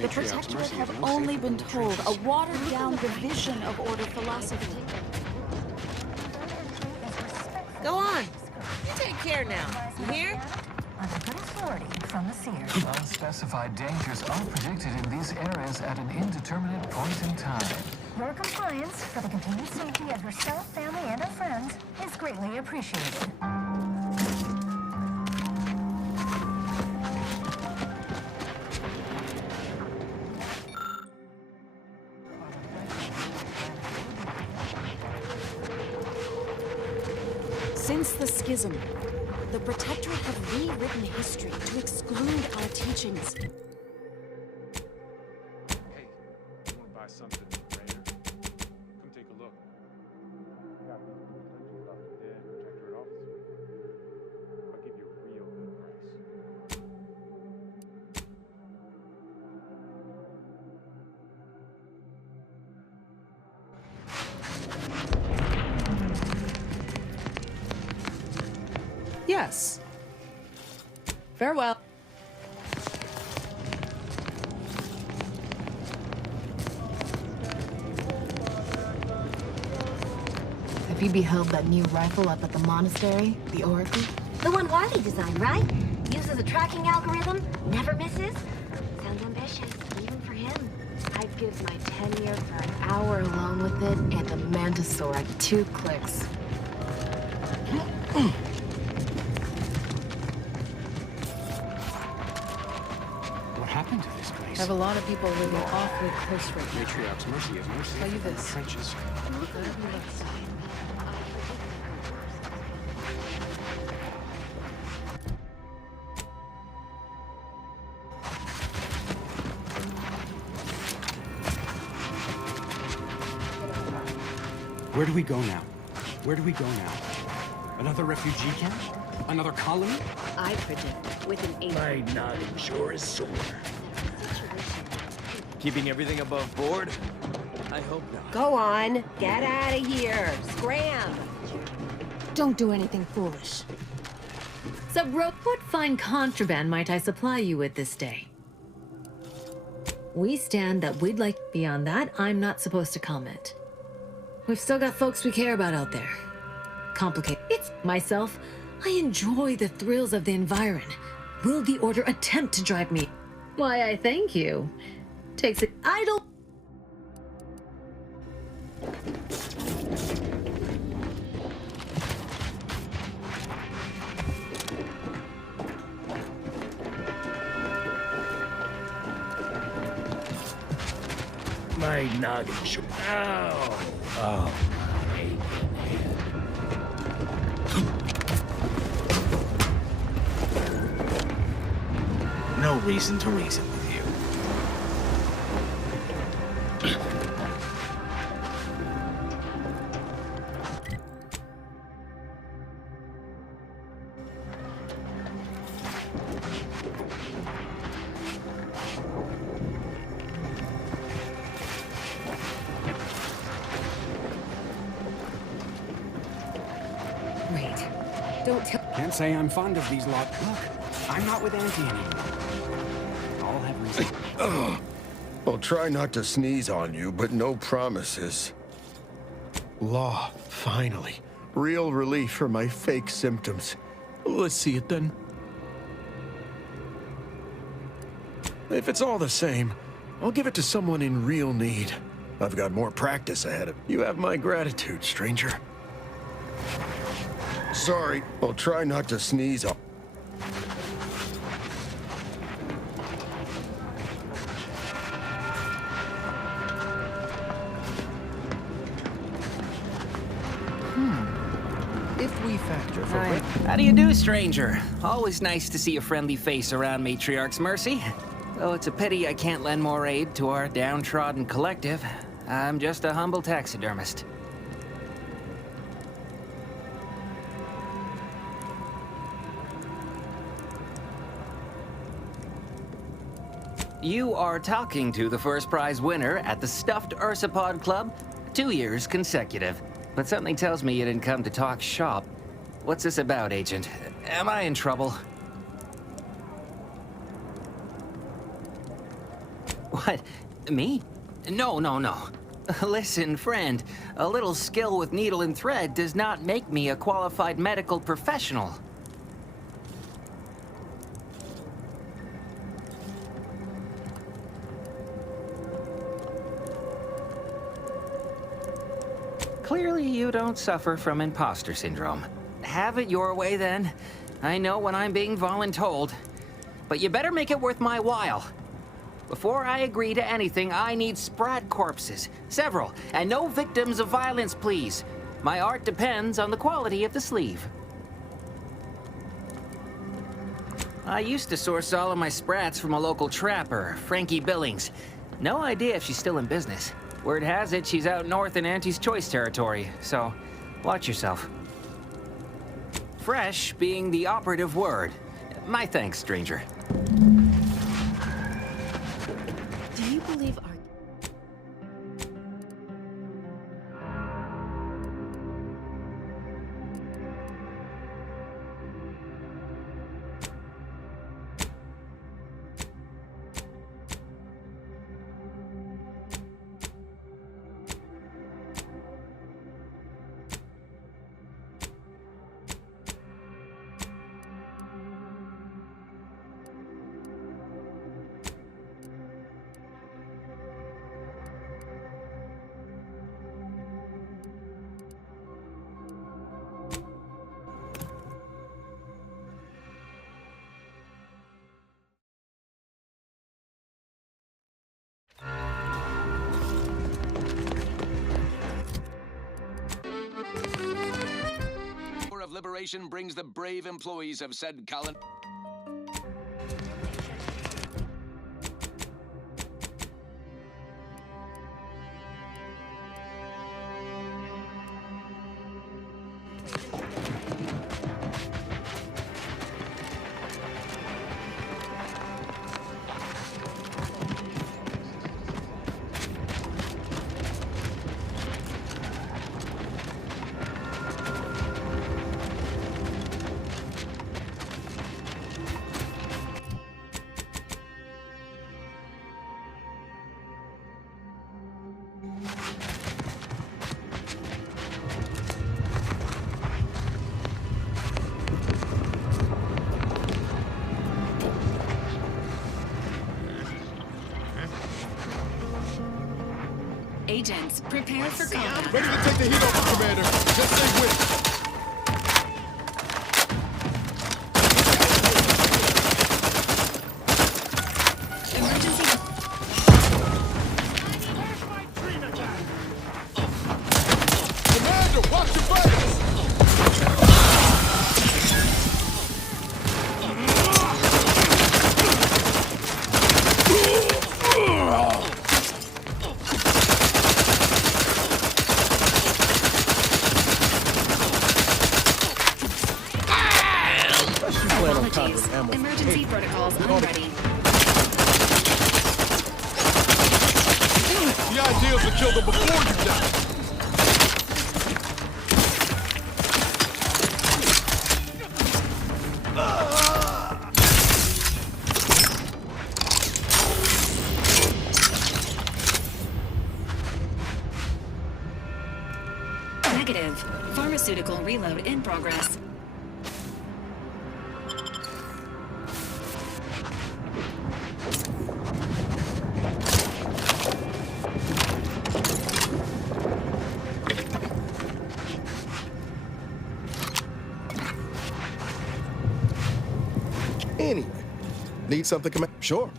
The Protectorate have only been told a watered-down revision of Order philosophy. Go on. You take care now. You hear? Under good authority from the seer. Unspecified dangers are predicted in these areas at an indeterminate point in time. Your compliance for the continued safety of yourself, family, and our friends is greatly appreciated. Since the schism, the Protectorate have rewritten history to exclude our teachings. Hey, you want to buy something rare? Come take a look. I got these blue punches off the dead Protectorate officer. I'll give you a real good price. Yes. Farewell. Have you beheld that new rifle up at the monastery? The Oracle? The one Wiley designed, right? Uses a tracking algorithm, never misses. Sounds ambitious, even for him. I'd give my tenure for an hour alone with it and the Mantisaur at 2 clicks. What happened to this place? I have a lot of people living awfully close right now. Matriarch's mercy is no Tell safer you than the this. trenches. Where do we go now? Where do we go now? Another refugee camp? Another colony? I predict with an 8. My noggin sure is sore. Keeping everything above board? I hope not. Go on, get out of here. Scram. Don't do anything foolish. So, bro, what fine contraband might I supply you with this day? We stand that we'd like. Beyond that, I'm not supposed to comment. We've still got folks we care about out there. Complicated. It's myself. I enjoy the thrills of the environ. Will the Order attempt to drive me? Why, I thank you. Takes it idle. My noggin sure. Ow! Oh, my aching head. No reason to reason with you. Wait, don't tell. Can't say I'm fond of these lot. Look, I'm not with Auntie anymore. I'll have reason. I'll try not to sneeze on you, but no promises. Law, finally. Real relief for my fake symptoms. Let's see it then. If it's all the same, I'll give it to someone in real need. I've got more practice ahead of you. Have my gratitude, stranger. Sorry, I'll try not to sneeze on. If we factor for How do you do, stranger? Always nice to see a friendly face around Matriarch's Mercy. Though it's a pity I can't lend more aid to our downtrodden collective. I'm just a humble taxidermist. You are talking to the first prize winner at the Stuffed Ursapod Club, 2 years consecutive. But something tells me you didn't come to talk shop. What's this about, Agent? Am I in trouble? What? Me? No. Listen, friend, a little skill with needle and thread does not make me a qualified medical professional. Clearly, you don't suffer from imposter syndrome. Have it your way, then. I know when I'm being voluntold. But you better make it worth my while. Before I agree to anything, I need sprat corpses. Several. And no victims of violence, please. My art depends on the quality of the sleeve. I used to source all of my sprats from a local trapper, Frankie Billings. No idea if she's still in business. Word has it she's out north in Auntie's Choice territory, so watch yourself. Fresh being the operative word. My thanks, stranger. Do you believe our... Of liberation brings the brave employees of said colony. Agents, prepare for combat. Ready to take the heat off, Commander. Just stay with it. Commander, watch your back! Apologies. Emergency protocols unready. The idea is to kill them before you die. Negative. Pharmaceutical reload in progress. Anyway, need something, Commander? Sure.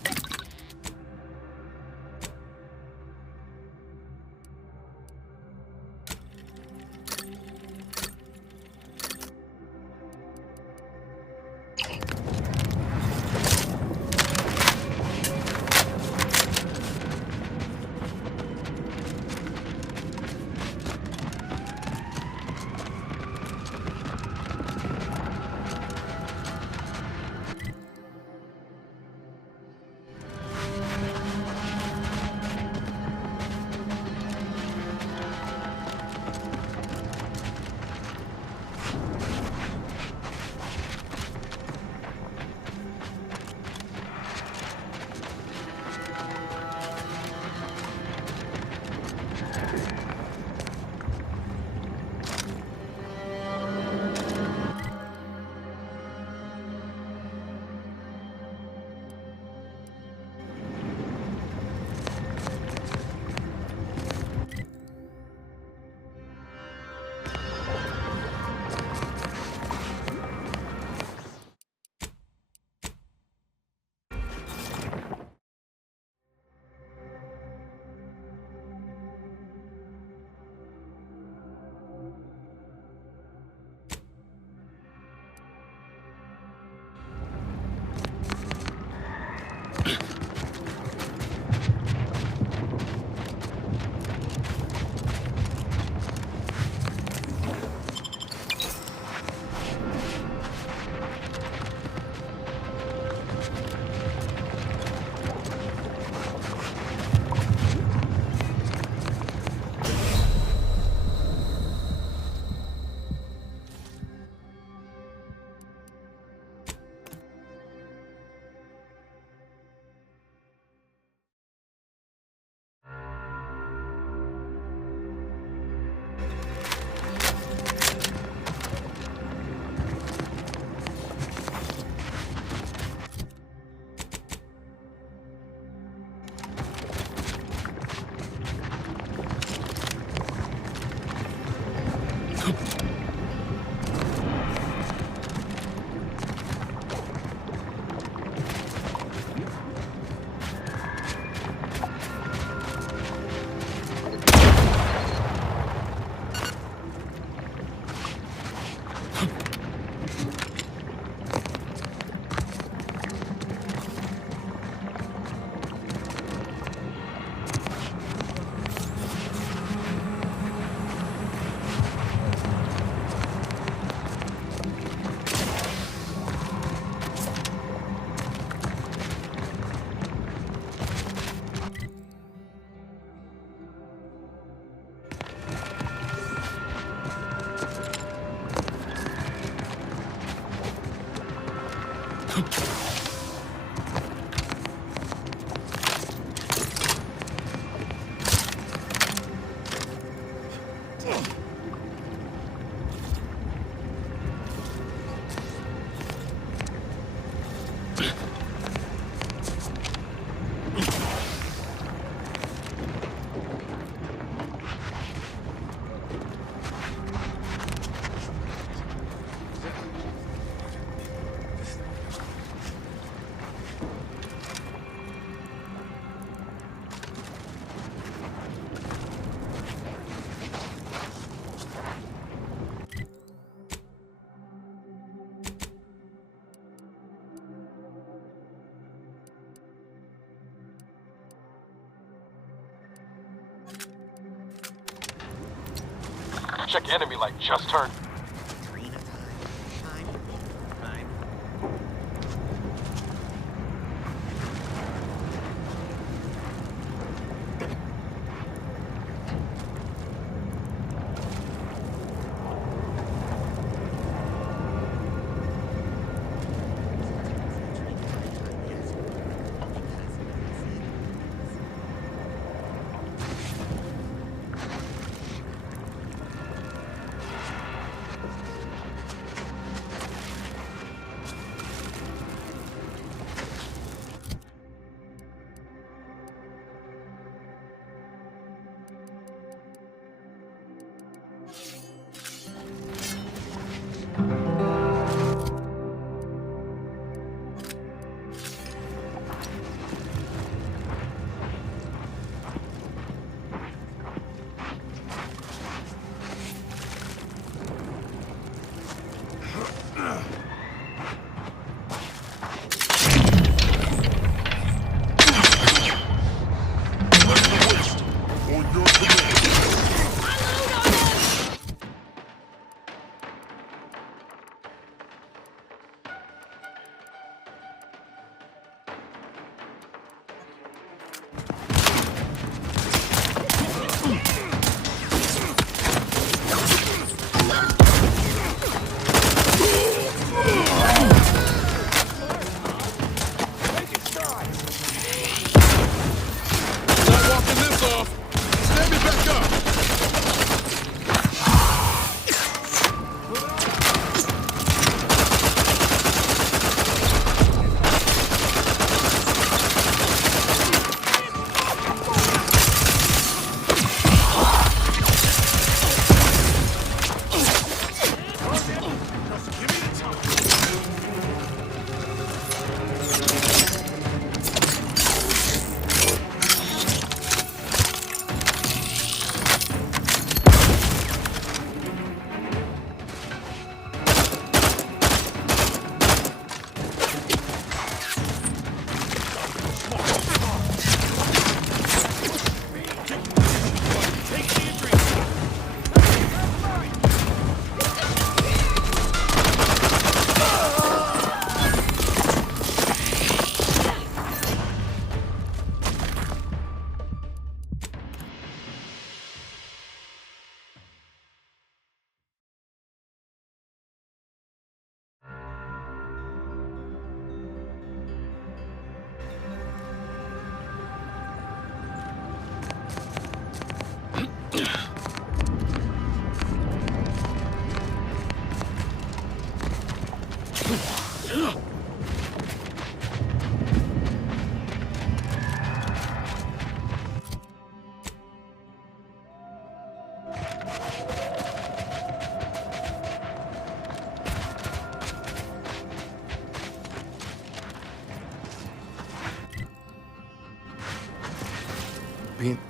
Check enemy light just turned.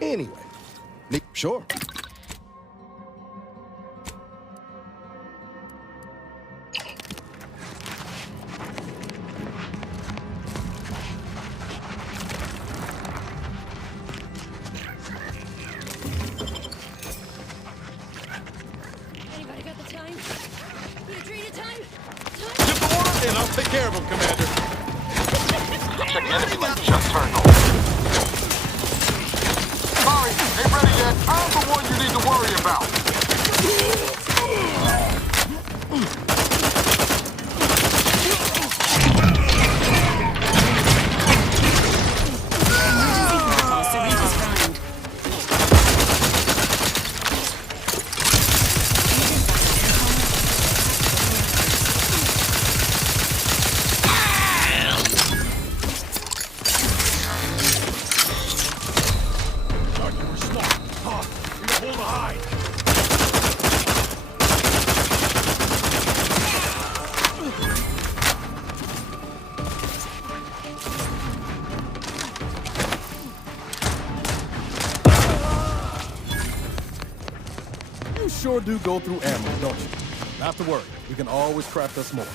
Anyway, sure. Anybody got the time? Need a train of time? Give the order and I'll take care of him, Commander. Check enemy light just turned on. Sorry, ain't ready yet. I'm the one you need to worry about. Sure do go through ammo, don't you? Not to worry, we can always craft us more.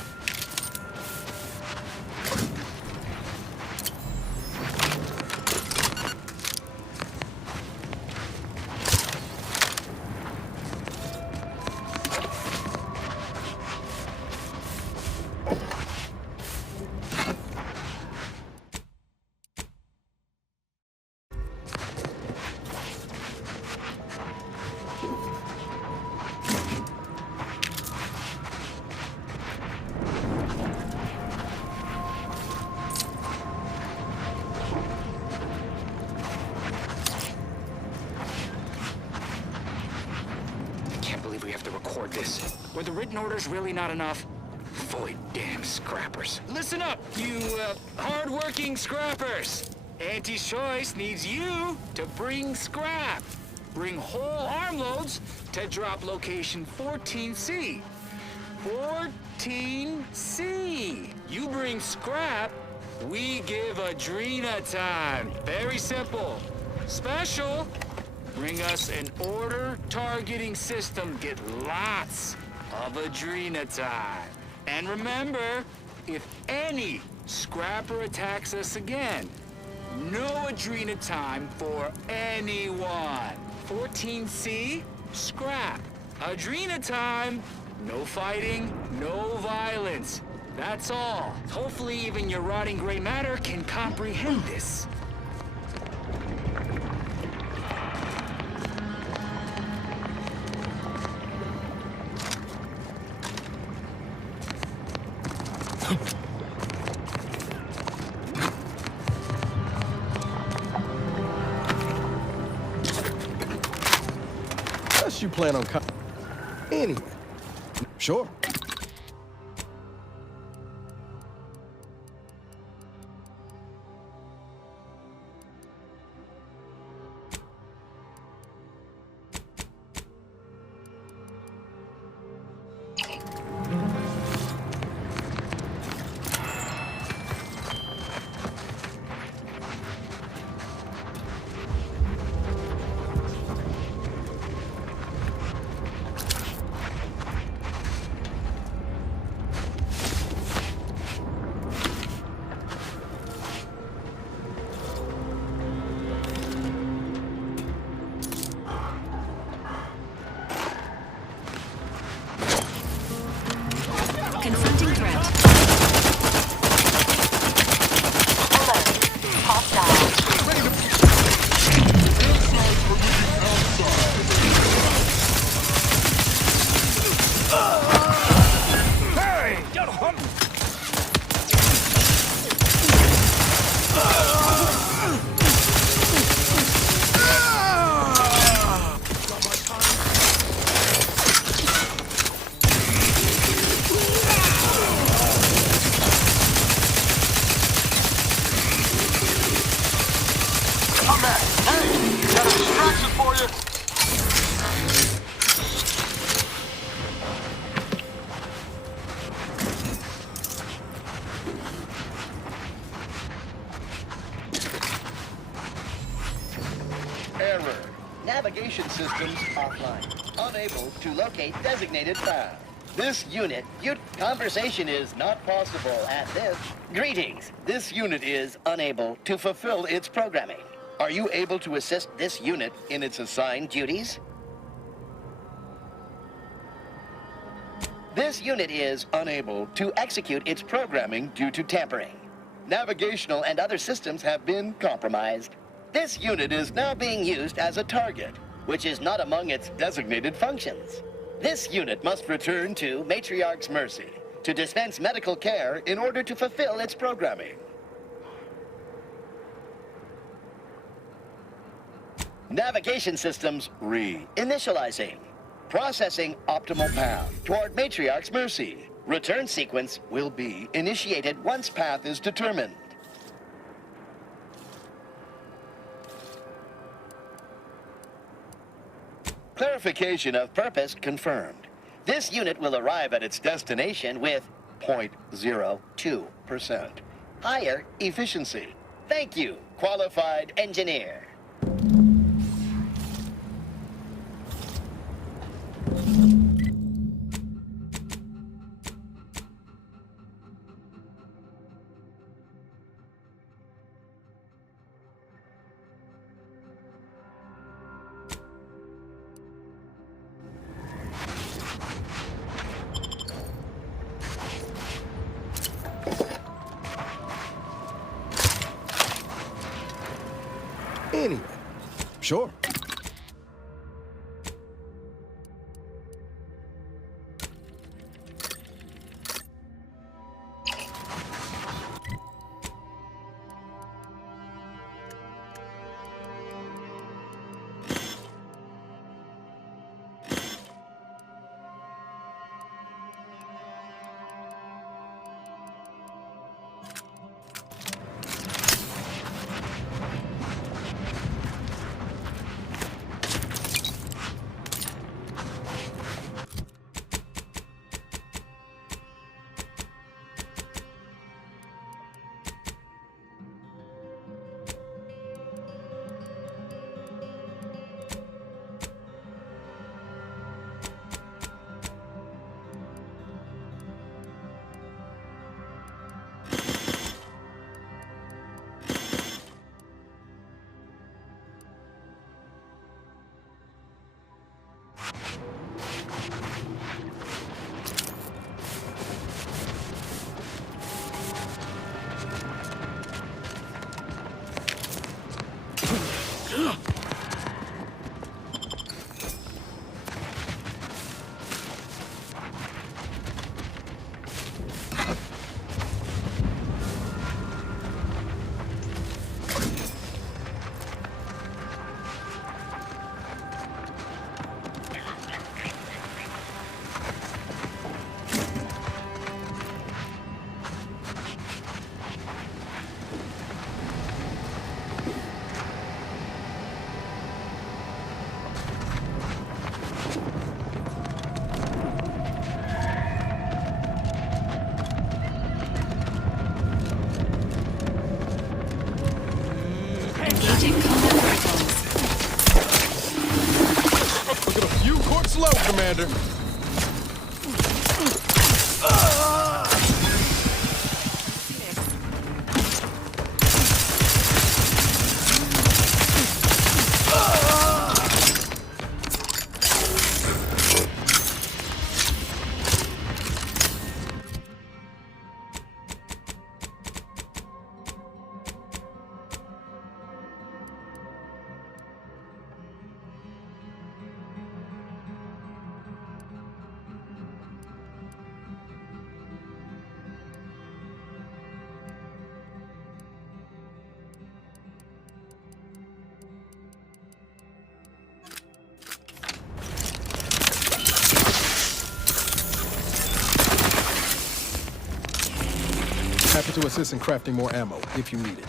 this? Were the written orders really not enough? Void damn scrappers. Listen up, you, hard-working scrappers! Auntie's Choice needs you to bring scrap. Bring whole armloads to drop location 14C. 14C. You bring scrap, we give Adrena time. Very simple. Special. Bring us an order targeting system. Get lots of Adrena time. And remember, if any scrapper attacks us again, no Adrena time for anyone. 14C, scrap. Adrena time, no fighting, no violence. That's all. Hopefully even your rotting gray matter can comprehend this. Unless you plan on anyway. Sure. Confronting threat. Hey, get him! Come back. Hey, got a distraction for you. Error. Navigation systems offline. Unable to locate designated path. This unit, conversation is not possible at this. Greetings. This unit is unable to fulfill its programming. Are you able to assist this unit in its assigned duties? This unit is unable to execute its programming due to tampering. Navigational and other systems have been compromised. This unit is now being used as a target, which is not among its designated functions. This unit must return to Matriarch's Mercy to dispense medical care in order to fulfill its programming. Navigation systems re-initializing. Processing optimal path toward Matriarch's Mercy. Return sequence will be initiated once path is determined. Clarification of purpose confirmed. This unit will arrive at its destination with 0.02% higher efficiency. Thank you, qualified engineer. Anyway. Sure. Engaging combat rifles. Look at a few courts low, Commander. Happy to assist in crafting more ammo, if you need it.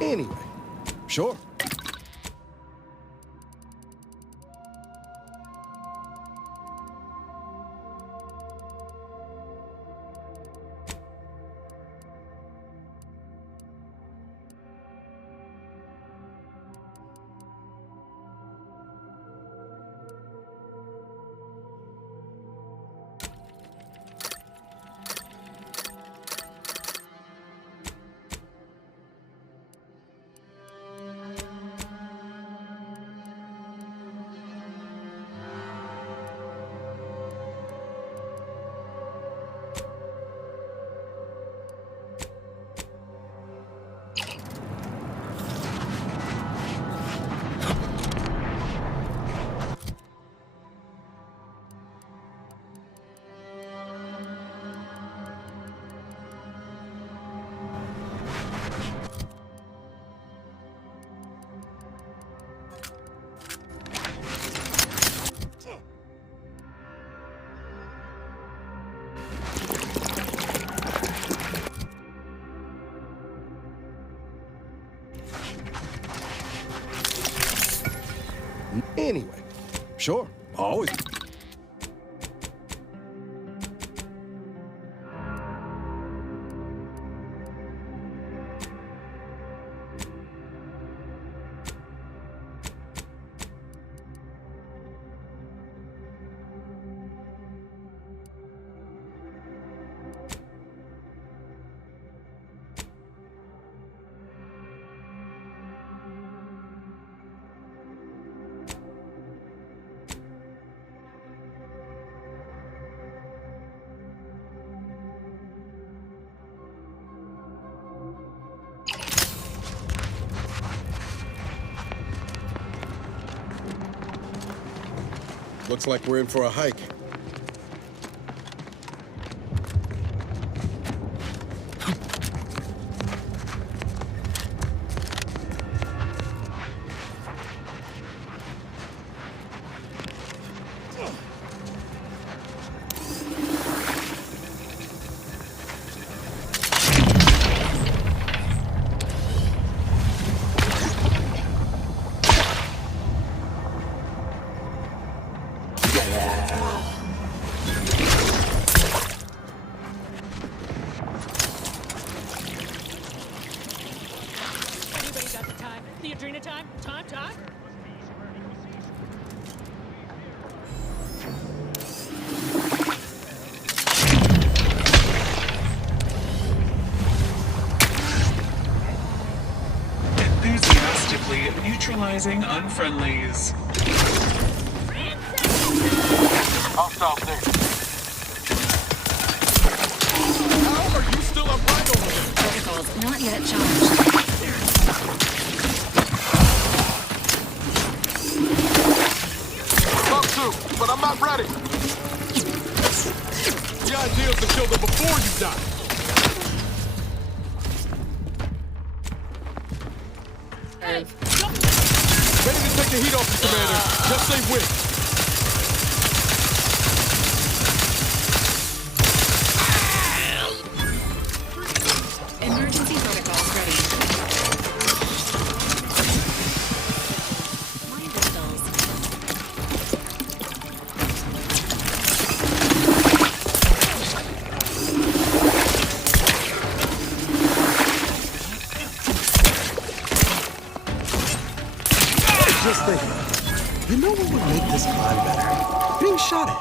Anyway, sure. Anyway, sure, always. Looks like we're in for a hike. Enthusiastically neutralizing unfriendlies. Hostiles there. How are you still upright over there? Protocols not yet charged. Come to, but I'm not ready. The idea is to kill them before you die. Ready to take the heat off you, Commander. Just say when. Emergency protocols ready. Mind missiles. Just thinking. You know what would make this climb better? Being shot at.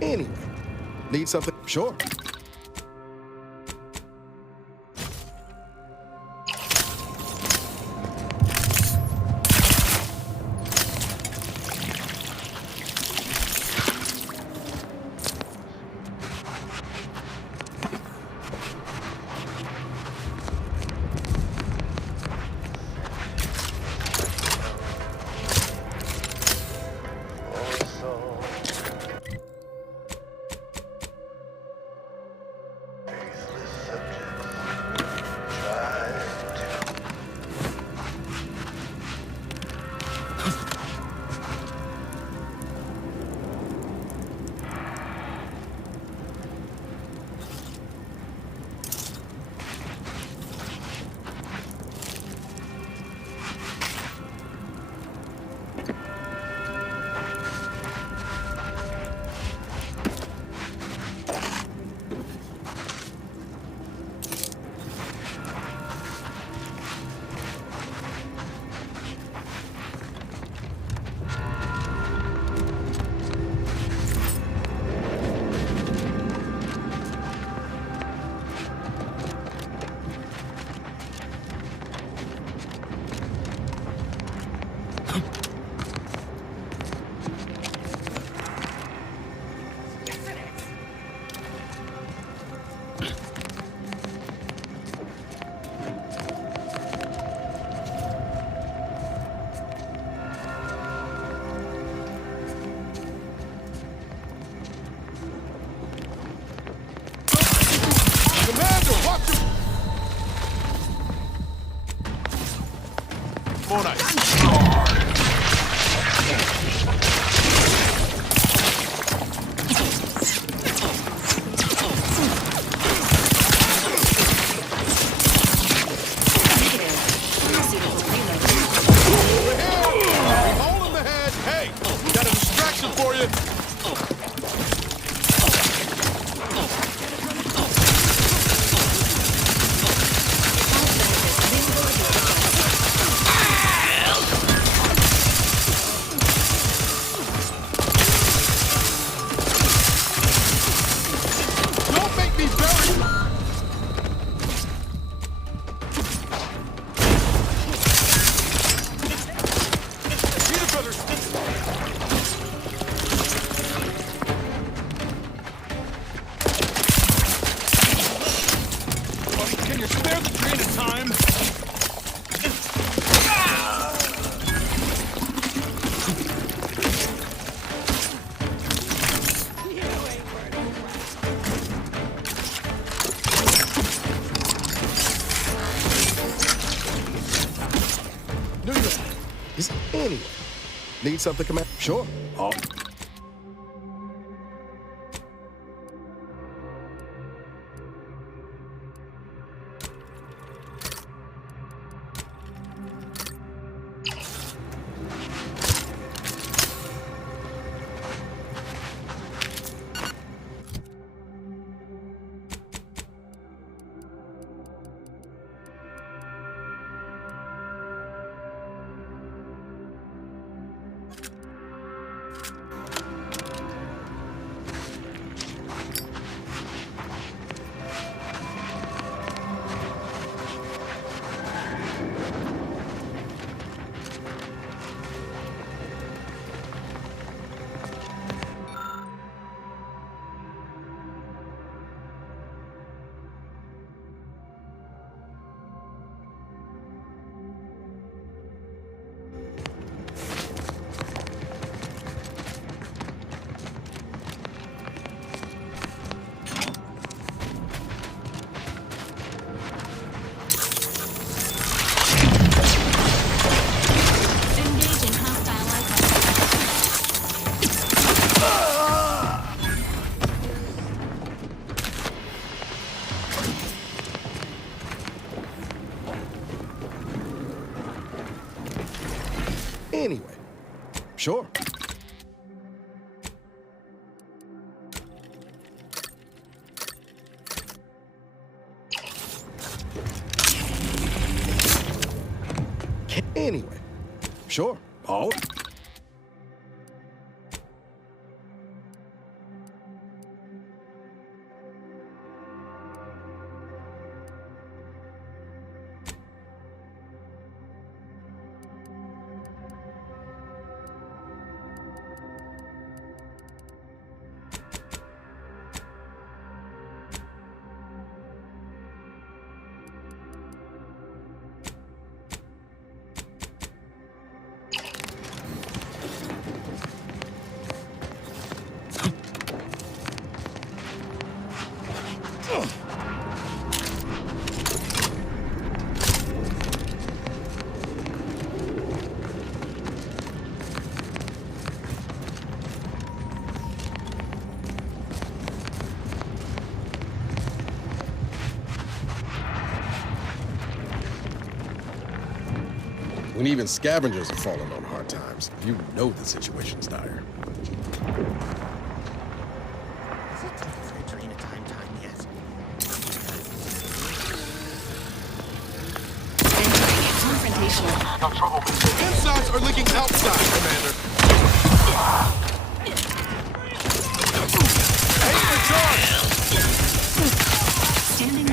Anyway, need something? Sure. More nice. Need something, Commander? Sure. Oh. Anyway, sure. Anyway, sure. Oh. When even scavengers are falling on hard times, you know the situation's dire. No trouble. Insides are leaking outside, Commander. Aim for charge! Standing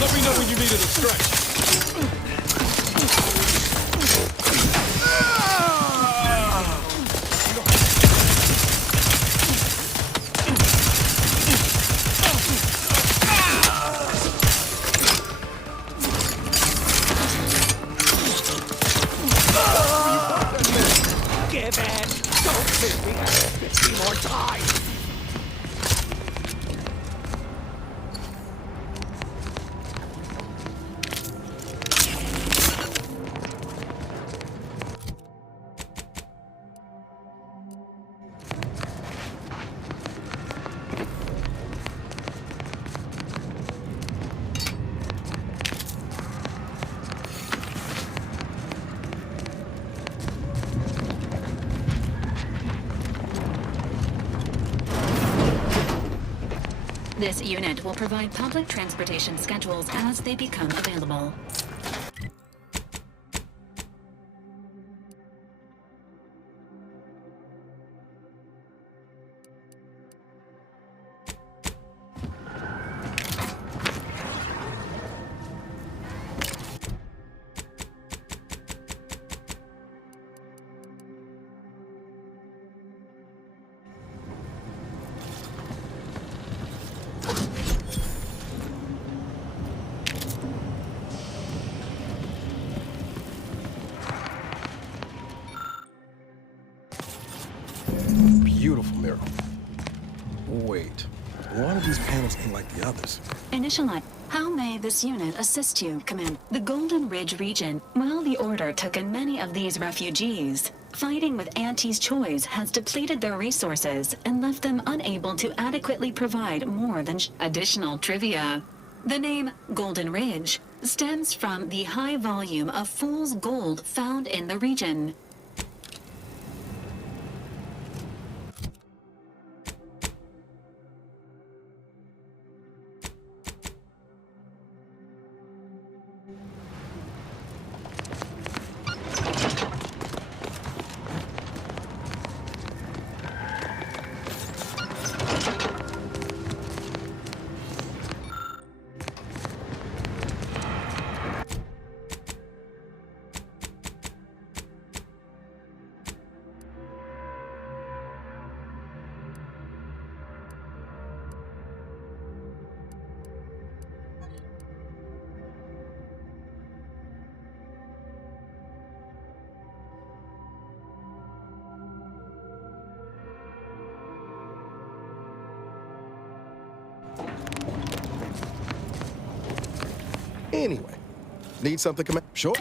Let me know when you needed a stretch. Give in! Don't hit me! 50 more times! This unit will provide public transportation schedules as they become available. Beautiful miracle. Wait, One of these panels ain't like the others. Initialize. How may this unit assist you, Command? The Golden Ridge region. While the Order took in many of these refugees, fighting with Auntie's Choice has depleted their resources and left them unable to adequately provide more than additional trivia. The name Golden Ridge stems from the high volume of fool's gold found in the region. Anyway, need something, Command? Sure.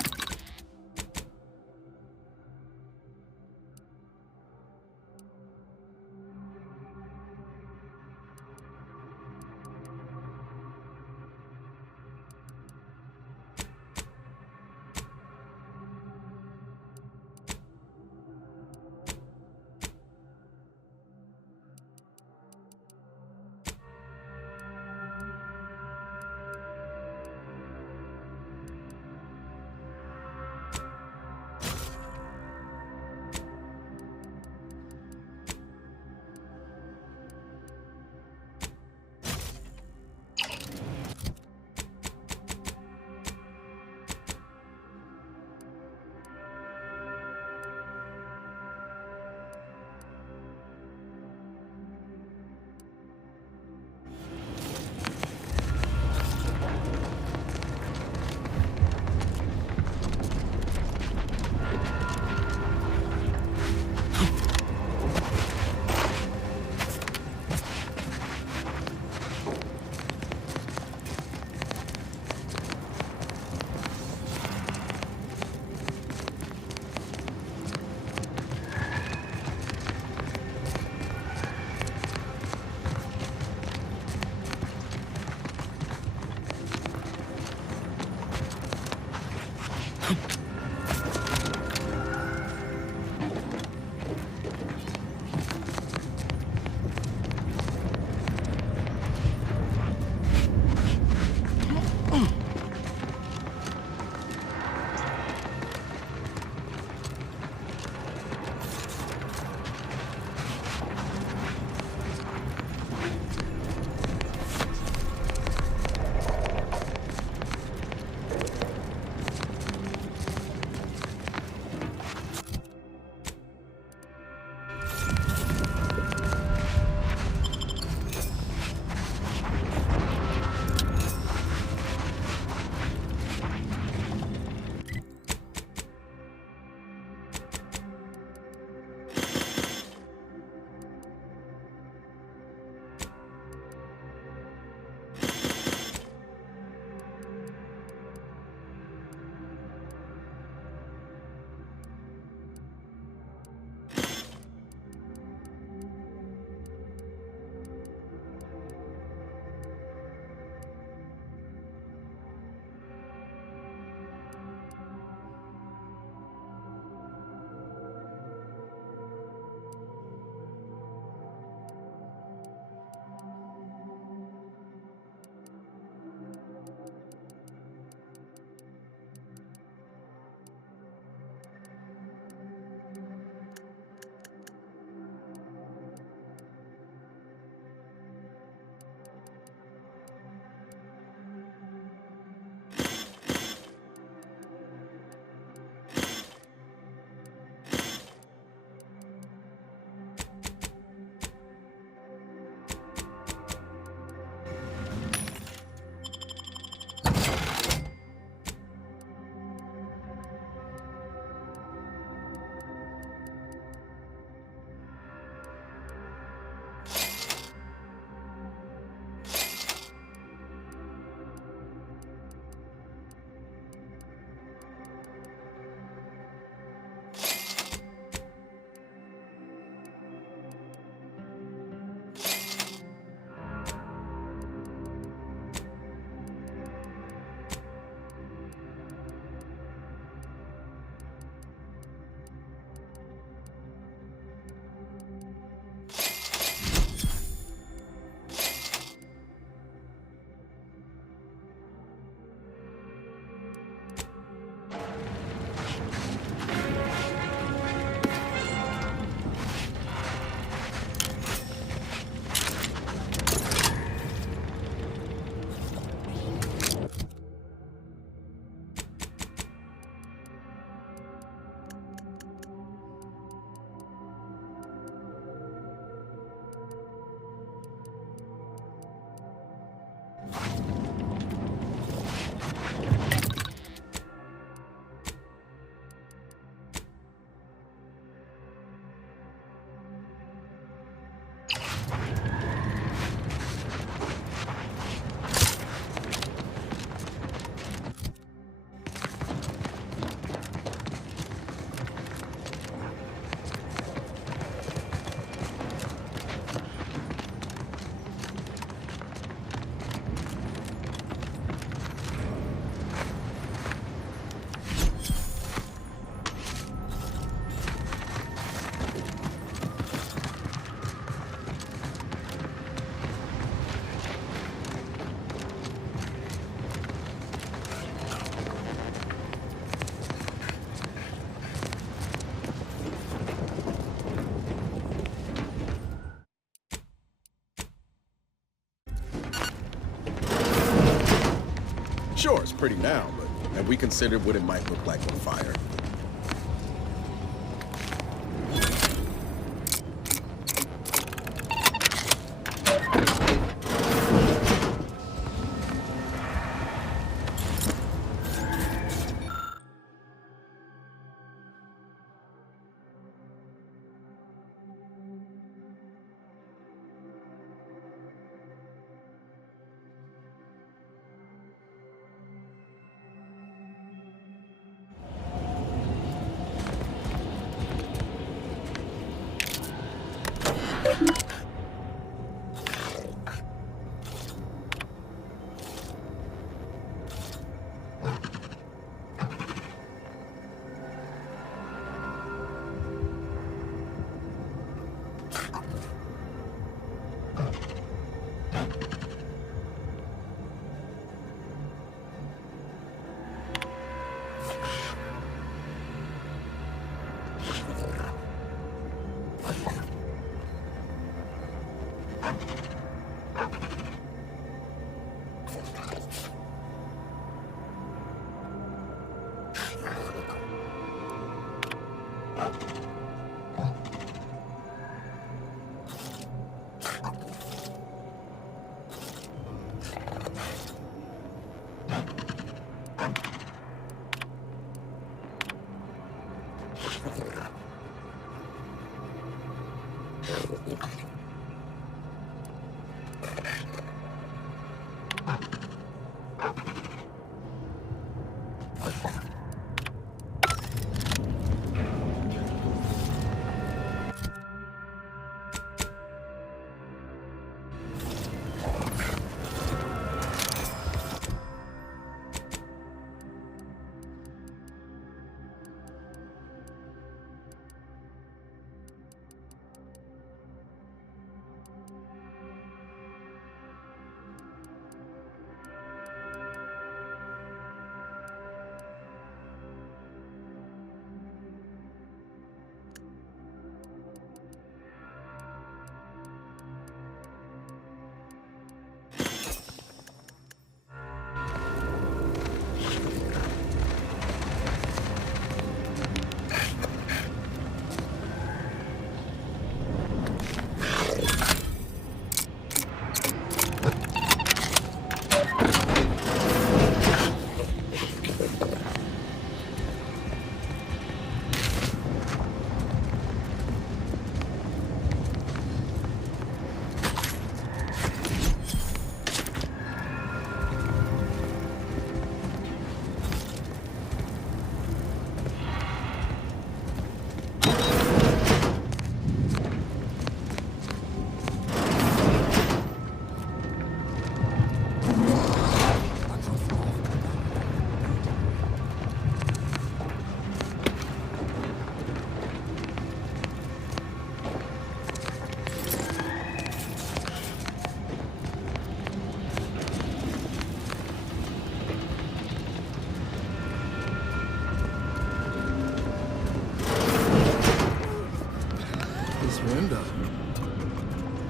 Sure, it's pretty now, but have we considered what it might look like on fire?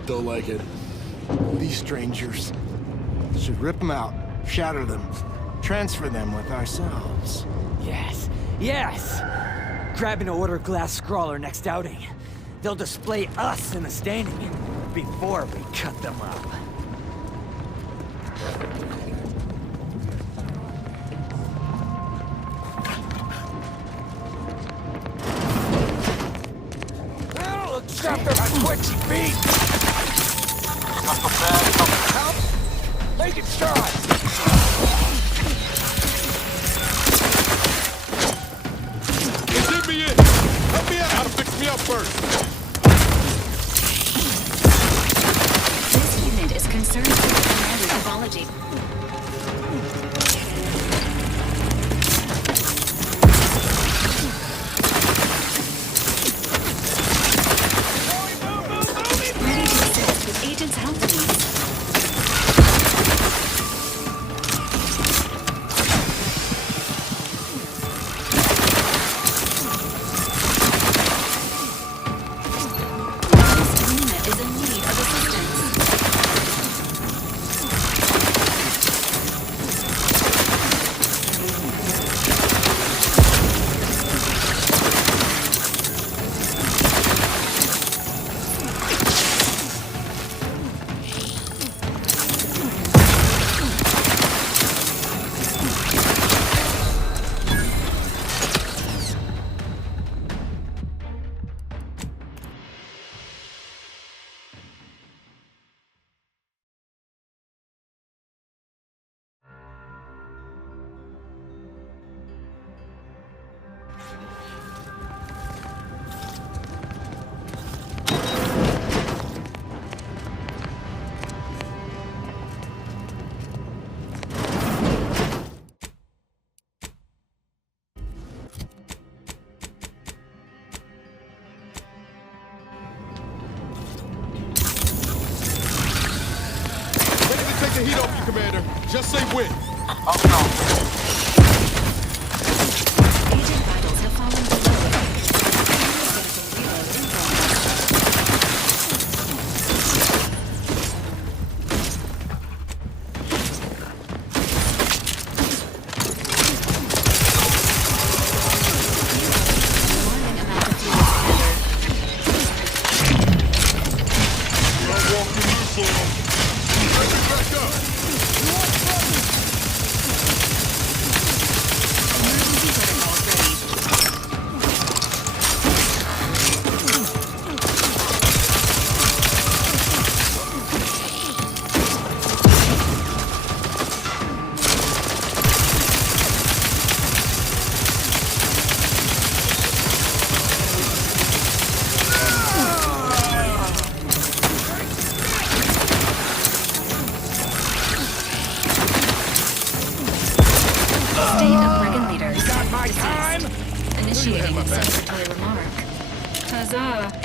Don't like it. These strangers. Should rip them out, shatter them, transfer them with ourselves. Yes, yes! Grab an order glass scrawler next outing. They'll display us in the standing before we cut them up. After my twitchy feet! Help! Make it start! Let me in! Help me out! How to fix me up first! This unit is concerned with commander topology. Agents help me. Take the heat off you, Commander. Just say when. Agent vitals have fallen initiating celebratory remark. Huzzah!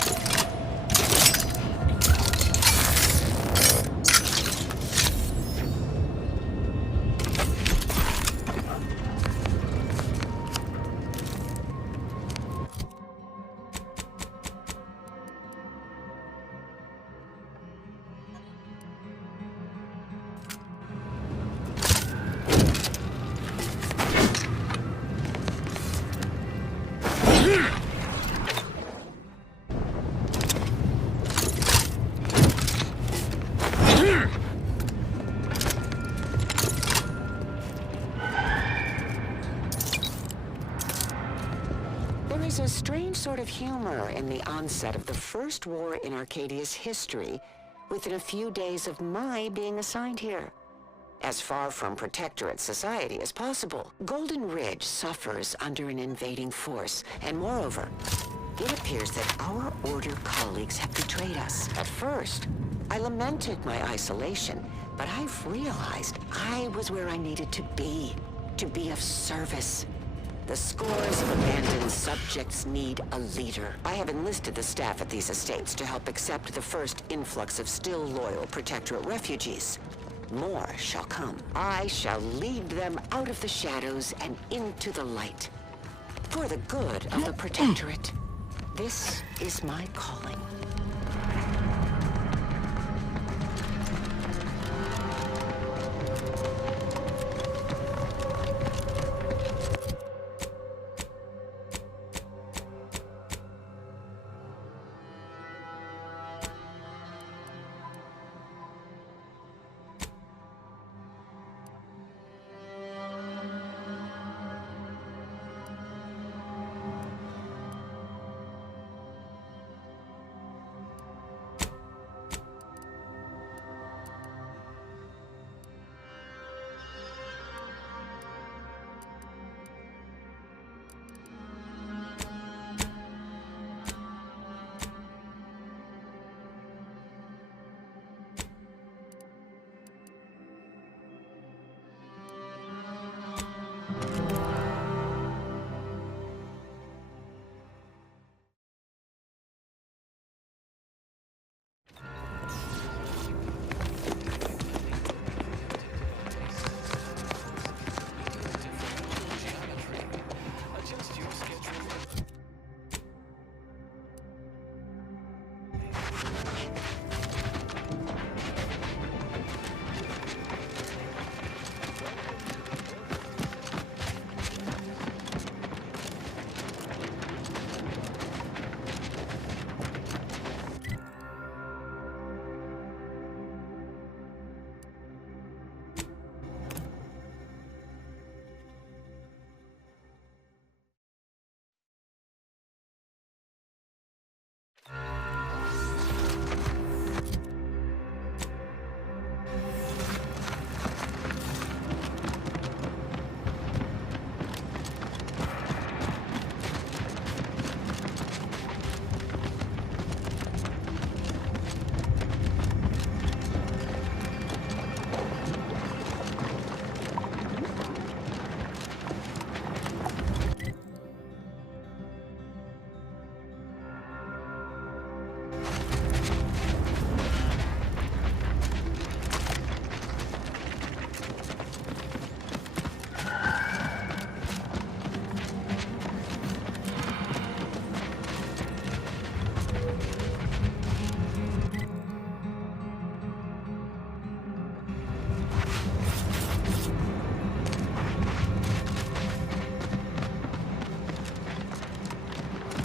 There's a strange sort of humor in the onset of the first war in Arcadia's history, within a few days of my being assigned here. As far from Protectorate society as possible, Golden Ridge suffers under an invading force, and moreover, it appears that our Order colleagues have betrayed us. At first, I lamented my isolation, but I've realized I was where I needed to be of service. The scores of abandoned subjects need a leader. I have enlisted the staff at these estates to help accept the first influx of still loyal Protectorate refugees. More shall come. I shall lead them out of the shadows and into the light. For the good of the Protectorate. This is my calling.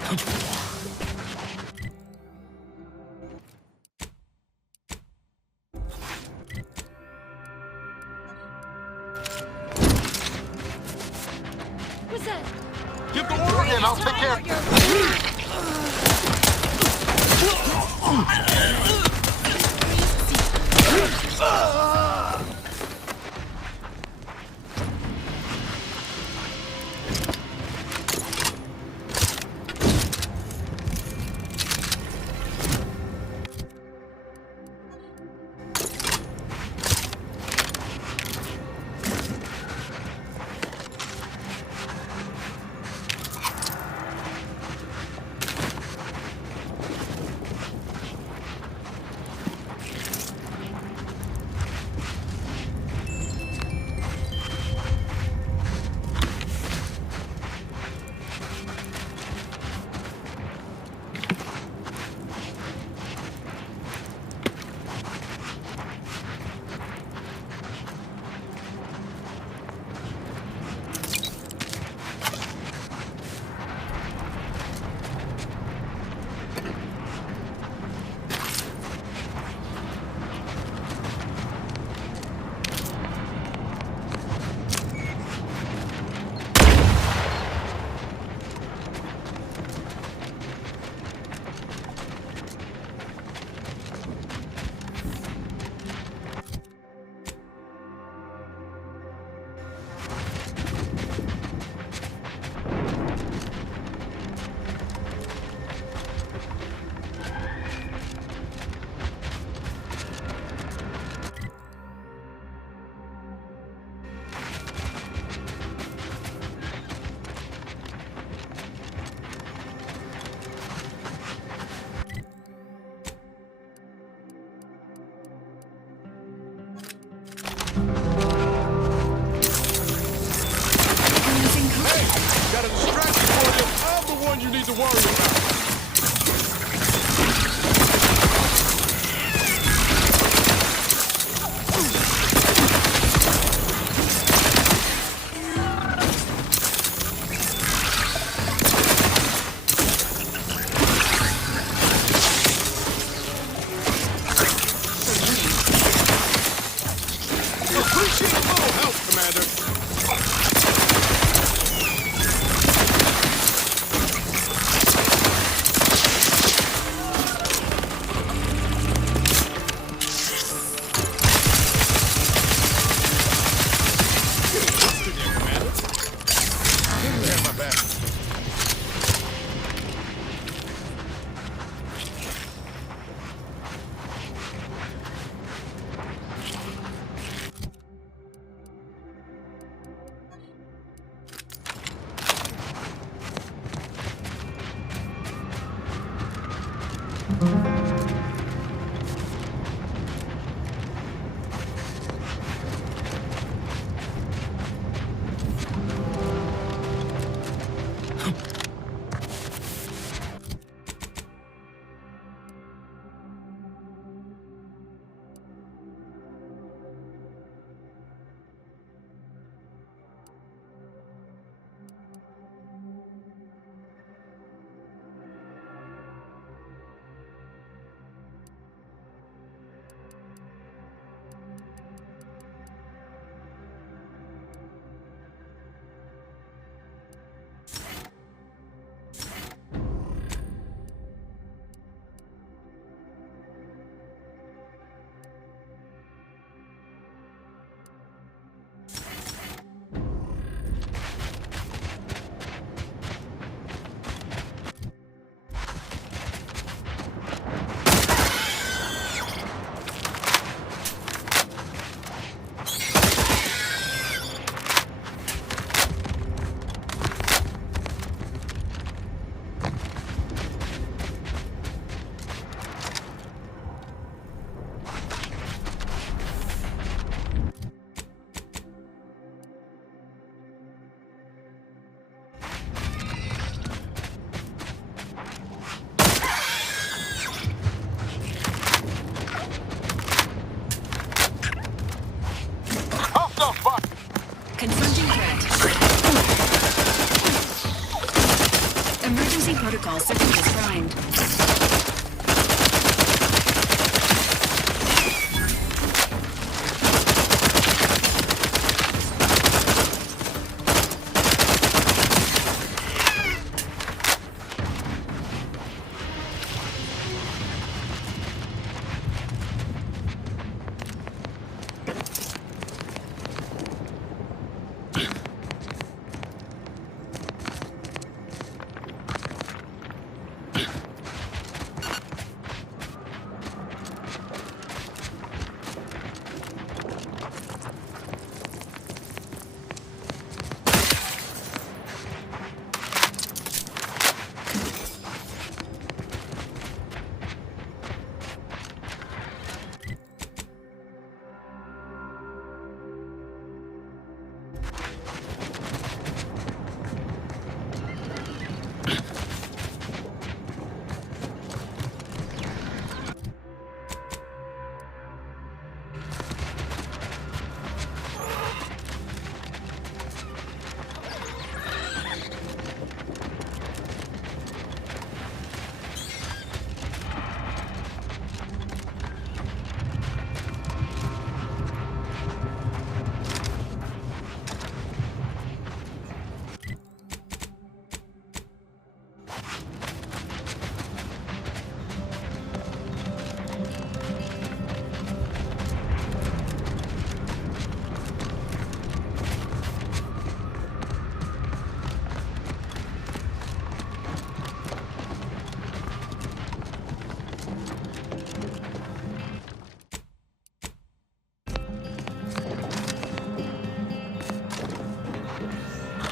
What's that? Give the order in, I'll take care. Got a distraction for you. I'm the one you need to worry about. Appreciate a little help, Commander. Protocol systems is primed.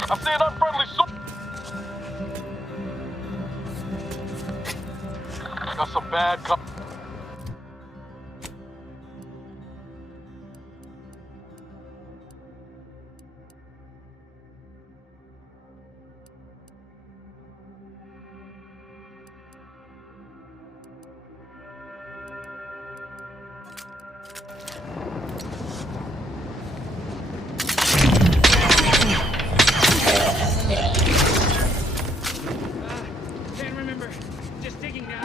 I see an unfriendly Got some bad Can't remember. Just digging now.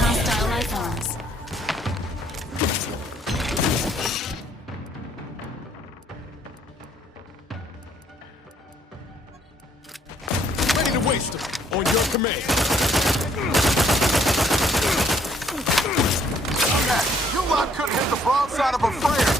Hostile life forms. Ready to waste them. On your command. You lot couldn't hit the broadside of a flare.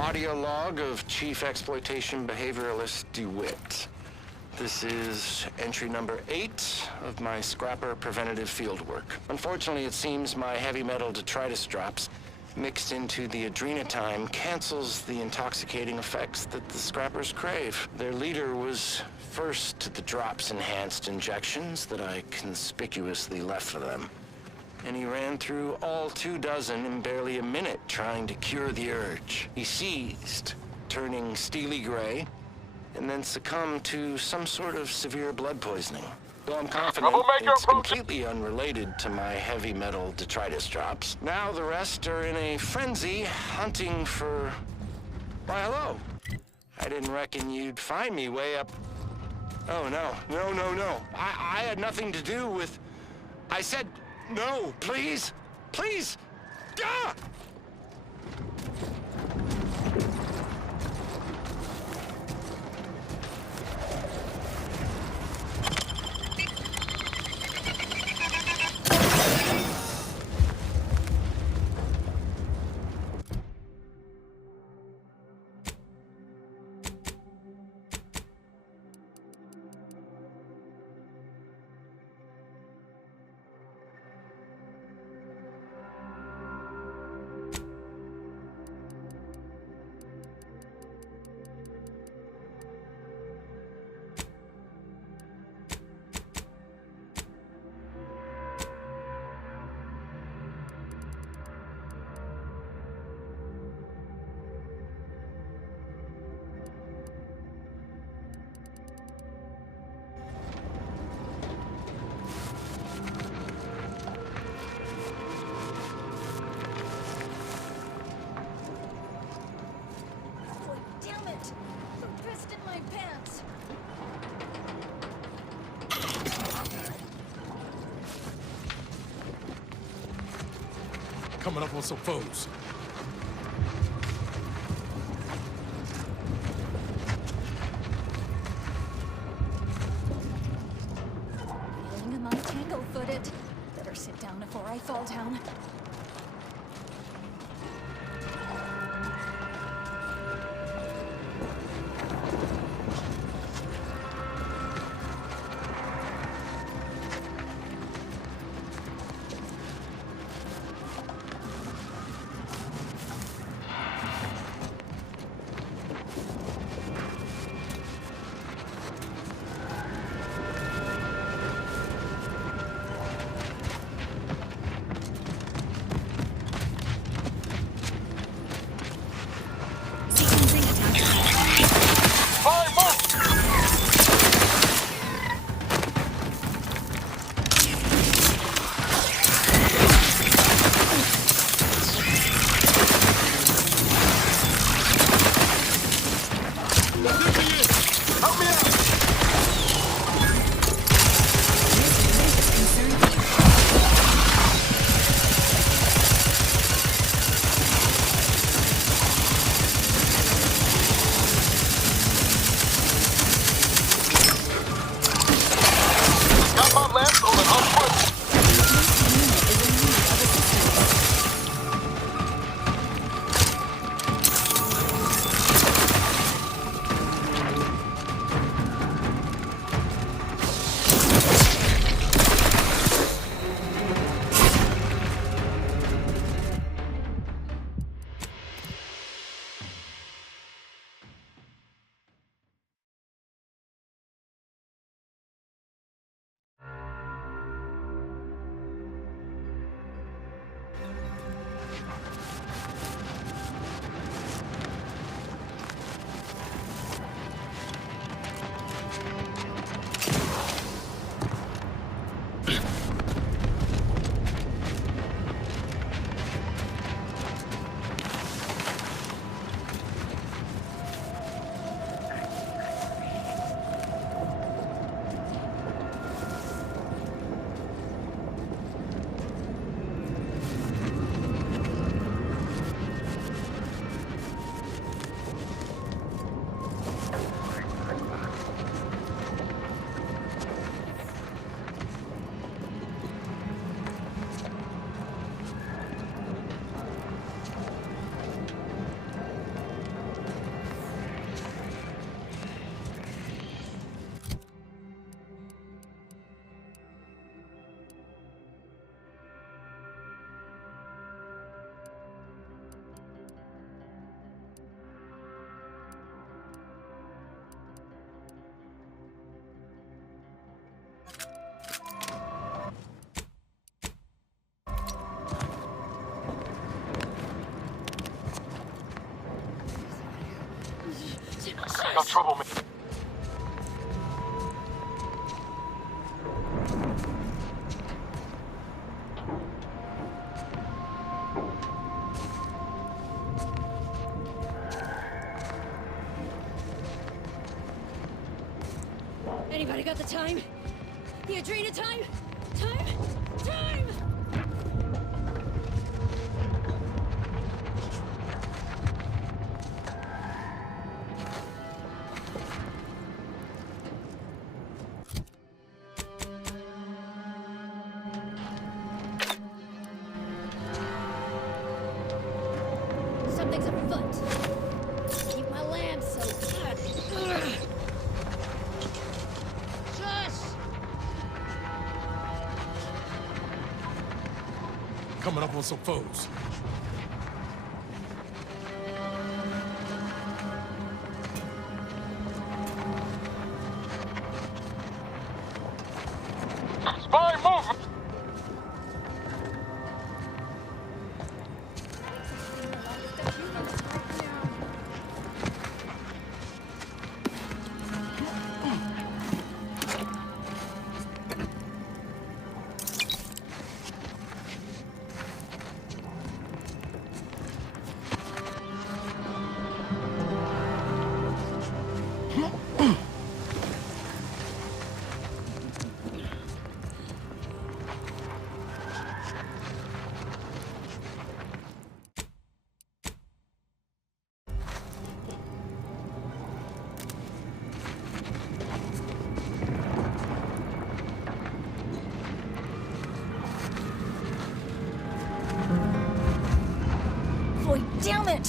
Audio log of Chief Exploitation Behavioralist DeWitt. This is entry number 8 of my scrapper preventative fieldwork. Unfortunately, it seems my heavy metal detritus drops mixed into the adrenatime cancels the intoxicating effects that the scrappers crave. Their leader was first to the drops-enhanced injections that I conspicuously left for them. And he ran through all 24 in barely a minute trying to cure the urge. He seized, turning steely gray, and then succumbed to some sort of severe blood poisoning. Though I'm confident it's completely unrelated to my heavy metal detritus drops. Now the rest are in a frenzy hunting for... Why, hello. I didn't reckon you'd find me way up... Oh, no. No. I had nothing to do with... I said, no, please. Please. Ah! Coming up on some foes. Feeling among tangle-footed. Better sit down before I fall down. got trouble, man. Anybody got the time? The Adrena time? Time? Time! Something's afoot. Keep my lamb so good. Ugh. Shush! Coming up on some foes. Spy movement! Boy, damn it!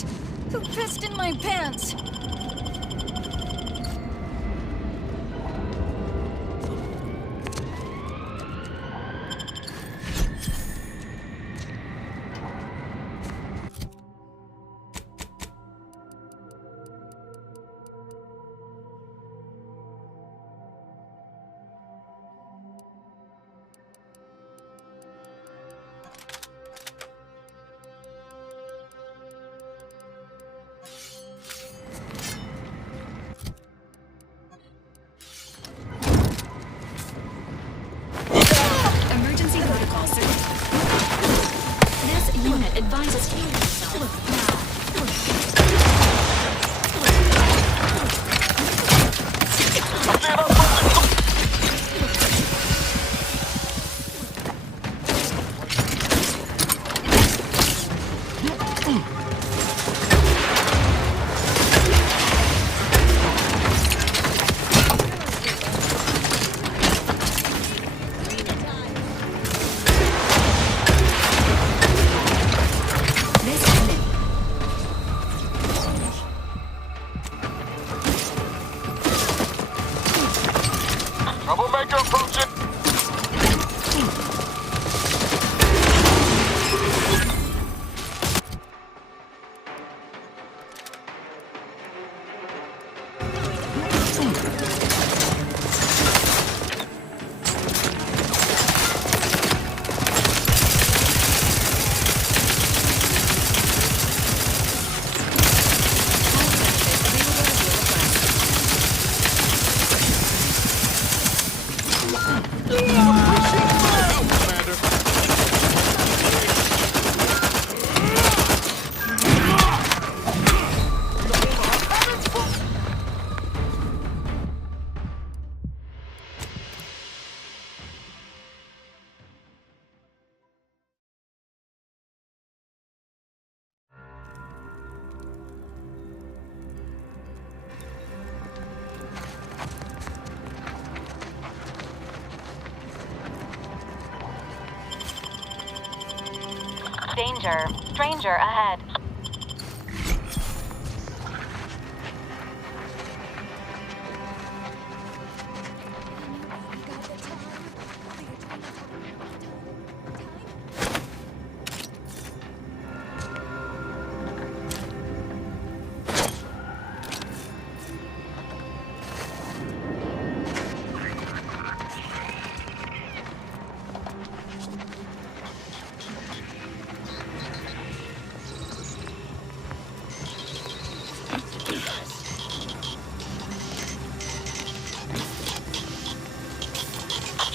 Who pissed in my pants? Emergency protocol certificate. This unit advises healing yourself now. Troublemaker approaching! Danger. Stranger ahead.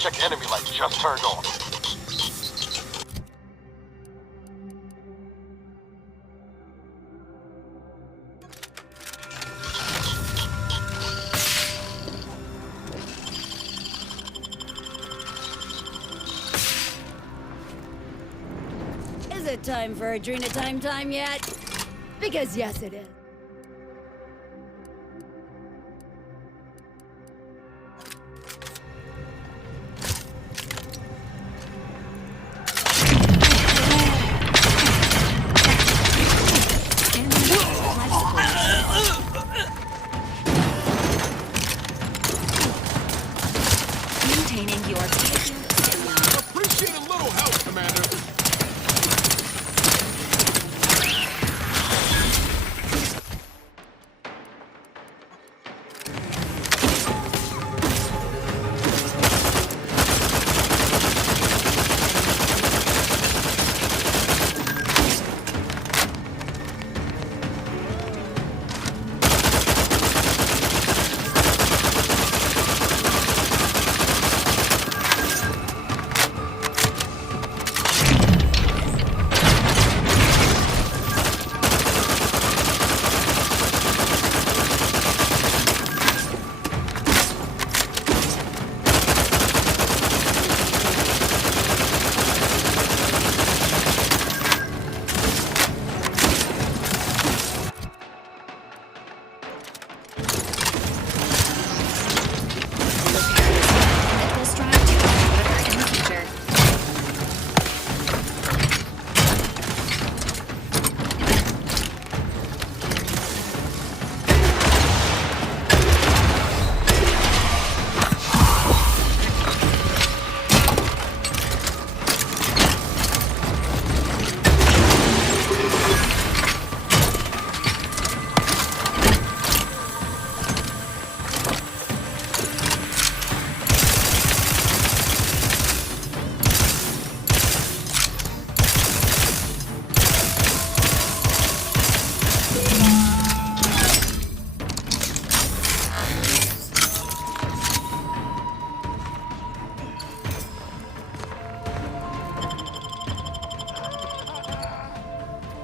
Check enemy lights just turned on. Is it time for Adrena time yet? Because yes, it is. Maintaining your Appreciate a little help, Commander.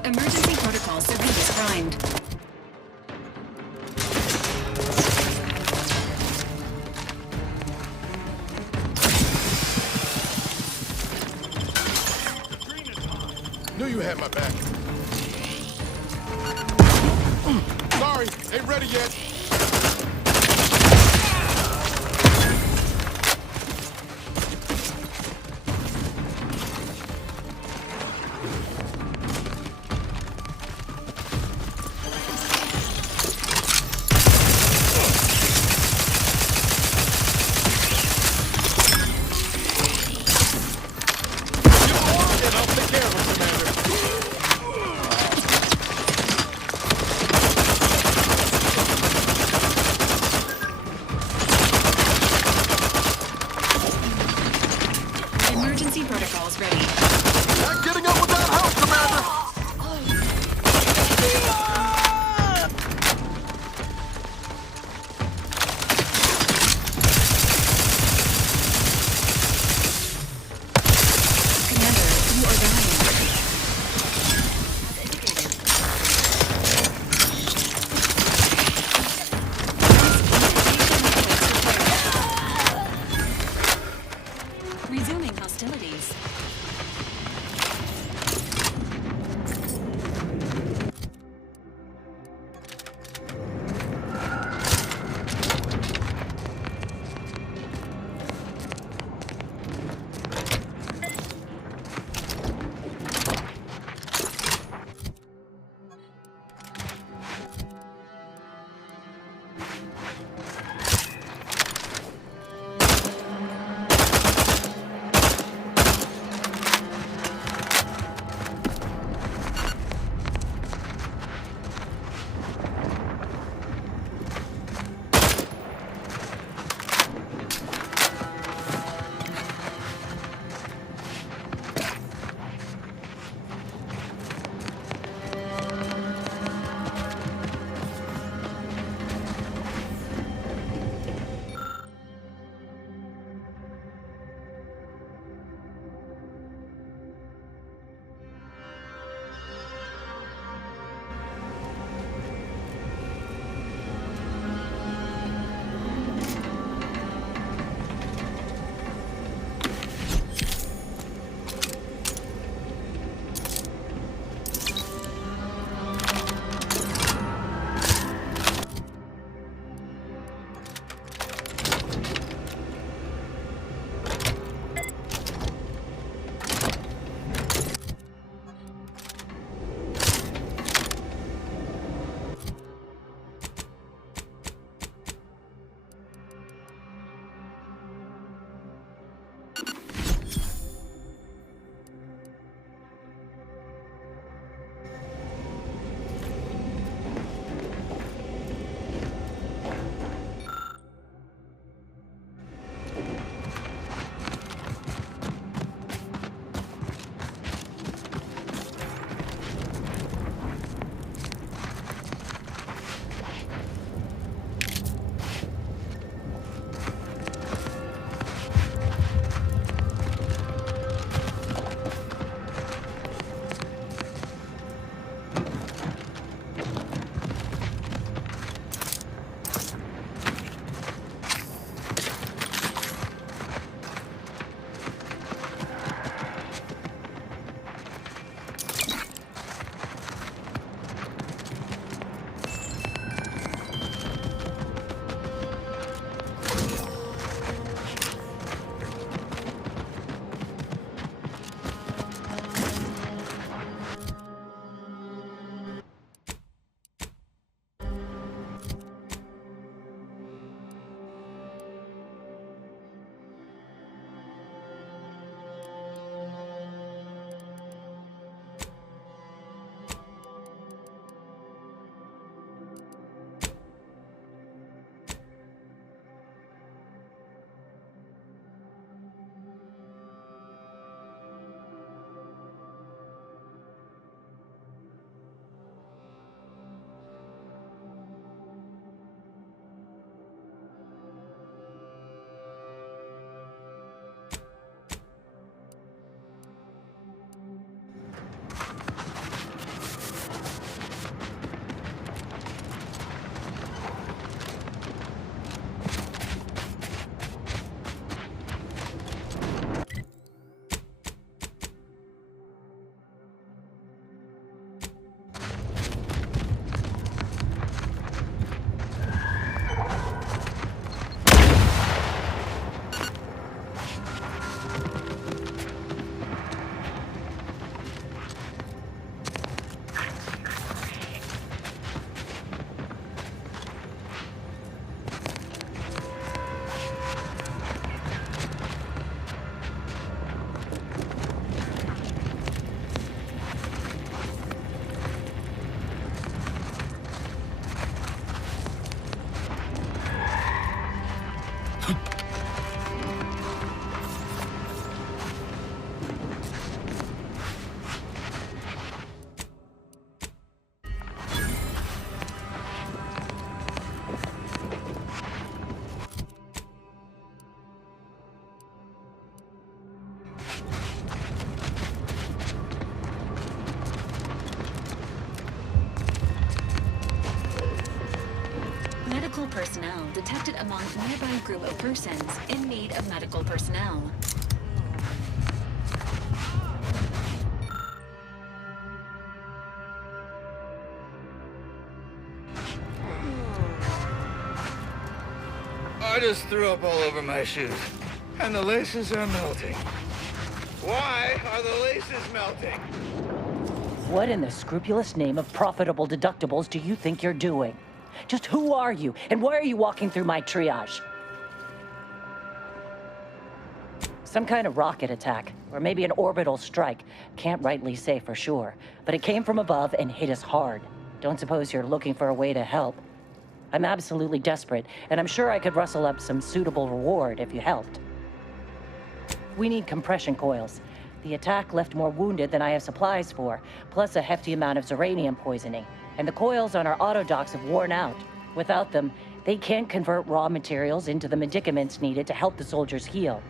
Emergency protocol surveillance primed. Knew you had my back. Sorry, ain't ready yet. Emergency protocols ready. Not getting up without help! personnel detected among nearby group of persons in need of medical personnel. I just threw up all over my shoes, and the laces are melting. Why are the laces melting? What in the scrupulous name of profitable deductibles do you think you're doing? Just who are you, and why are you walking through my triage? Some kind of rocket attack, or maybe an orbital strike. Can't rightly say for sure, but it came from above and hit us hard. Don't suppose you're looking for a way to help? I'm absolutely desperate, and I'm sure I could rustle up some suitable reward if you helped. We need compression coils. The attack left more wounded than I have supplies for, plus a hefty amount of zeranium poisoning. And the coils on our autodocs have worn out. Without them, they can't convert raw materials into the medicaments needed to help the soldiers heal.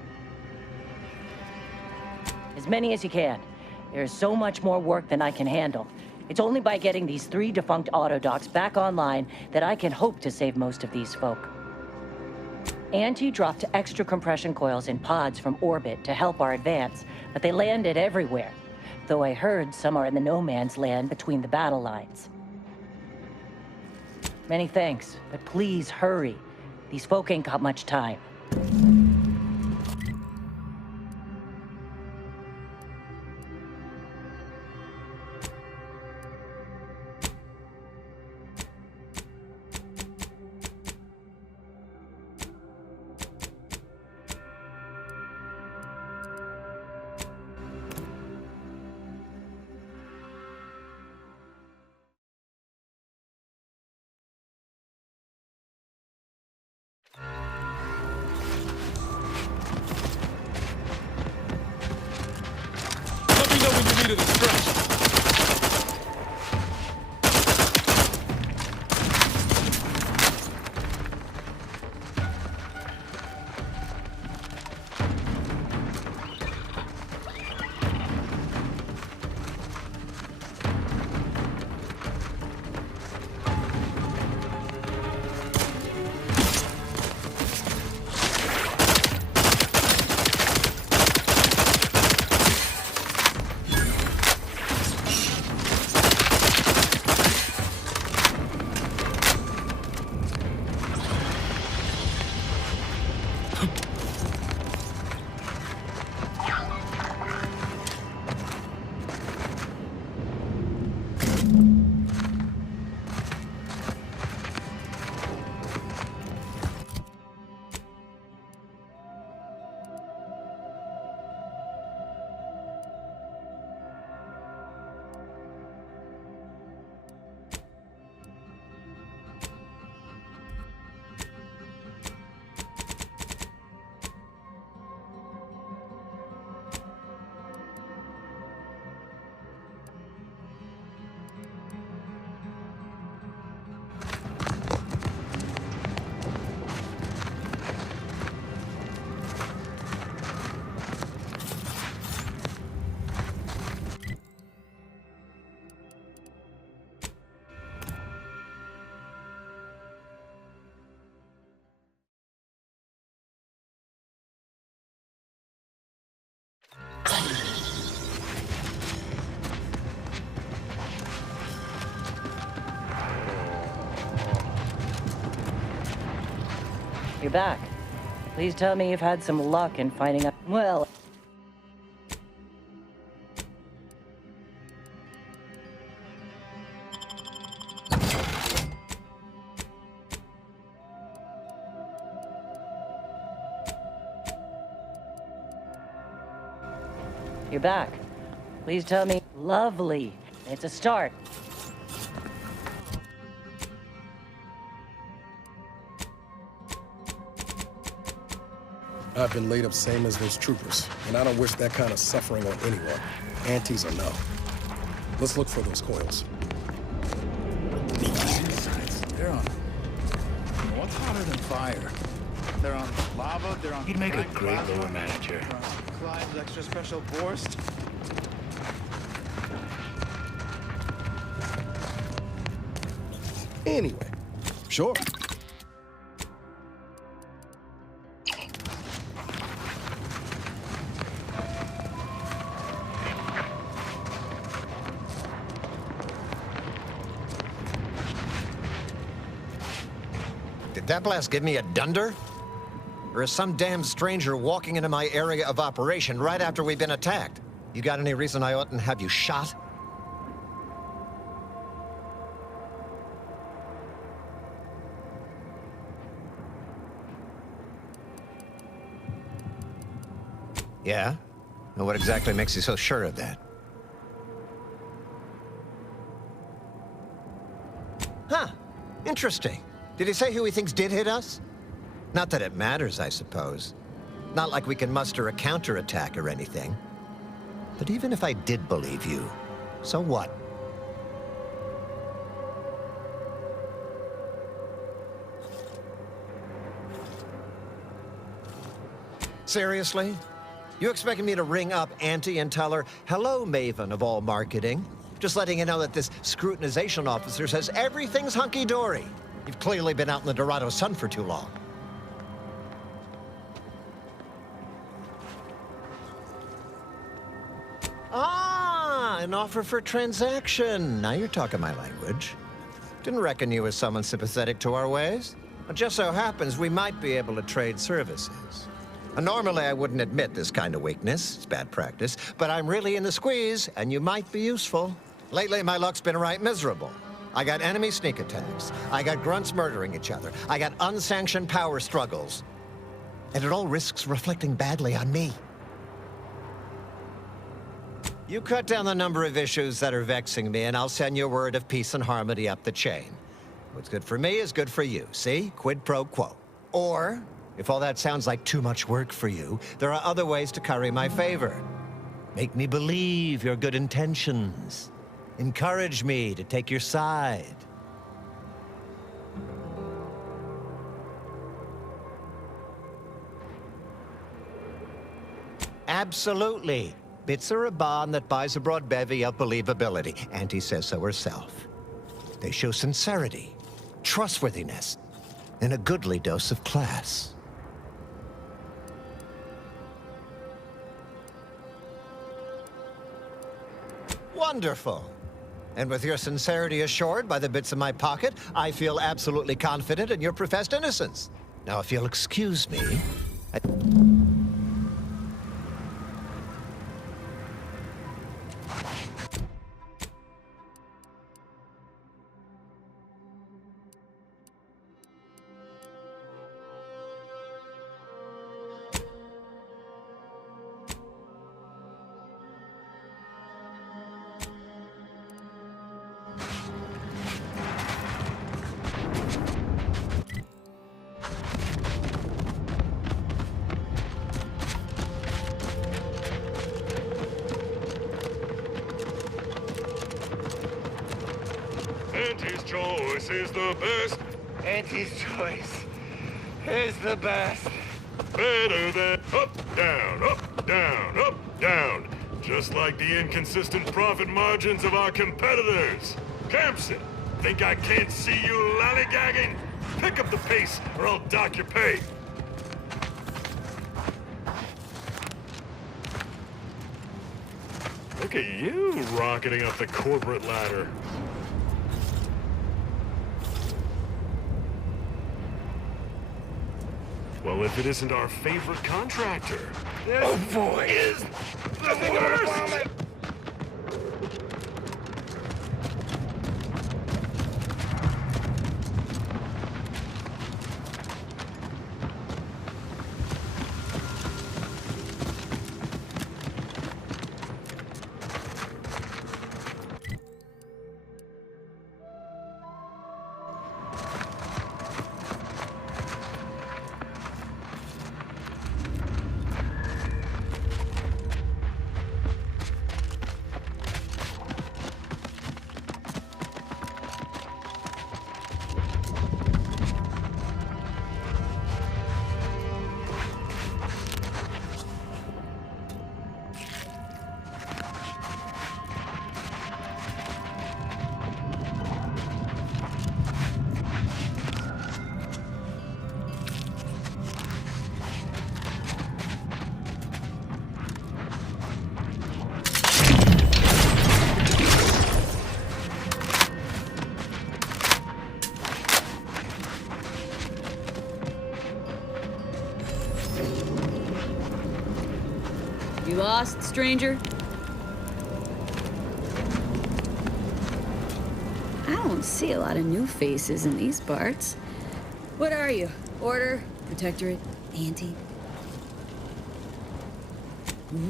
As many as you can. There's so much more work than I can handle. It's only by getting these 3 defunct autodocs back online that I can hope to save most of these folk. Auntie dropped extra compression coils in pods from orbit to help our advance, but they landed everywhere. Though I heard some are in the no man's land between the battle lines. Many thanks, but please hurry. These folk ain't got much time. To the stretch. You're back. Please tell me you've had some luck in finding a... Well... You're back. Please tell me... Lovely. It's a start. I've been laid up same as those troopers, and I don't wish that kind of suffering on anyone. Antes or no. Let's look for those coils. They're on... What's hotter than fire? They're on lava, they're on... You'd make a frank great plasma, lower manager. they're on Clive's extra special Borst. Anyway, sure. Did that blast give me a dunder? Or is some damn stranger walking into my area of operation right after we've been attacked? You got any reason I oughtn't have you shot? Yeah? And what exactly makes you so sure of that? Huh. Interesting. Did he say who he thinks did hit us? Not that it matters, I suppose. Not like we can muster a counterattack or anything. But even if I did believe you, so what? Seriously? You expecting me to ring up Auntie and tell her, hello, Maven of all marketing? Just letting you know that this scrutinization officer says everything's hunky-dory. You've clearly been out in the Dorado sun for too long. Ah, an offer for transaction. Now you're talking my language. Didn't reckon you was someone sympathetic to our ways. It just so happens we might be able to trade services. Normally, I wouldn't admit this kind of weakness. It's bad practice. But I'm really in the squeeze, and you might be useful. Lately, my luck's been right miserable. I got enemy sneak attacks. I got grunts murdering each other. I got unsanctioned power struggles. And it all risks reflecting badly on me. You cut down the number of issues that are vexing me, and I'll send you a word of peace and harmony up the chain. What's good for me is good for you, see? Quid pro quo. Or, if all that sounds like too much work for you, there are other ways to curry my favor. Make me believe your good intentions. Encourage me to take your side. Absolutely. Bits are a bond that buys a broad bevy of believability. Auntie says so herself. They show sincerity, trustworthiness, and a goodly dose of class. Wonderful. And with your sincerity assured by the bits in my pocket, I feel absolutely confident in your professed innocence. Now, if you'll excuse me... Auntie's choice is the best. Auntie's choice is the best. Better than up, down, up, down, up, down. Just like the inconsistent profit margins of our competitors. Campson, think I can't see you lollygagging? Pick up the pace or I'll dock your pay. Look at you rocketing up the corporate ladder. Well, if it isn't our favorite contractor. Oh boy! Is the worst! lost, stranger? I don't see a lot of new faces in these parts. What are you? Order? Protectorate? Anti?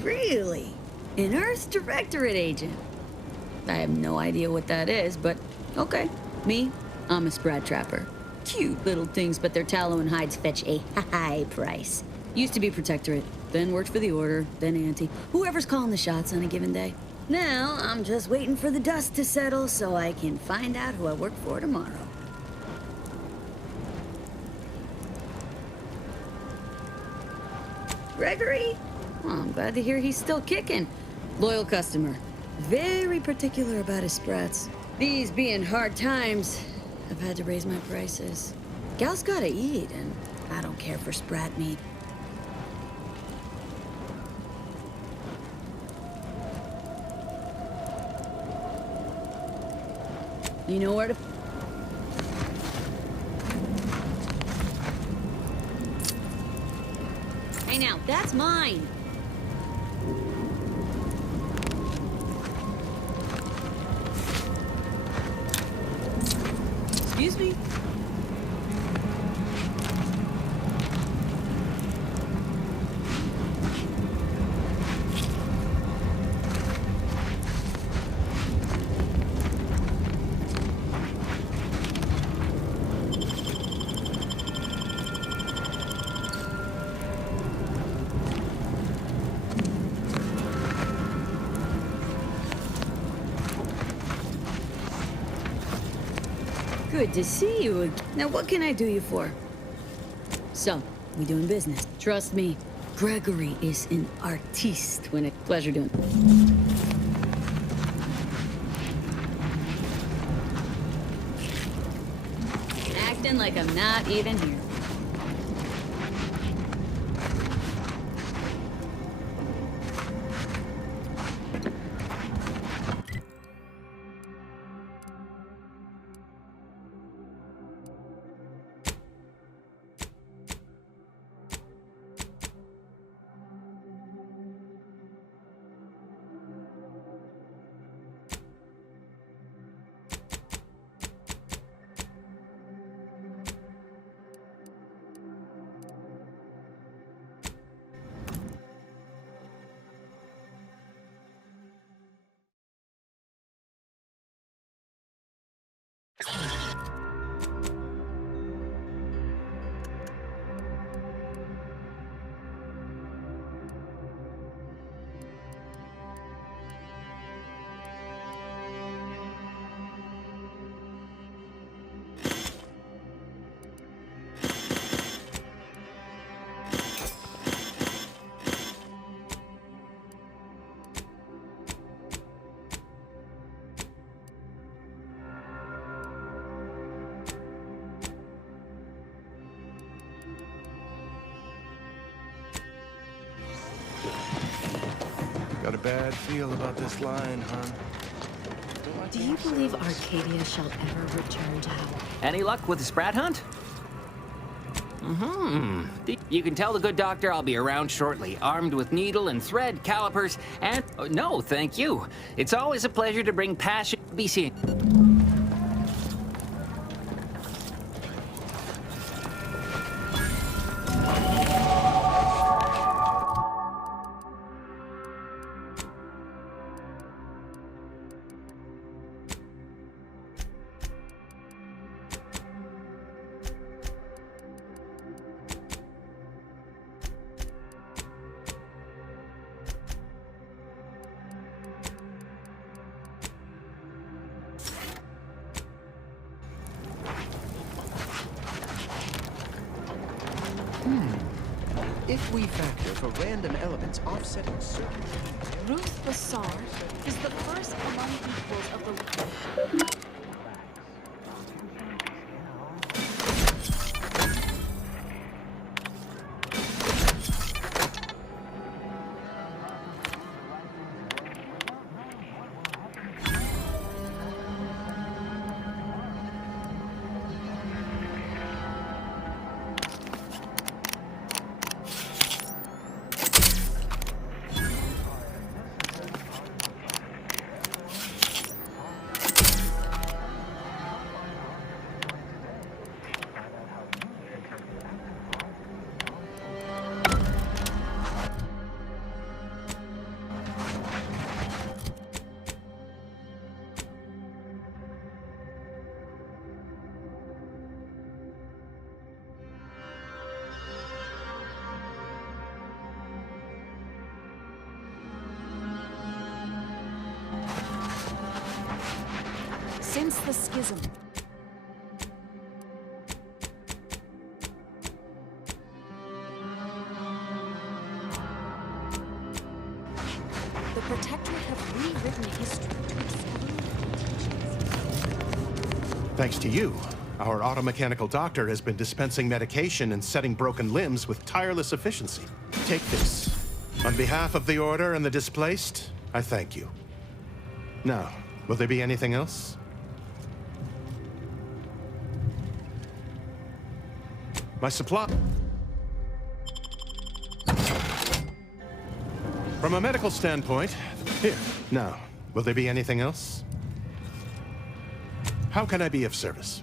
Really? An Earth Directorate agent? I have no idea what that is, but okay. Me? I'm a Sprat Trapper. Cute little things, but their tallow and hides fetch a high price. Used to be Protectorate, then worked for the Order, then Anti. Whoever's calling the shots on a given day. Now, I'm just waiting for the dust to settle so I can find out who I work for tomorrow. Gregory? Well, I'm glad to hear he's still kicking. Loyal customer. Very particular about his sprats. These being hard times, I've had to raise my prices. Gal's gotta eat, and I don't care for sprat meat. You know where to... Hey now, that's mine! Excuse me? Good to see you again. Now, what can I do you for? So, we doing business. Trust me, Gregory is an artiste when it... Pleasure doing... Acting like I'm not even here. Got a bad feel about this line, hon. Do you believe Arcadia shall ever return to hell? Any luck with the sprat hunt? You can tell the good doctor I'll be around shortly, armed with needle and thread, calipers, and... no, thank you. It's always a pleasure to bring passion to be seen. If we factor for random elements offsetting certain... Ruth Bassar is the first among equals of the... Since the schism, the Protectorate have rewritten history to exclude teachings. Thanks to you, our automechanical doctor has been dispensing medication and setting broken limbs with tireless efficiency. Take this. On behalf of the Order and the displaced, I thank you. Now, will there be anything else? My supply... From a medical standpoint, here. Now, will there be anything else? How can I be of service?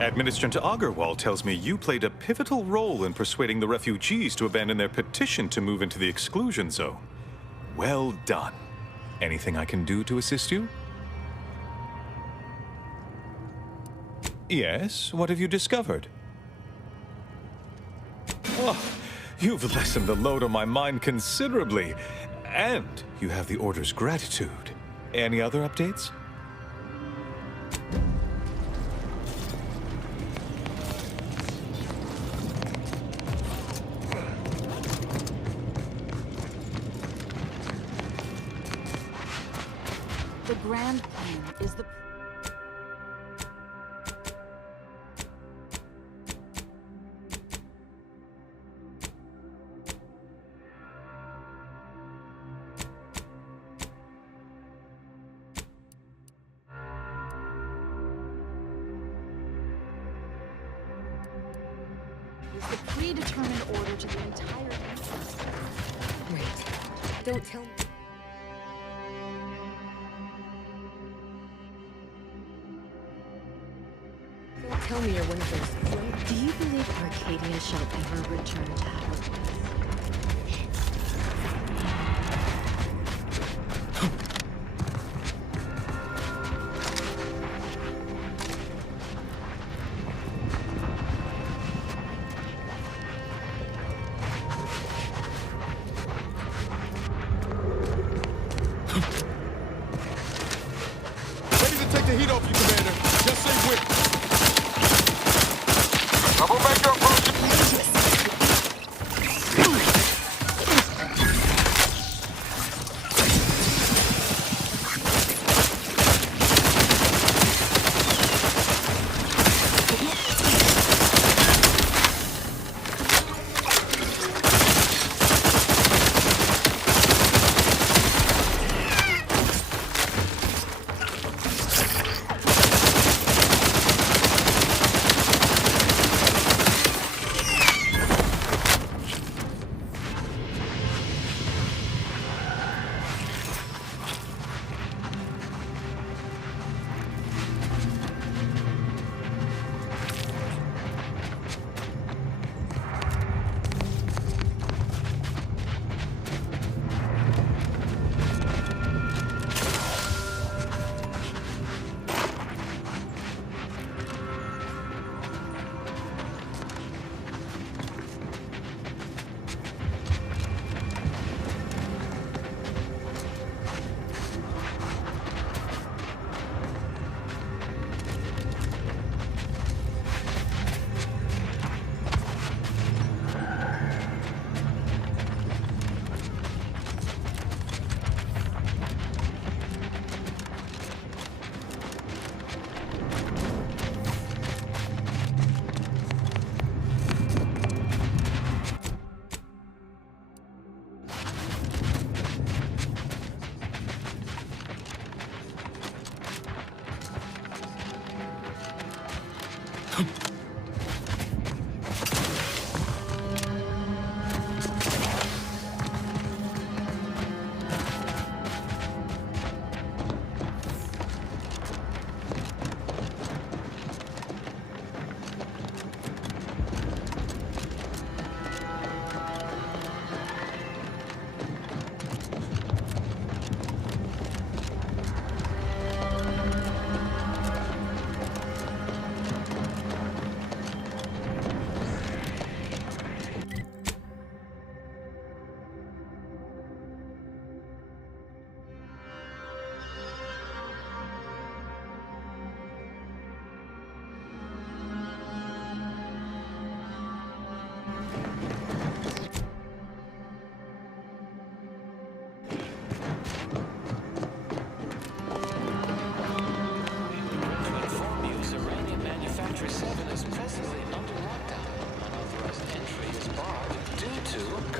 Administrator Agarwal tells me you played a pivotal role in persuading the refugees to abandon their petition to move into the exclusion zone. Well done. Anything I can do to assist you? Yes, what have you discovered? Oh, you've lessened the load on my mind considerably. And you have the Order's gratitude. Any other updates? The grand plan is the... is the predetermined order to the entire... Great. Don't tell me. Don't tell me you're one of those. Do you believe Arcadia shall ever return to Howard?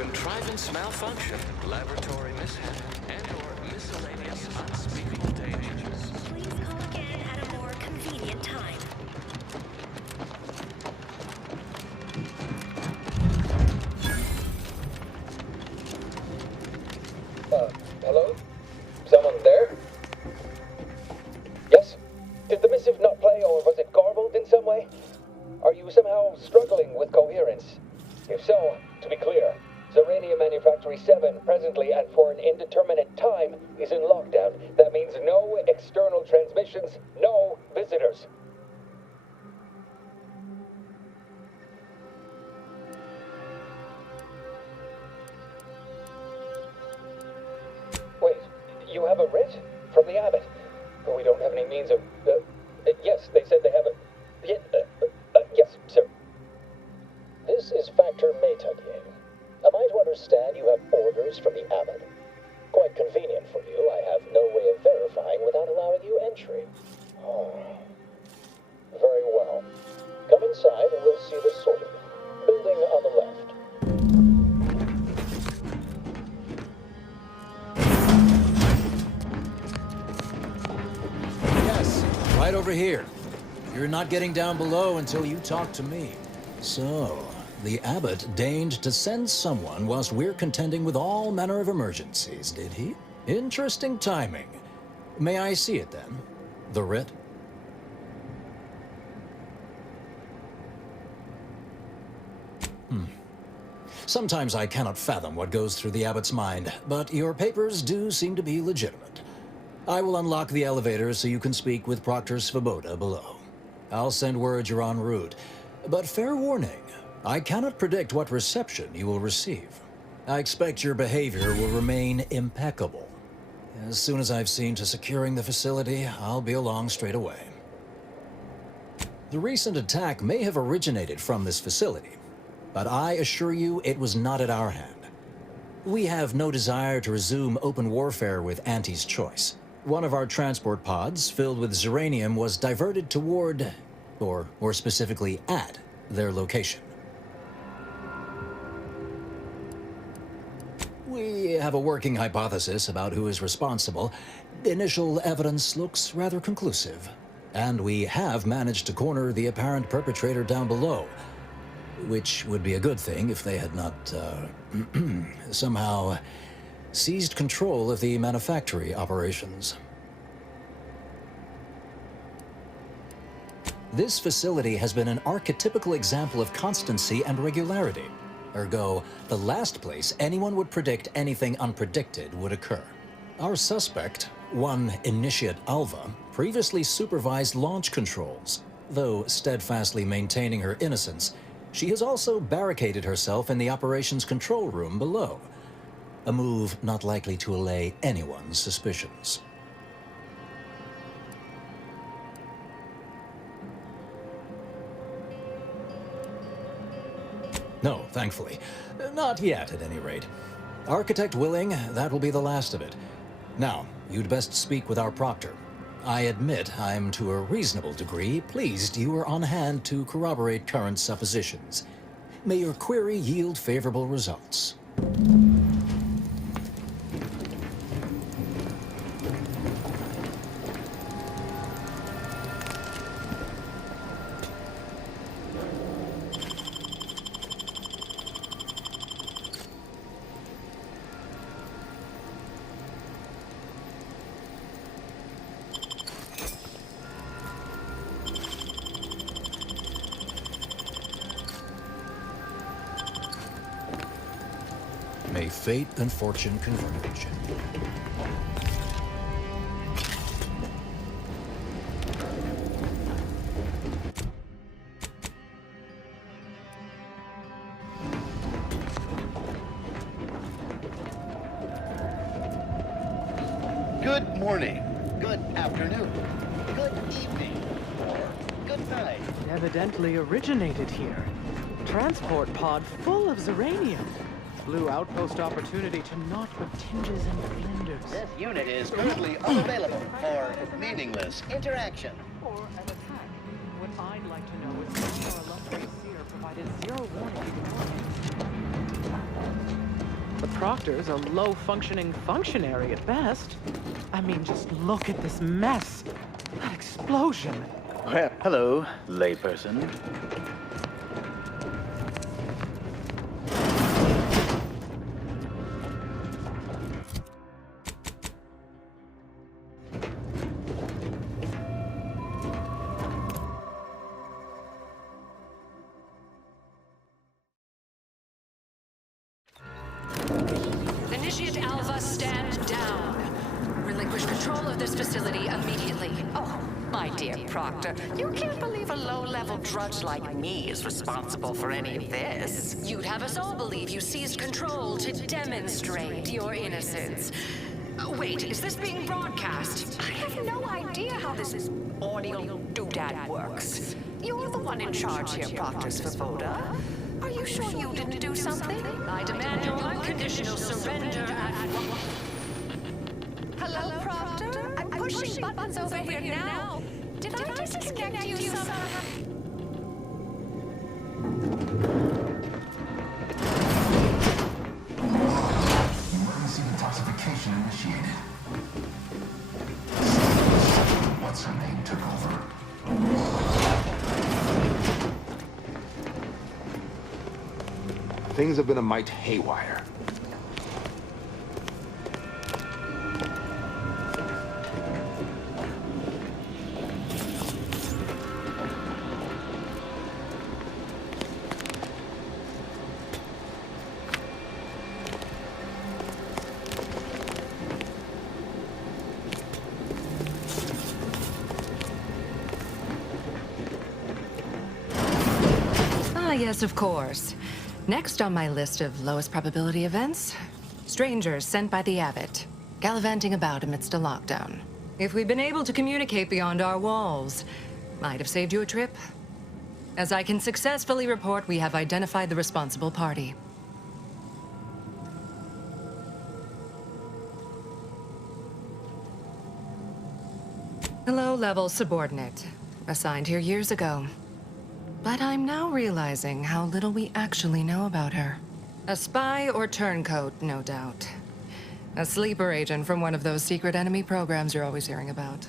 Contrivance malfunction, laboratory mishap, and/or miscellaneous unspeakable dangers. Please call again at a more convenient time. Hello? Someone there? Yes? Did the missive not play, or was it garbled in some way? Are you somehow struggling with coherence? If so, to be clear, Zerania Manufactory 7 presently and for an indeterminate time is in lockdown. That means no external transmissions, no visitors. Wait, you have a writ? From the abbot? But we don't have any means of... yes, they said they have a... yes, sir. This is Factor Metagame. Am I to understand you have orders from the abbot? Quite convenient for you. I have no way of verifying without allowing you entry. Oh. Very well. Come inside and we'll see the sorting. Building on the left. Yes, right over here. You're not getting down below until you talk to me. So, the abbot deigned to send someone whilst we're contending with all manner of emergencies, did he? Interesting timing. May I see it then? The writ? Sometimes I cannot fathom what goes through the abbot's mind, but your papers do seem to be legitimate. I will unlock the elevator so you can speak with Proctor Svoboda below. I'll send word you're en route, but fair warning, I cannot predict what reception you will receive. I expect your behavior will remain impeccable. As soon as I've seen to securing the facility, I'll be along straight away. The recent attack may have originated from this facility, but I assure you it was not at our hand. We have no desire to resume open warfare with Auntie's choice. One of our transport pods, filled with Zeranium, was diverted toward, or more specifically at, their location. We have a working hypothesis about who is responsible. Initial evidence looks rather conclusive, and we have managed to corner the apparent perpetrator down below, which would be a good thing if they had not, somehow seized control of the manufactory operations. This facility has been an archetypical example of constancy and regularity. Ergo, the last place anyone would predict anything unpredicted would occur. Our suspect, one Initiate Alva, previously supervised launch controls. Though steadfastly maintaining her innocence, she has also barricaded herself in the operations control room below. A move not likely to allay anyone's suspicions. No, thankfully. Not yet, at any rate. Architect willing, that will be the last of it. Now, you'd best speak with our proctor. I admit I'm to a reasonable degree pleased you are on hand to corroborate current suppositions. May your query yield favorable results. May fate and fortune converge. Good morning, good afternoon, good evening, or good night. Evidently originated here. Transport pod full of Zeranium. Blue outpost opportunity to naught but tinges and flinders. This unit is currently unavailable for meaningless interaction. Or an attack. What I'd like to know is why our illustrious seer provided zero warning before. Proctor's a low-functioning functionary at best. I mean, just look at this mess. That explosion. Well, hello, layperson. Initiate Alpha, stand down. Relinquish control of this facility immediately. Oh, my dear Proctor, you can't believe a low-level drudge like me is responsible for any of this. You'd have us all believe you seized control to demonstrate your innocence. Wait, is this being broadcast? I have no idea how this audio doodad works. You're the one in charge here, Proctor Svoboda. Are you sure you didn't do something? I demand your unconditional surrender at... Hello, Proctor? I'm pushing buttons over here now. Did I disconnect you somehow? Emergency detoxification initiated. What's her name took over? Things have been a mite haywire. Ah, yes, of course. Next on my list of lowest probability events, strangers sent by the Abbot, gallivanting about amidst a lockdown. If we'd been able to communicate beyond our walls, might have saved you a trip. As I can successfully report, we have identified the responsible party. A low-level subordinate, assigned here years ago. But I'm now realizing how little we actually know about her. A spy or turncoat, no doubt. A sleeper agent from one of those secret enemy programs you're always hearing about.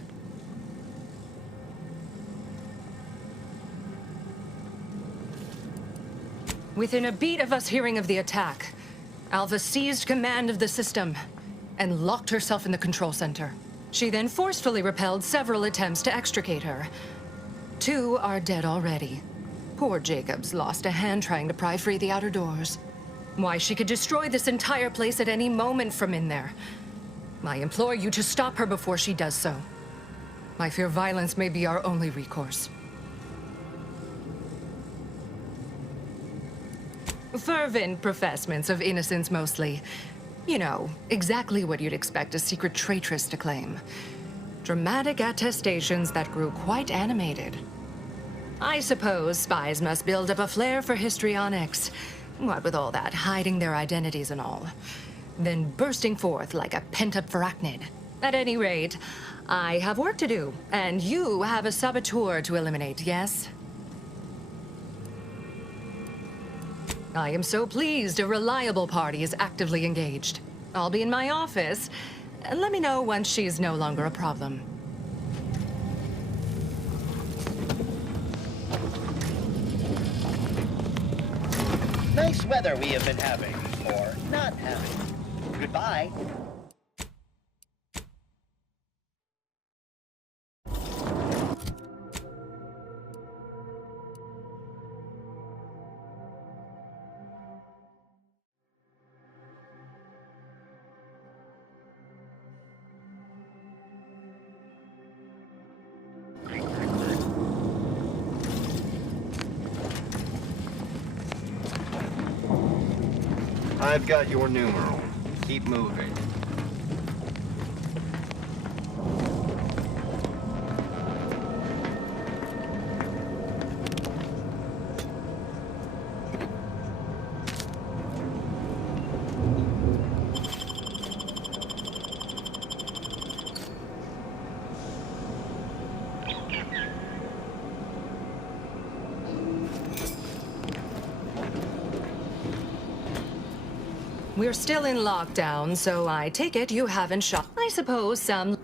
Within a beat of us hearing of the attack, Alpha seized command of the system and locked herself in the control center. She then forcefully repelled several attempts to extricate her. 2 are dead already. Poor Jacobs lost a hand trying to pry free the outer doors. Why, she could destroy this entire place at any moment from in there. I implore you to stop her before she does so. I fear violence may be our only recourse. Fervent professements of innocence mostly. You know, exactly what you'd expect a secret traitress to claim. Dramatic attestations that grew quite animated. I suppose spies must build up a flair for histrionics. What with all that, hiding their identities and all. Then bursting forth like a pent-up arachnid. At any rate, I have work to do, and you have a saboteur to eliminate, yes? I am so pleased a reliable party is actively engaged. I'll be in my office. Let me know once she's no longer a problem. Nice weather we have been having, or not having. Goodbye. I've got your numeral. Keep moving. We're still in lockdown, so I take it you haven't shot. I suppose some...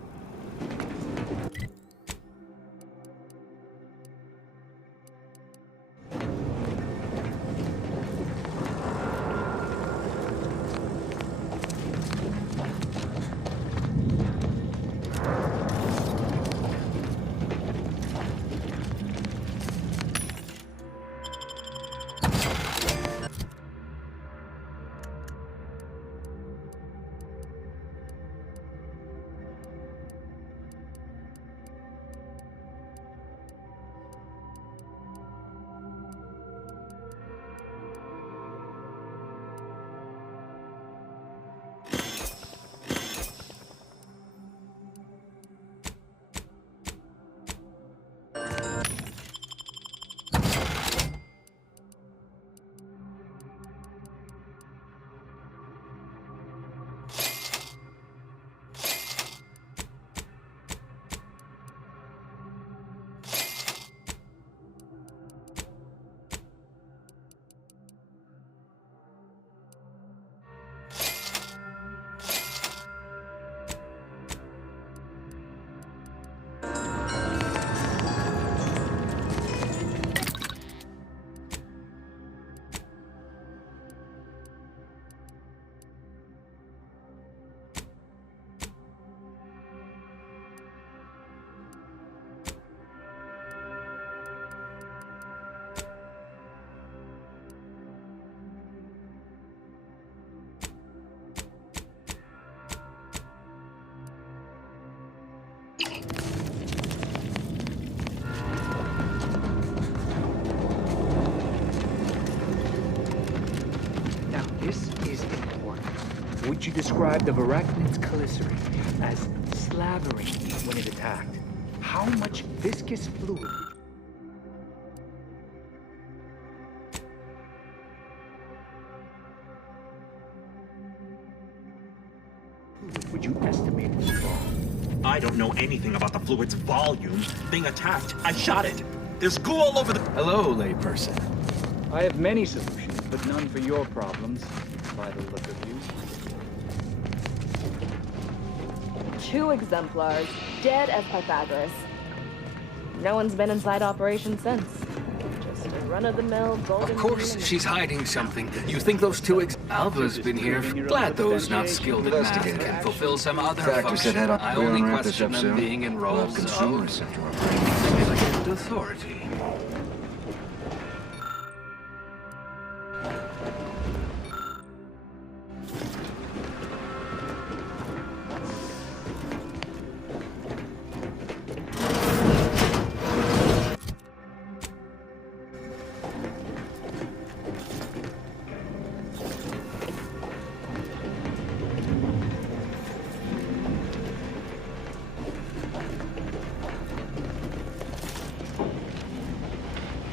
This is important. Would you describe the Varachid's chelicerae as slavering when it attacked? How much viscous fluid would you estimate was involved? I don't know anything about the fluid's volume. Being attacked, I shot it. There's goo all over the... Hello, layperson. I have many solutions, but none for your problems, by the look of you. 2 exemplars, dead as Pythagoras. No one's been inside operation since. Just a run-of-the-mill golden... Of course, she's hiding something. You think those 2 Alpha's been here? Glad those not skilled in math can fulfill some other function. I only question them being enrolled, so... Elegant authority.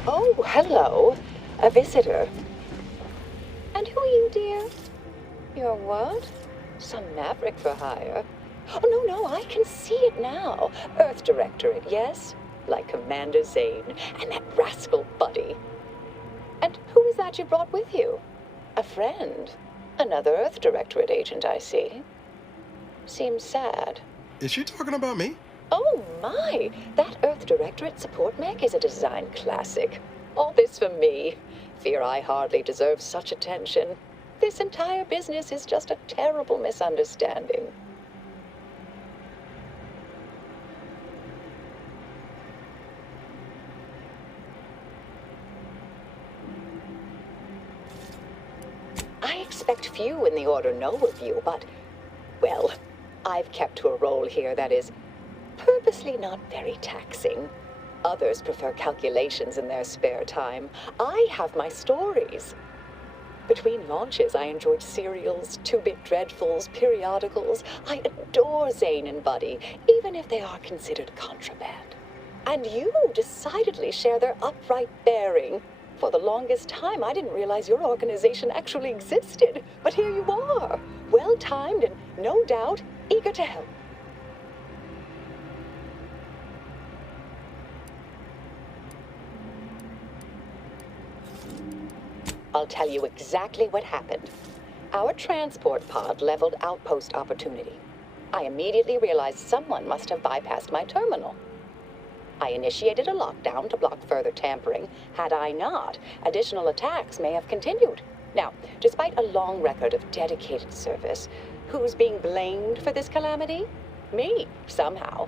Oh, hello. A visitor. And who are you, dear? You're what? Some maverick for hire? Oh, no, I can see it now. Earth Directorate, yes? Like Commander Zane and that rascal Buddy. And who is that you brought with you? A friend. Another Earth Directorate agent, I see. Seems sad. Is she talking about me? Oh my! That Earth Directorate support mech is a design classic. All this for me. Fear I hardly deserve such attention. This entire business is just a terrible misunderstanding. I expect few in the Order know of you, but, well, I've kept to a role here that is purposely not very taxing. Others prefer calculations in their spare time. I have my stories. Between launches, I enjoyed serials, 2-bit dreadfuls, periodicals. I adore Zane and Buddy, even if they are considered contraband. And you decidedly share their upright bearing. For the longest time, I didn't realize your organization actually existed. But here you are, well-timed and, no doubt, eager to help. I'll tell you exactly what happened. Our transport pod leveled outpost opportunity. I immediately realized someone must have bypassed my terminal. I initiated a lockdown to block further tampering. Had I not, additional attacks may have continued. Now, despite a long record of dedicated service, who's being blamed for this calamity? Me, somehow.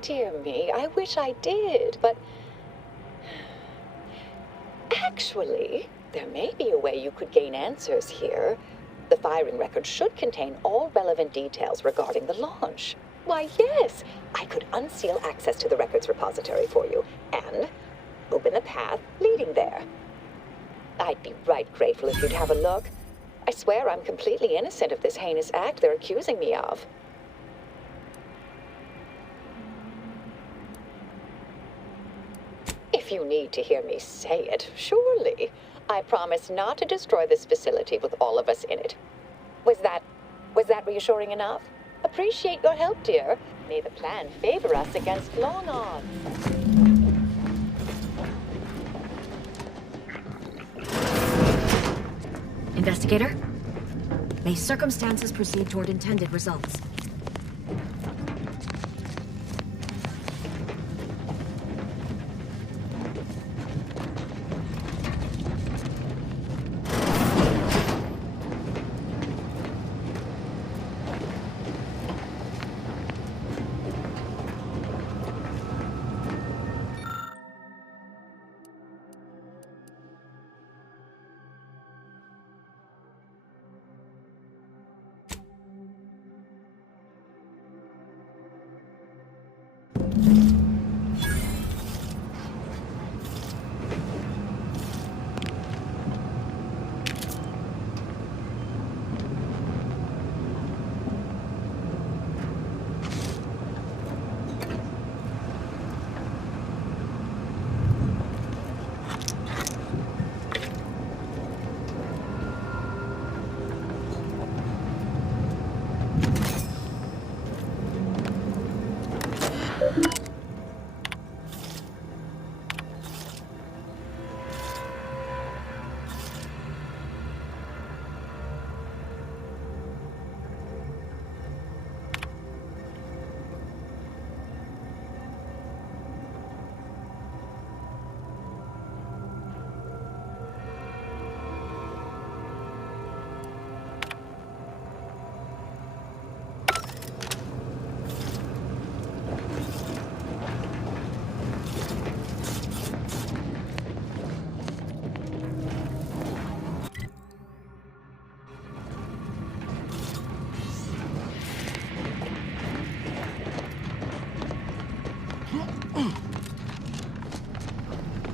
Dear me, I wish I did, but... Actually, there may be a way you could gain answers here. The firing record should contain all relevant details regarding the launch. Why, yes, I could unseal access to the records repository for you, and open the path leading there. I'd be right grateful if you'd have a look. I swear I'm completely innocent of this heinous act they're accusing me of. If you need to hear me say it, surely. I promise not to destroy this facility with all of us in it. Was that reassuring enough? Appreciate your help, dear. May the plan favor us against long odds. Investigator, may circumstances proceed toward intended results.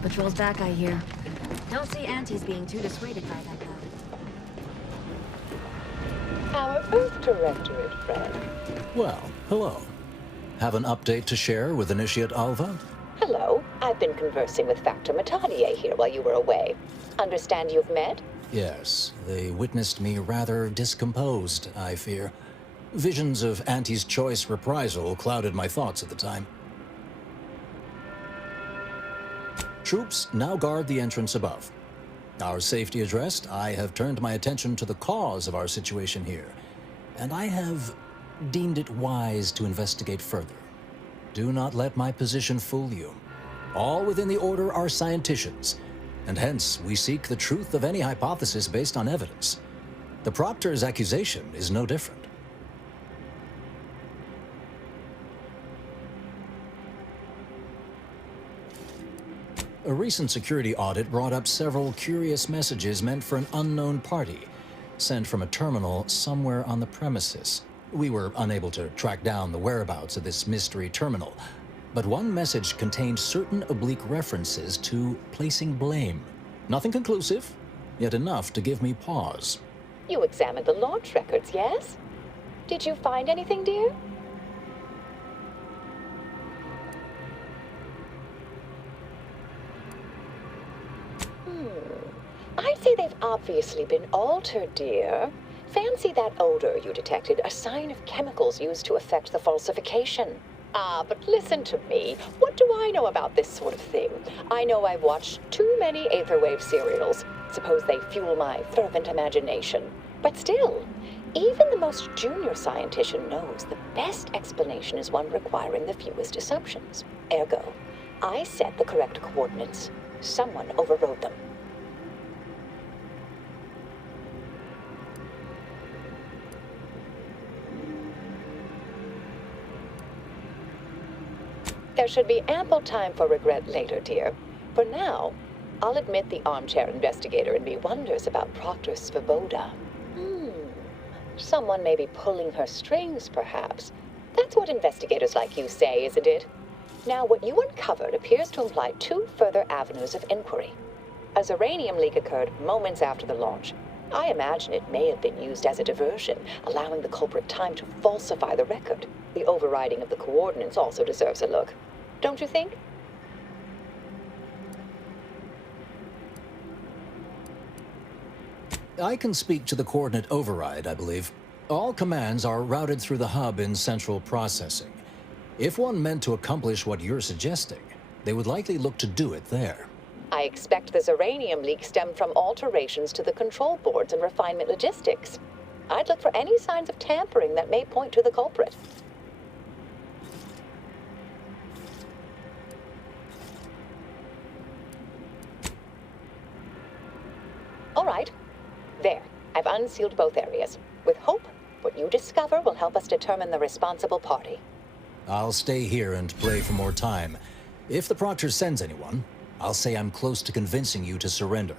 Patrol's back, I hear. Don't see Auntie's being too dissuaded by that, though. Our Earth Directorate friend. Well, hello. Have an update to share with Initiate Alva? Hello. I've been conversing with Factor Matadier here while you were away. Understand you've met? Yes, they witnessed me rather discomposed, I fear. Visions of Auntie's choice reprisal clouded my thoughts at the time. Troops now guard the entrance above. Our safety addressed, I have turned my attention to the cause of our situation here, and I have deemed it wise to investigate further. Do not let my position fool you. All within the Order are scienticians, and hence we seek the truth of any hypothesis based on evidence. The Proctor's accusation is no different. A recent security audit brought up several curious messages meant for an unknown party, sent from a terminal somewhere on the premises. We were unable to track down the whereabouts of this mystery terminal, but one message contained certain oblique references to placing blame. Nothing conclusive, yet enough to give me pause. You examined the launch records, yes? Did you find anything, dear? I'd say they've obviously been altered, dear. Fancy that odor you detected, a sign of chemicals used to effect the falsification. But listen to me. What do I know about this sort of thing? I know I've watched too many Aetherwave serials. Suppose they fuel my fervent imagination. But still, even the most junior scientician knows the best explanation is one requiring the fewest assumptions. Ergo, I set the correct coordinates. Someone overrode them. There should be ample time for regret later, dear. For now, I'll admit the armchair investigator in me wonders about Proctor Svoboda. Someone may be pulling her strings, perhaps. That's what investigators like you say, isn't it? Now, what you uncovered appears to imply two further avenues of inquiry. A Zeranium leak occurred moments after the launch. I imagine it may have been used as a diversion, allowing the culprit time to falsify the record. The overriding of the coordinates also deserves a look. Don't you think? I can speak to the coordinate override, I believe. All commands are routed through the hub in central processing. If one meant to accomplish what you're suggesting, they would likely look to do it there. I expect the Zeranium leak stemmed from alterations to the control boards and refinement logistics. I'd look for any signs of tampering that may point to the culprit. All right. There. I've unsealed both areas. With hope, what you discover will help us determine the responsible party. I'll stay here and play for more time. If the Proctor sends anyone, I'll say I'm close to convincing you to surrender.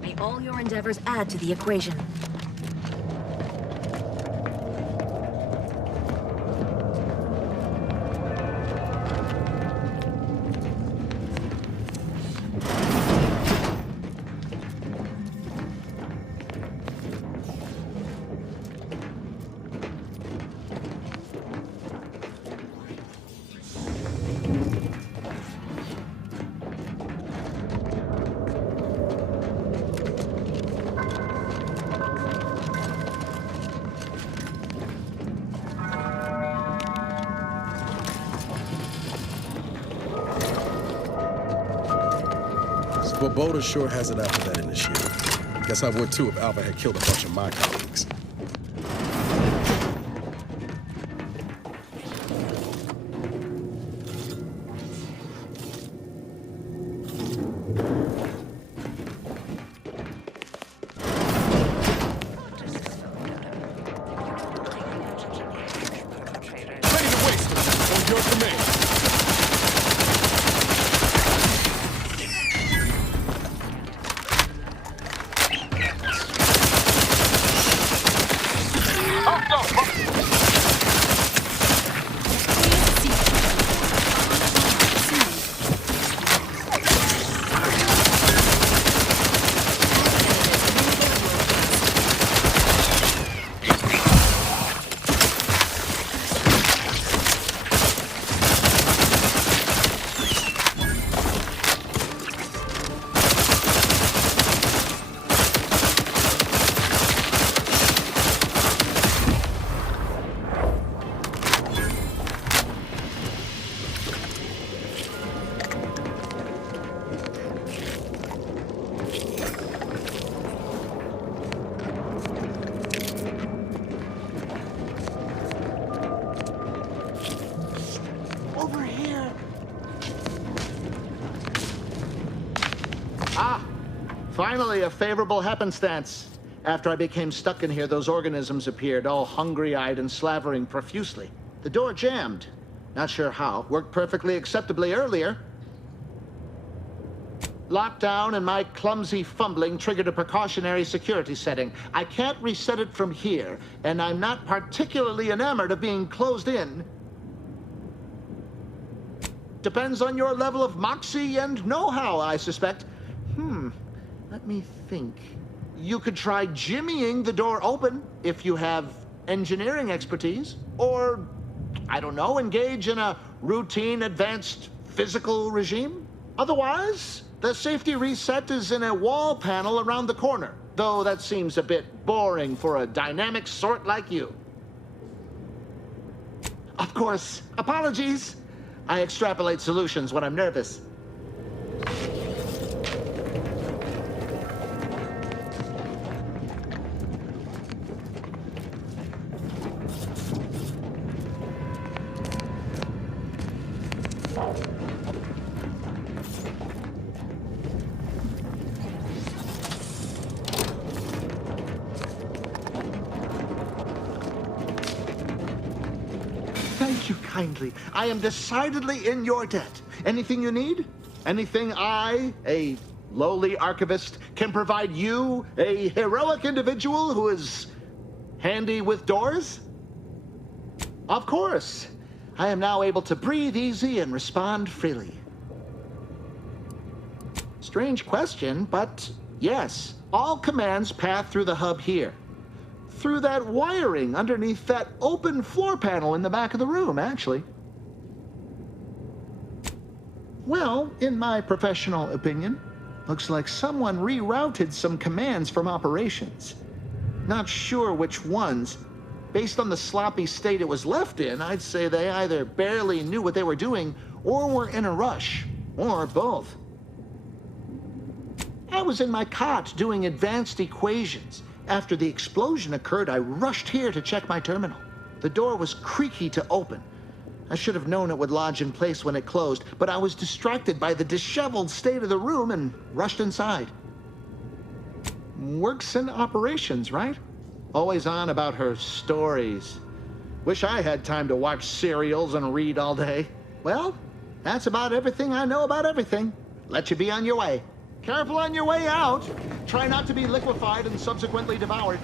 May all your endeavors add to the equation. Svoboda sure has it out for that initiative. Guess I would too if Alva had killed a bunch of my colleagues. Finally, a favorable happenstance. After I became stuck in here, those organisms appeared, all hungry-eyed and slavering profusely. The door jammed. Not sure how. Worked perfectly acceptably earlier. Lockdown and my clumsy fumbling triggered a precautionary security setting. I can't reset it from here, and I'm not particularly enamored of being closed in. Depends on your level of moxie and know-how, I suspect. Let me think. You could try jimmying the door open if you have engineering expertise, or I don't know, engage in a routine advanced physical regime? Otherwise, the safety reset is in a wall panel around the corner, though that seems a bit boring for a dynamic sort like you. Of course, apologies. I extrapolate solutions when I'm nervous. Thank you kindly. I am decidedly in your debt. Anything you need? Anything I, a lowly archivist, can provide you, a heroic individual who is handy with doors? Of course. I am now able to breathe easy and respond freely. Strange question, but yes, all commands pass through the hub here. Through that wiring underneath that open floor panel in the back of the room, actually. Well, in my professional opinion, looks like someone rerouted some commands from operations. Not sure which ones. Based on the sloppy state it was left in, I'd say they either barely knew what they were doing or were in a rush, or both. I was in my cot doing advanced equations. After the explosion occurred, I rushed here to check my terminal. The door was creaky to open. I should have known it would lodge in place when it closed, but I was distracted by the disheveled state of the room and rushed inside. Works in operations, right? Always on about her stories. Wish I had time to watch serials and read all day. Well, that's about everything I know about everything. Let you be on your way. Careful on your way out. Try not to be liquefied and subsequently devoured.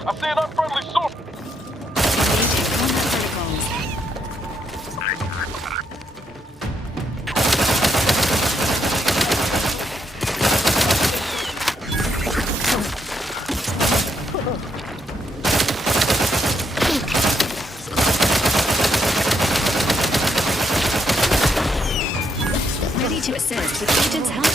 I see an unfriendly source. Ready to assist with agent's help.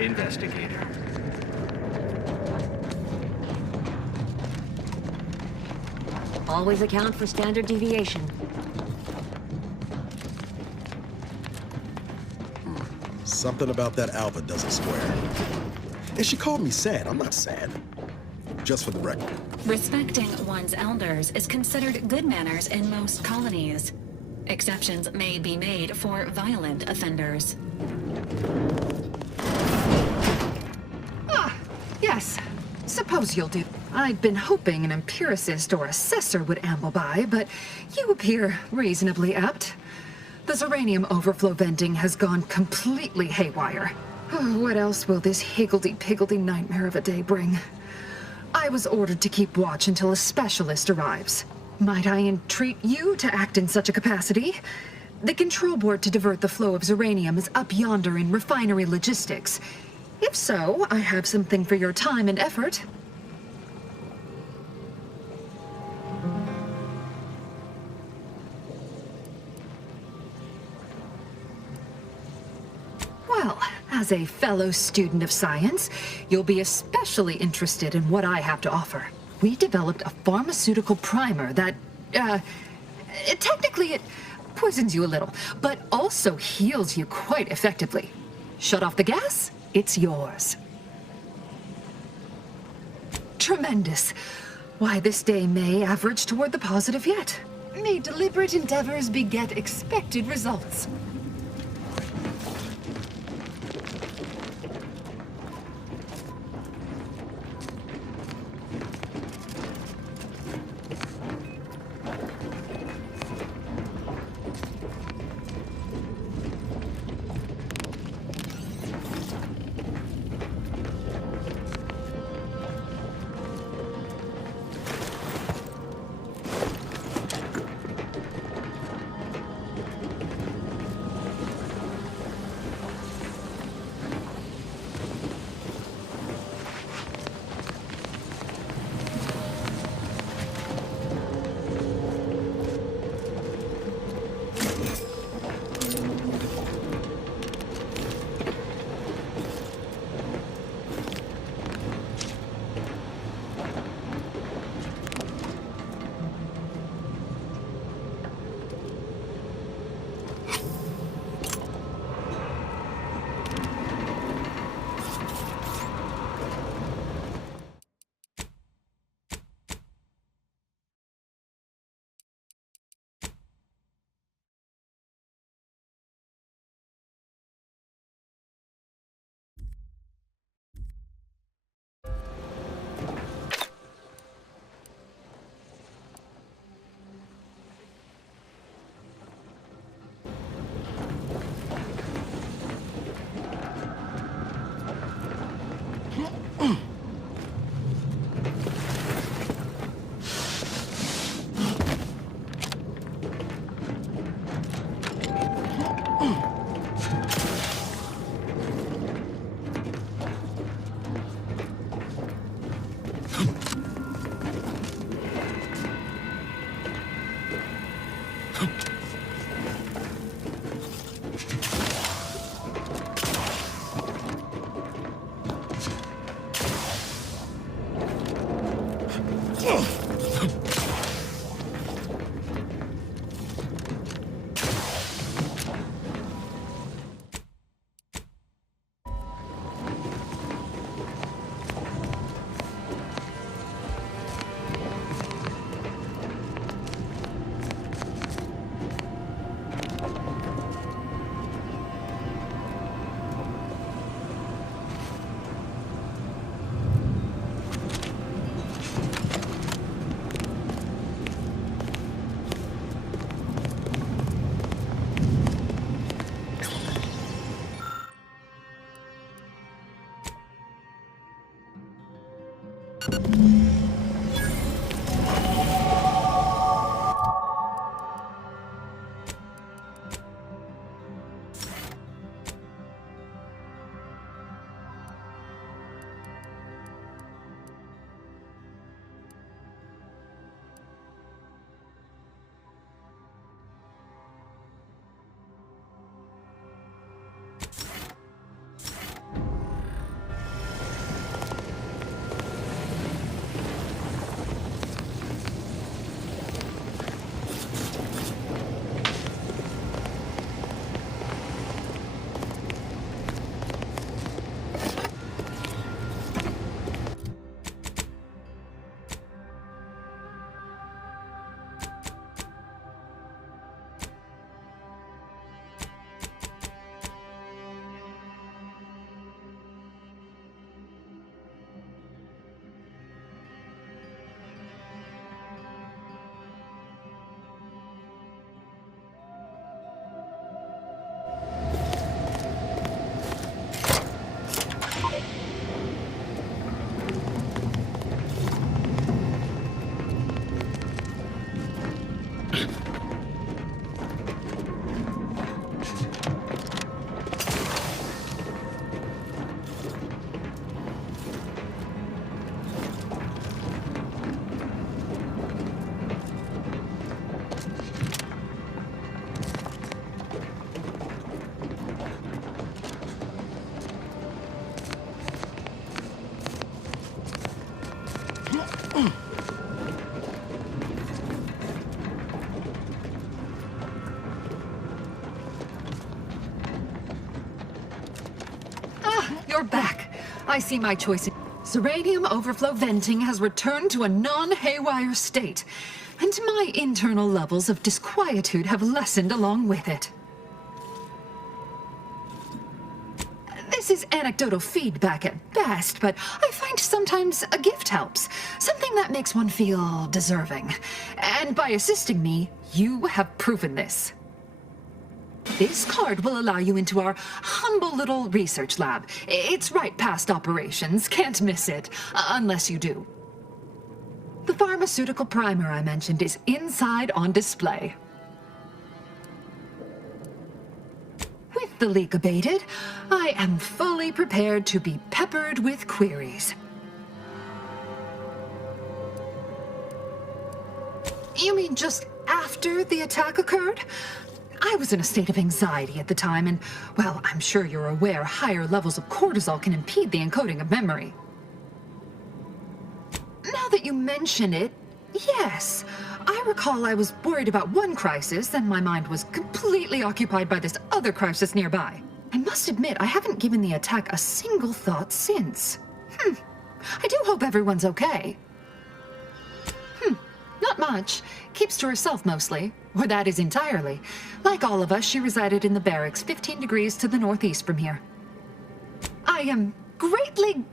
Investigator. Always account for standard deviation. Something about that Alva doesn't square. And she called me sad. I'm not sad. Just for the record. Respecting one's elders is considered good manners in most colonies. Exceptions may be made for violent offenders. Ah, yes. Suppose you'll do. I'd been hoping an empiricist or assessor would amble by, but you appear reasonably apt. The Zeranium overflow venting has gone completely haywire. Oh, what else will this higgledy-piggledy nightmare of a day bring? I was ordered to keep watch until a specialist arrives. Might I entreat you to act in such a capacity? The control board to divert the flow of Zeranium is up yonder in refinery logistics. If so, I have something for your time and effort. Well, as a fellow student of science, you'll be especially interested in what I have to offer. We developed a pharmaceutical primer that, technically it poisons you a little, but also heals you quite effectively. Shut off the gas, it's yours. Tremendous. Why, this day may average toward the positive yet. May deliberate endeavors beget expected results. I see my choice. Uranium overflow venting has returned to a non-haywire state, and my internal levels of disquietude have lessened along with it. This is anecdotal feedback at best, but I find sometimes a gift helps. Something that makes one feel deserving. And by assisting me, you have proven this. This card will allow you into our humble little research lab. It's right past operations, can't miss it, unless you do. The pharmaceutical primer I mentioned is inside on display. With the leak abated, I am fully prepared to be peppered with queries. You mean just after the attack occurred? I was in a state of anxiety at the time, and, well, I'm sure you're aware higher levels of cortisol can impede the encoding of memory. Now that you mention it, yes. I recall I was worried about one crisis, and my mind was completely occupied by this other crisis nearby. I must admit, I haven't given the attack a single thought since. I do hope everyone's okay. Not much. Keeps to herself mostly. Or that is entirely. Like all of us, she resided in the barracks 15 degrees to the northeast from here. I am greatly...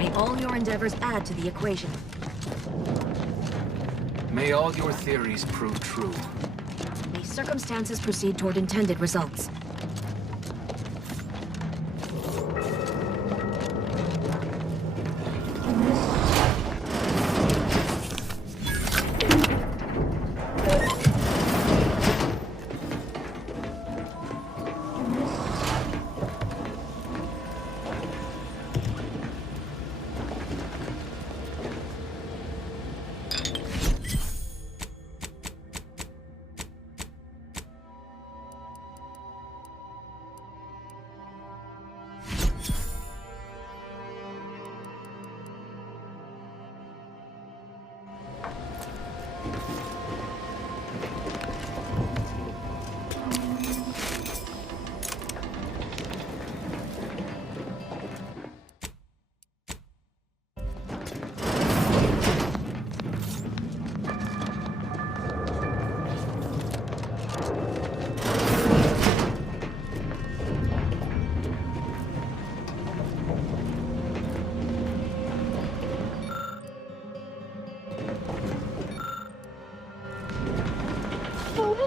May all your endeavors add to the equation. May all your theories prove true. May circumstances proceed toward intended results.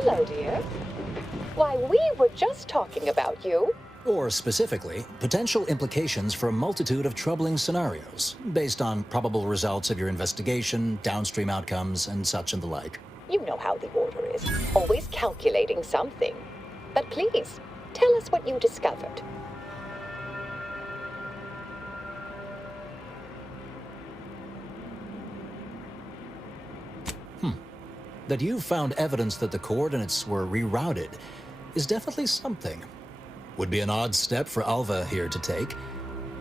Hello, dear. Why, we were just talking about you. Or specifically, potential implications for a multitude of troubling scenarios, based on probable results of your investigation, downstream outcomes, and such and the like. You know how the Order is, always calculating something. But please, tell us what you discovered. That you found evidence that the coordinates were rerouted is definitely something. Would be an odd step for Alva here to take,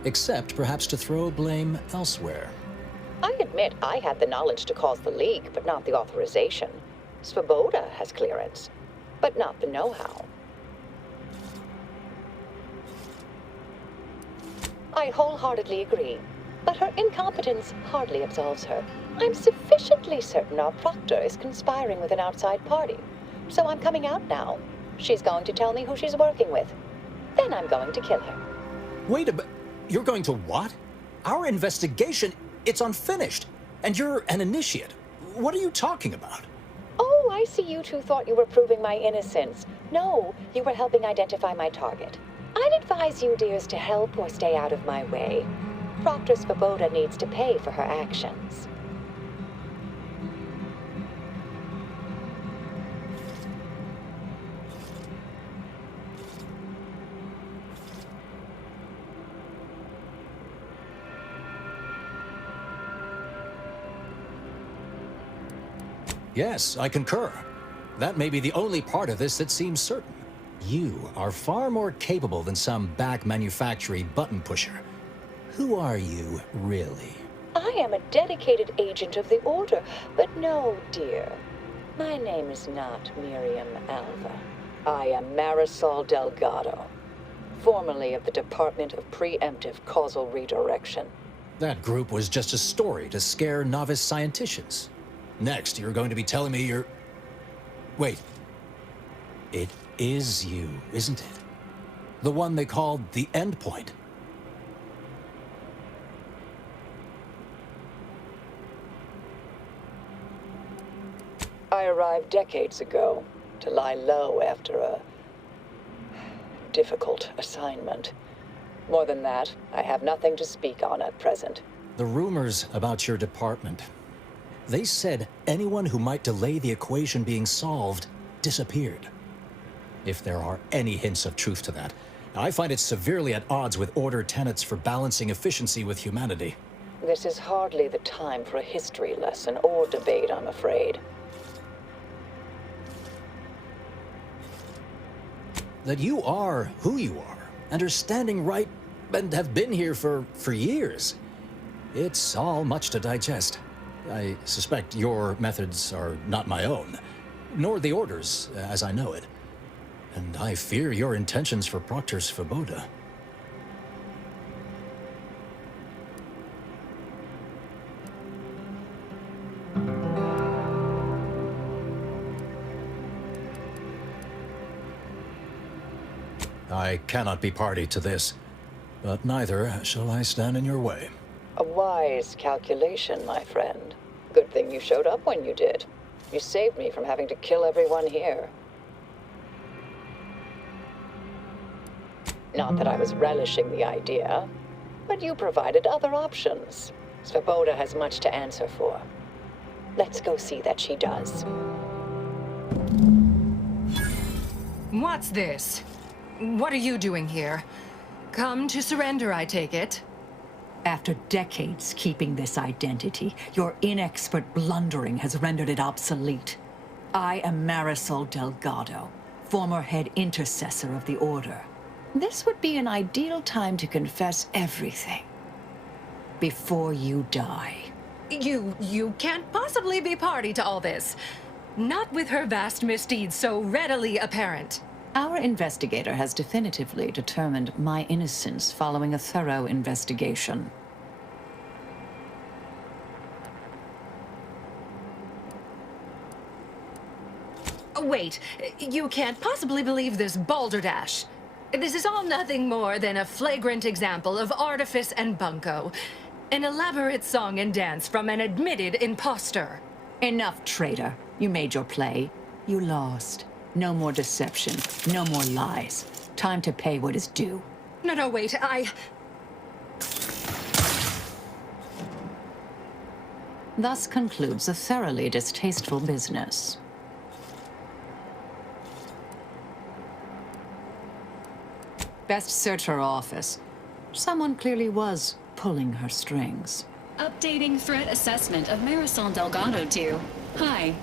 except perhaps to throw blame elsewhere. I admit I had the knowledge to cause the leak, but not the authorization. Svoboda has clearance, but not the know-how. I wholeheartedly agree, but her incompetence hardly absolves her. I'm sufficiently certain our proctor is conspiring with an outside party, so I'm coming out now. She's going to tell me who she's working with. Then I'm going to kill her. Wait a bit. You're going to what? Our investigation, it's unfinished. And you're an initiate. What are you talking about? Oh, I see you two thought you were proving my innocence. No, you were helping identify my target. I'd advise you, dears, to help or stay out of my way. Proctor Svoboda needs to pay for her actions. Yes, I concur. That may be the only part of this that seems certain. You are far more capable than some back manufactory button pusher. Who are you, really? I am a dedicated agent of the Order, but no, dear. My name is not Miriam Alva. I am Marisol Delgado, formerly of the Department of Preemptive Causal Redirection. That group was just a story to scare novice scienticians. Next, you're going to be telling me you're... Wait. It is you, isn't it? The one they called the Endpoint. I arrived decades ago to lie low after a difficult assignment. More than that, I have nothing to speak on at present. The rumors about your department. They said anyone who might delay the equation being solved disappeared. If there are any hints of truth to that, I find it severely at odds with Order tenets for balancing efficiency with humanity. This is hardly the time for a history lesson or debate, I'm afraid. That you are who you are, and are standing right, and have been here for years. It's all much to digest. I suspect your methods are not my own, nor the Order's, as I know it. And I fear your intentions for Proctor Svoboda. I cannot be party to this, but neither shall I stand in your way. A wise calculation, my friend. Good thing you showed up when you did. You saved me from having to kill everyone here. Not that I was relishing the idea, but you provided other options. Svoboda has much to answer for. Let's go see that she does. What's this? What are you doing here? Come to surrender, I take it? After decades keeping this identity, your inexpert blundering has rendered it obsolete. I am Marisol Delgado, former head intercessor of the Order. This would be an ideal time to confess everything. Before you die. You can't possibly be party to all this. Not with her vast misdeeds so readily apparent. Our investigator has definitively determined my innocence following a thorough investigation. Wait, you can't possibly believe this balderdash. This is all nothing more than a flagrant example of artifice and bunco. An elaborate song and dance from an admitted imposter. Enough, traitor. You made your play. You lost. No more deception. No more lies. Time to pay what is due. No, wait, Thus concludes a thoroughly distasteful business. Best search her office. Someone clearly was pulling her strings. Updating threat assessment of Marisol Delgado to... Hi.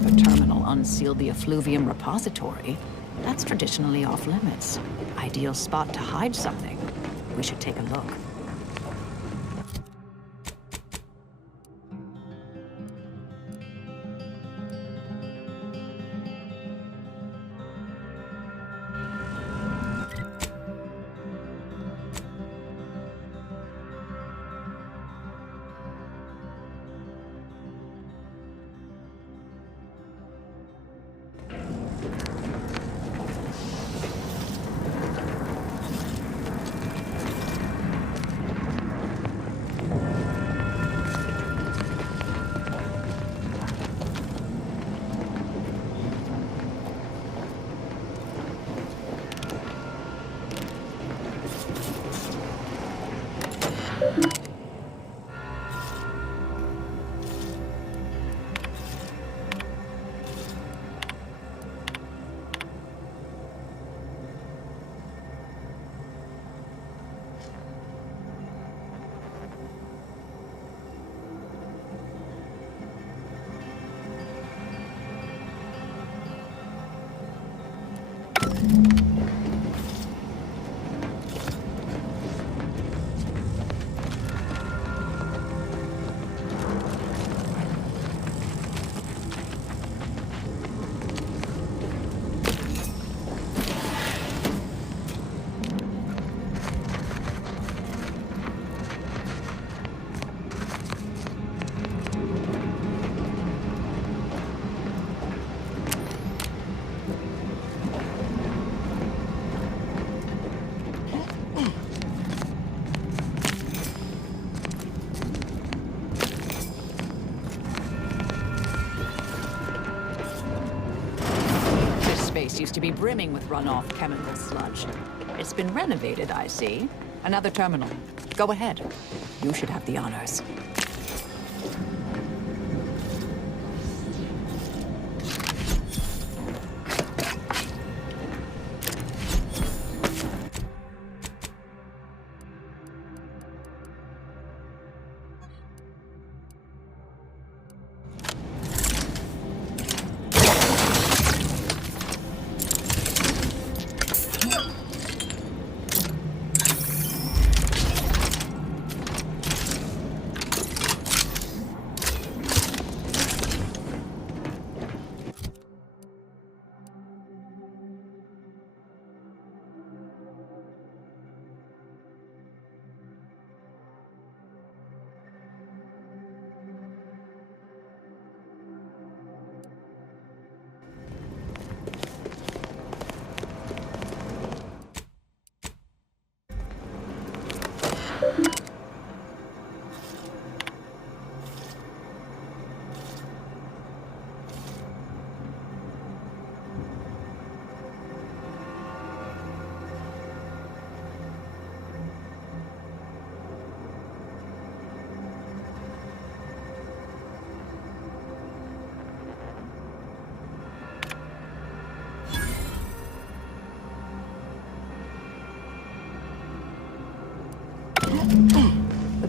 The terminal unsealed the effluvium repository. That's traditionally off limits. Ideal spot to hide something. We should take a look. Used to be brimming with runoff chemical sludge. It's been renovated, I see. Another terminal. Go ahead. You should have the honors.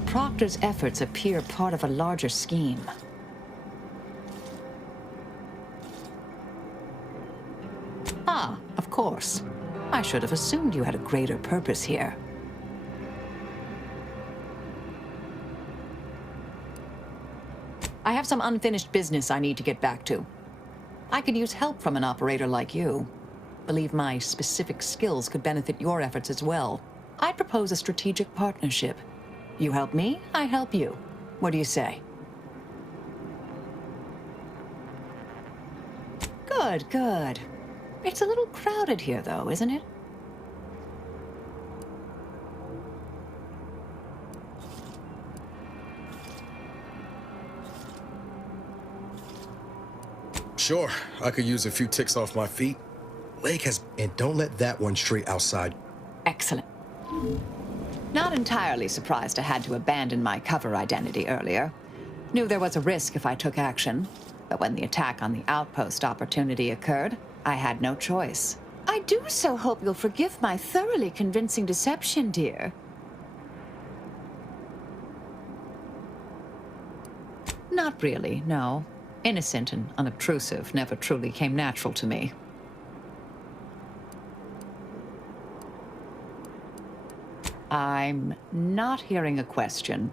Proctor's efforts appear part of a larger scheme. Ah, of course. I should have assumed you had a greater purpose here. I have some unfinished business I need to get back to. I could use help from an operator like you. Believe my specific skills could benefit your efforts as well. I'd propose a strategic partnership. You help me, I help you. What do you say? Good, good. It's a little crowded here, though, isn't it? Sure, I could use a few ticks off my feet. Lake has... And don't let that one stray outside. Excellent. Not entirely surprised I had to abandon my cover identity earlier. Knew there was a risk if I took action, but when the attack on the outpost opportunity occurred, I had no choice. I do so hope you'll forgive my thoroughly convincing deception, dear. Not really, no. Innocent and unobtrusive never truly came natural to me. I'm not hearing a question.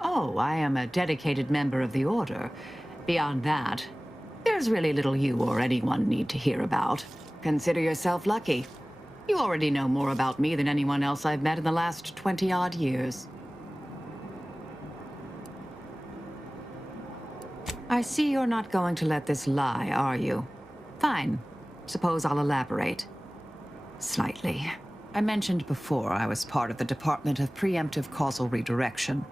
Oh, I am a dedicated member of the Order. Beyond that, there's really little you or anyone need to hear about. Consider yourself lucky. You already know more about me than anyone else I've met in the last 20-odd years. I see you're not going to let this lie, are you? Fine. Suppose I'll elaborate. Slightly. I mentioned before I was part of the Department of Preemptive Causal Redirection.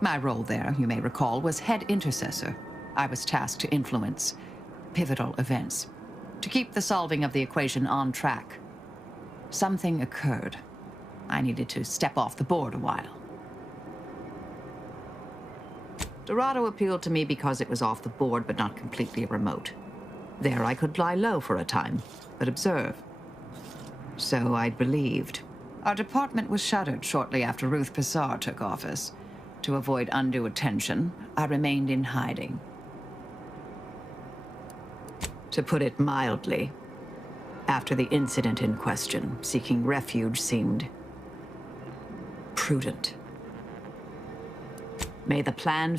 My role there, you may recall, was head intercessor. I was tasked to influence pivotal events, to keep the solving of the equation on track. Something occurred. I needed to step off the board a while. Dorado appealed to me because it was off the board, but not completely remote. There I could lie low for a time, but observe. So I'd believed. Our department was shuttered shortly after Ruth Pissar took office. To avoid undue attention, I remained in hiding. To put it mildly, after the incident in question, seeking refuge seemed prudent. May the plan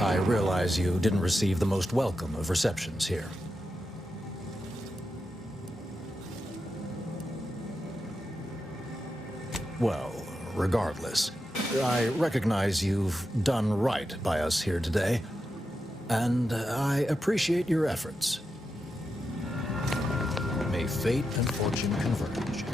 I realize you didn't receive the most welcome of receptions here. Well, regardless, I recognize you've done right by us here today, and I appreciate your efforts. May fate and fortune converge.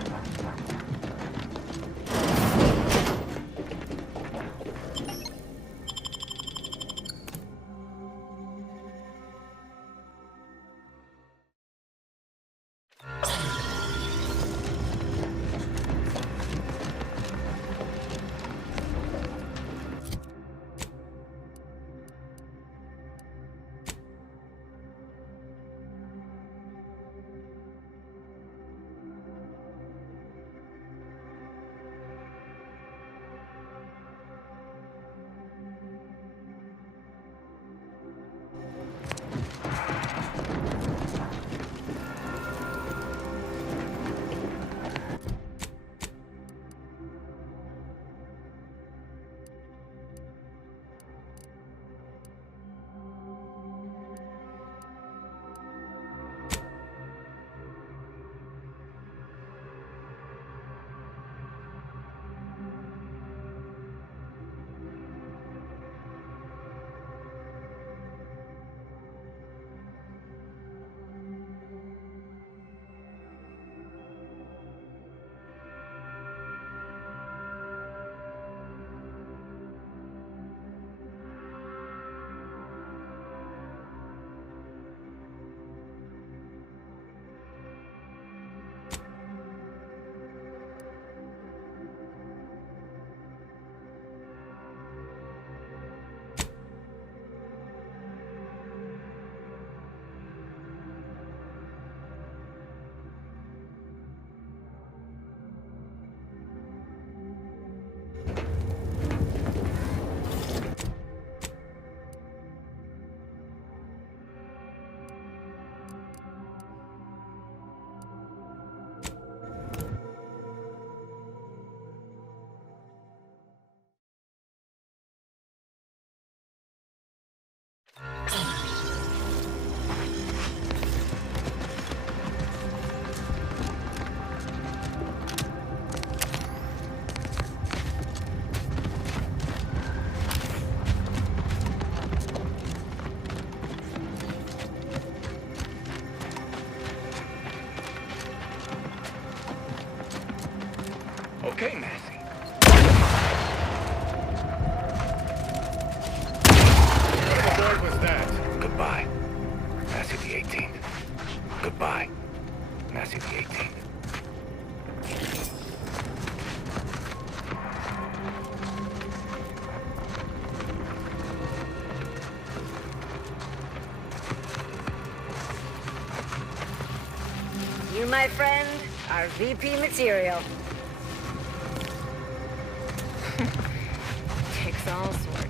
Okay, Massey. What aboard was that? Goodbye, Massey the 18th. Goodbye, Massey the 18th. You, my friend, are VP material. Takes all sorts.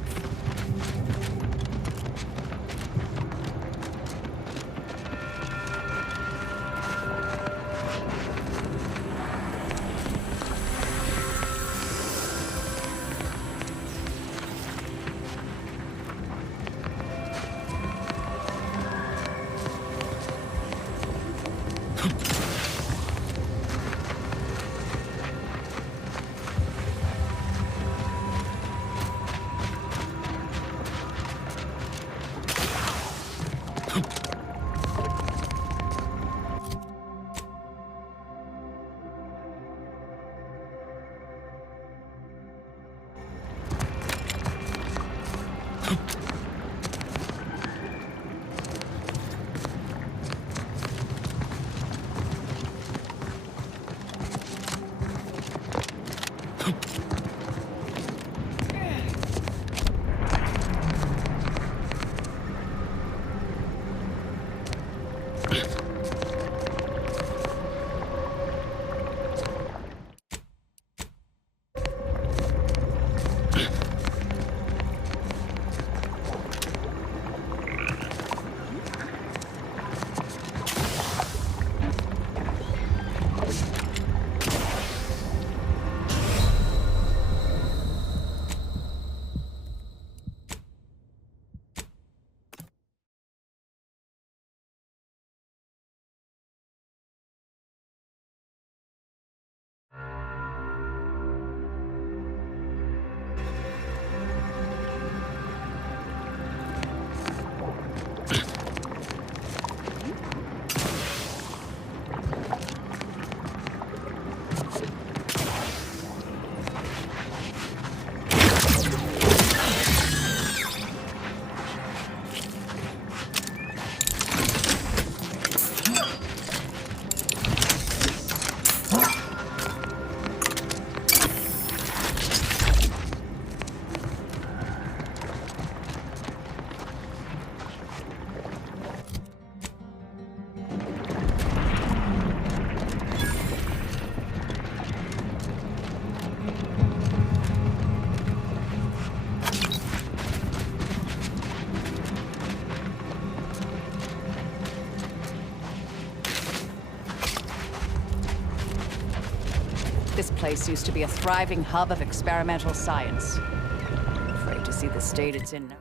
This place used to be a thriving hub of experimental science. Afraid to see the state it's in now.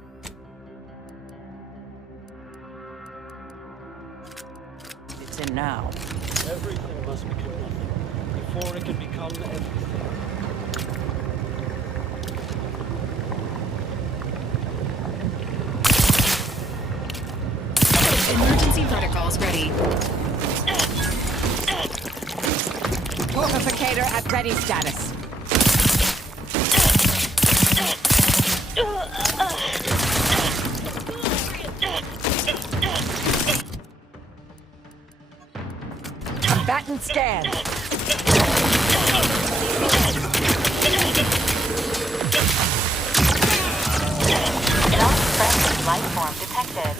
It's in now. Everything must become nothing before it can become everything. Emergency protocols ready. Torpificator at ready status. Combatant scan. Non-friendly life form detected.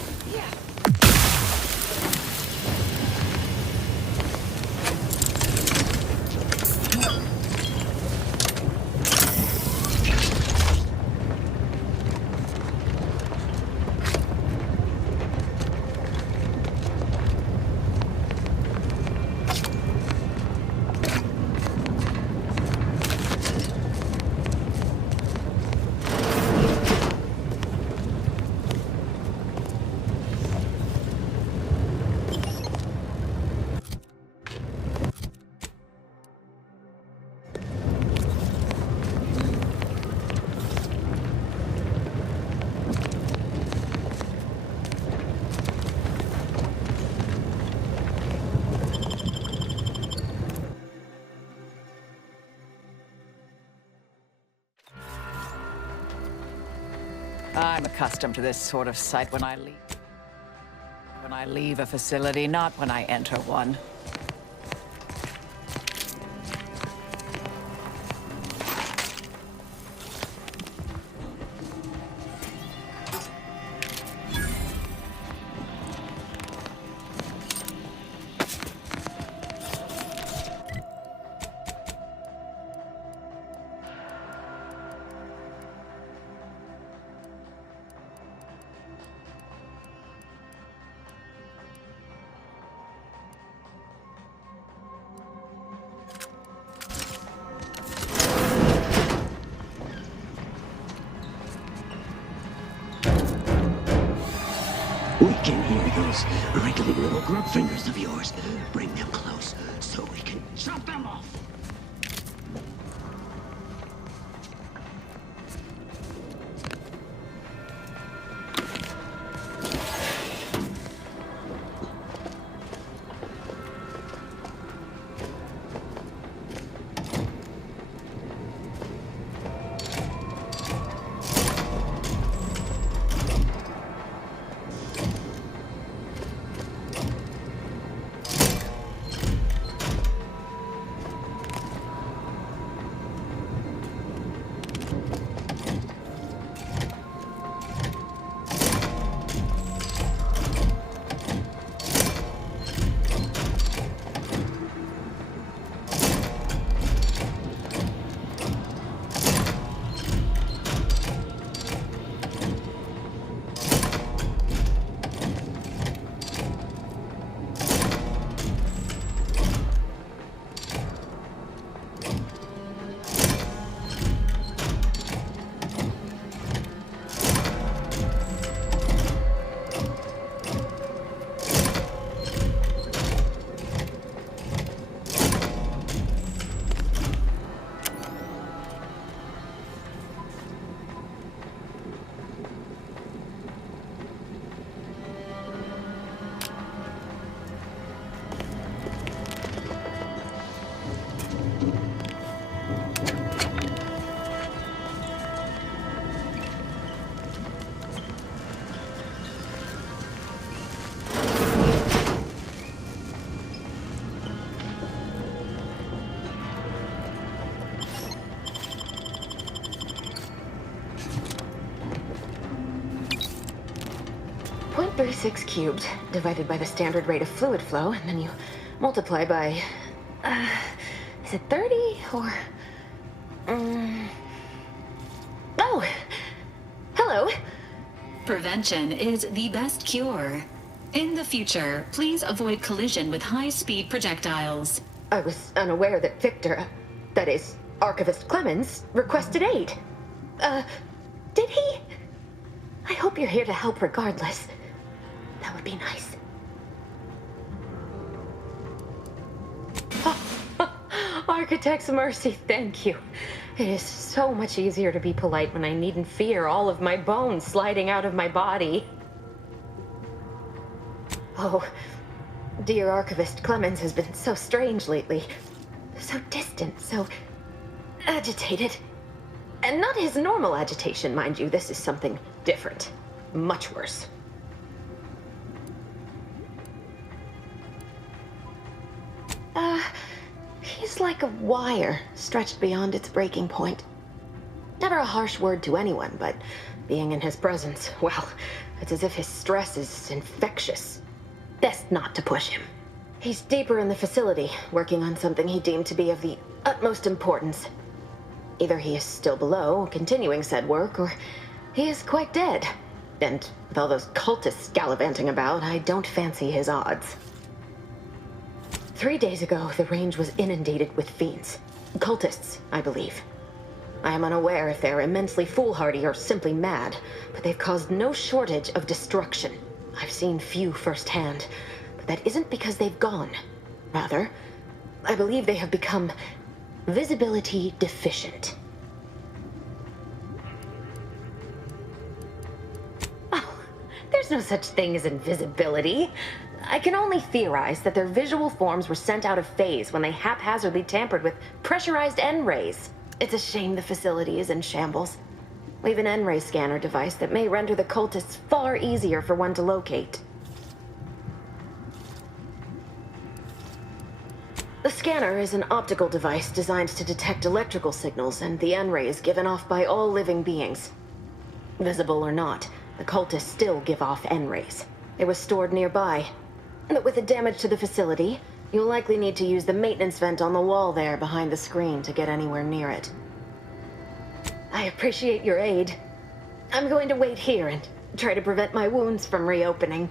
I'm accustomed to this sort of sight when I leave a facility, not when I enter one. We can hear those wriggling little grub fingers of yours. Bring them close so we can chop them off. .36 cubed divided by the standard rate of fluid flow, and then you multiply by, is it 30 or, oh, hello. Prevention is the best cure. In the future, please avoid collision with high-speed projectiles. I was unaware that Victor, that is, Archivist Clemens, requested aid. Did he? I hope you're here to help regardless. That would be nice. Architect's mercy, thank you. It is so much easier to be polite when I needn't fear all of my bones sliding out of my body. Oh, dear Archivist Clemens has been so strange lately. So distant, so agitated. And not his normal agitation, mind you. This is something different. Much worse. He's like a wire stretched beyond its breaking point. Never a harsh word to anyone, but being in his presence, well, it's as if his stress is infectious. Best not to push him. He's deeper in the facility, working on something he deemed to be of the utmost importance. Either he is still below, continuing said work, or he is quite dead. And with all those cultists gallivanting about, I don't fancy his odds. 3 days ago, the range was inundated with fiends. Cultists, I believe. I am unaware if they're immensely foolhardy or simply mad, but they've caused no shortage of destruction. I've seen few firsthand, but that isn't because they've gone. Rather, I believe they have become visibility deficient. Oh, there's no such thing as invisibility. I can only theorize that their visual forms were sent out of phase when they haphazardly tampered with pressurized N-rays. It's a shame the facility is in shambles. Leave an N-ray scanner device that may render the cultists far easier for one to locate. The scanner is an optical device designed to detect electrical signals and the N-rays given off by all living beings. Visible or not, the cultists still give off N-rays. It was stored nearby. But with the damage to the facility, you'll likely need to use the maintenance vent on the wall there behind the screen to get anywhere near it. I appreciate your aid. I'm going to wait here and try to prevent my wounds from reopening.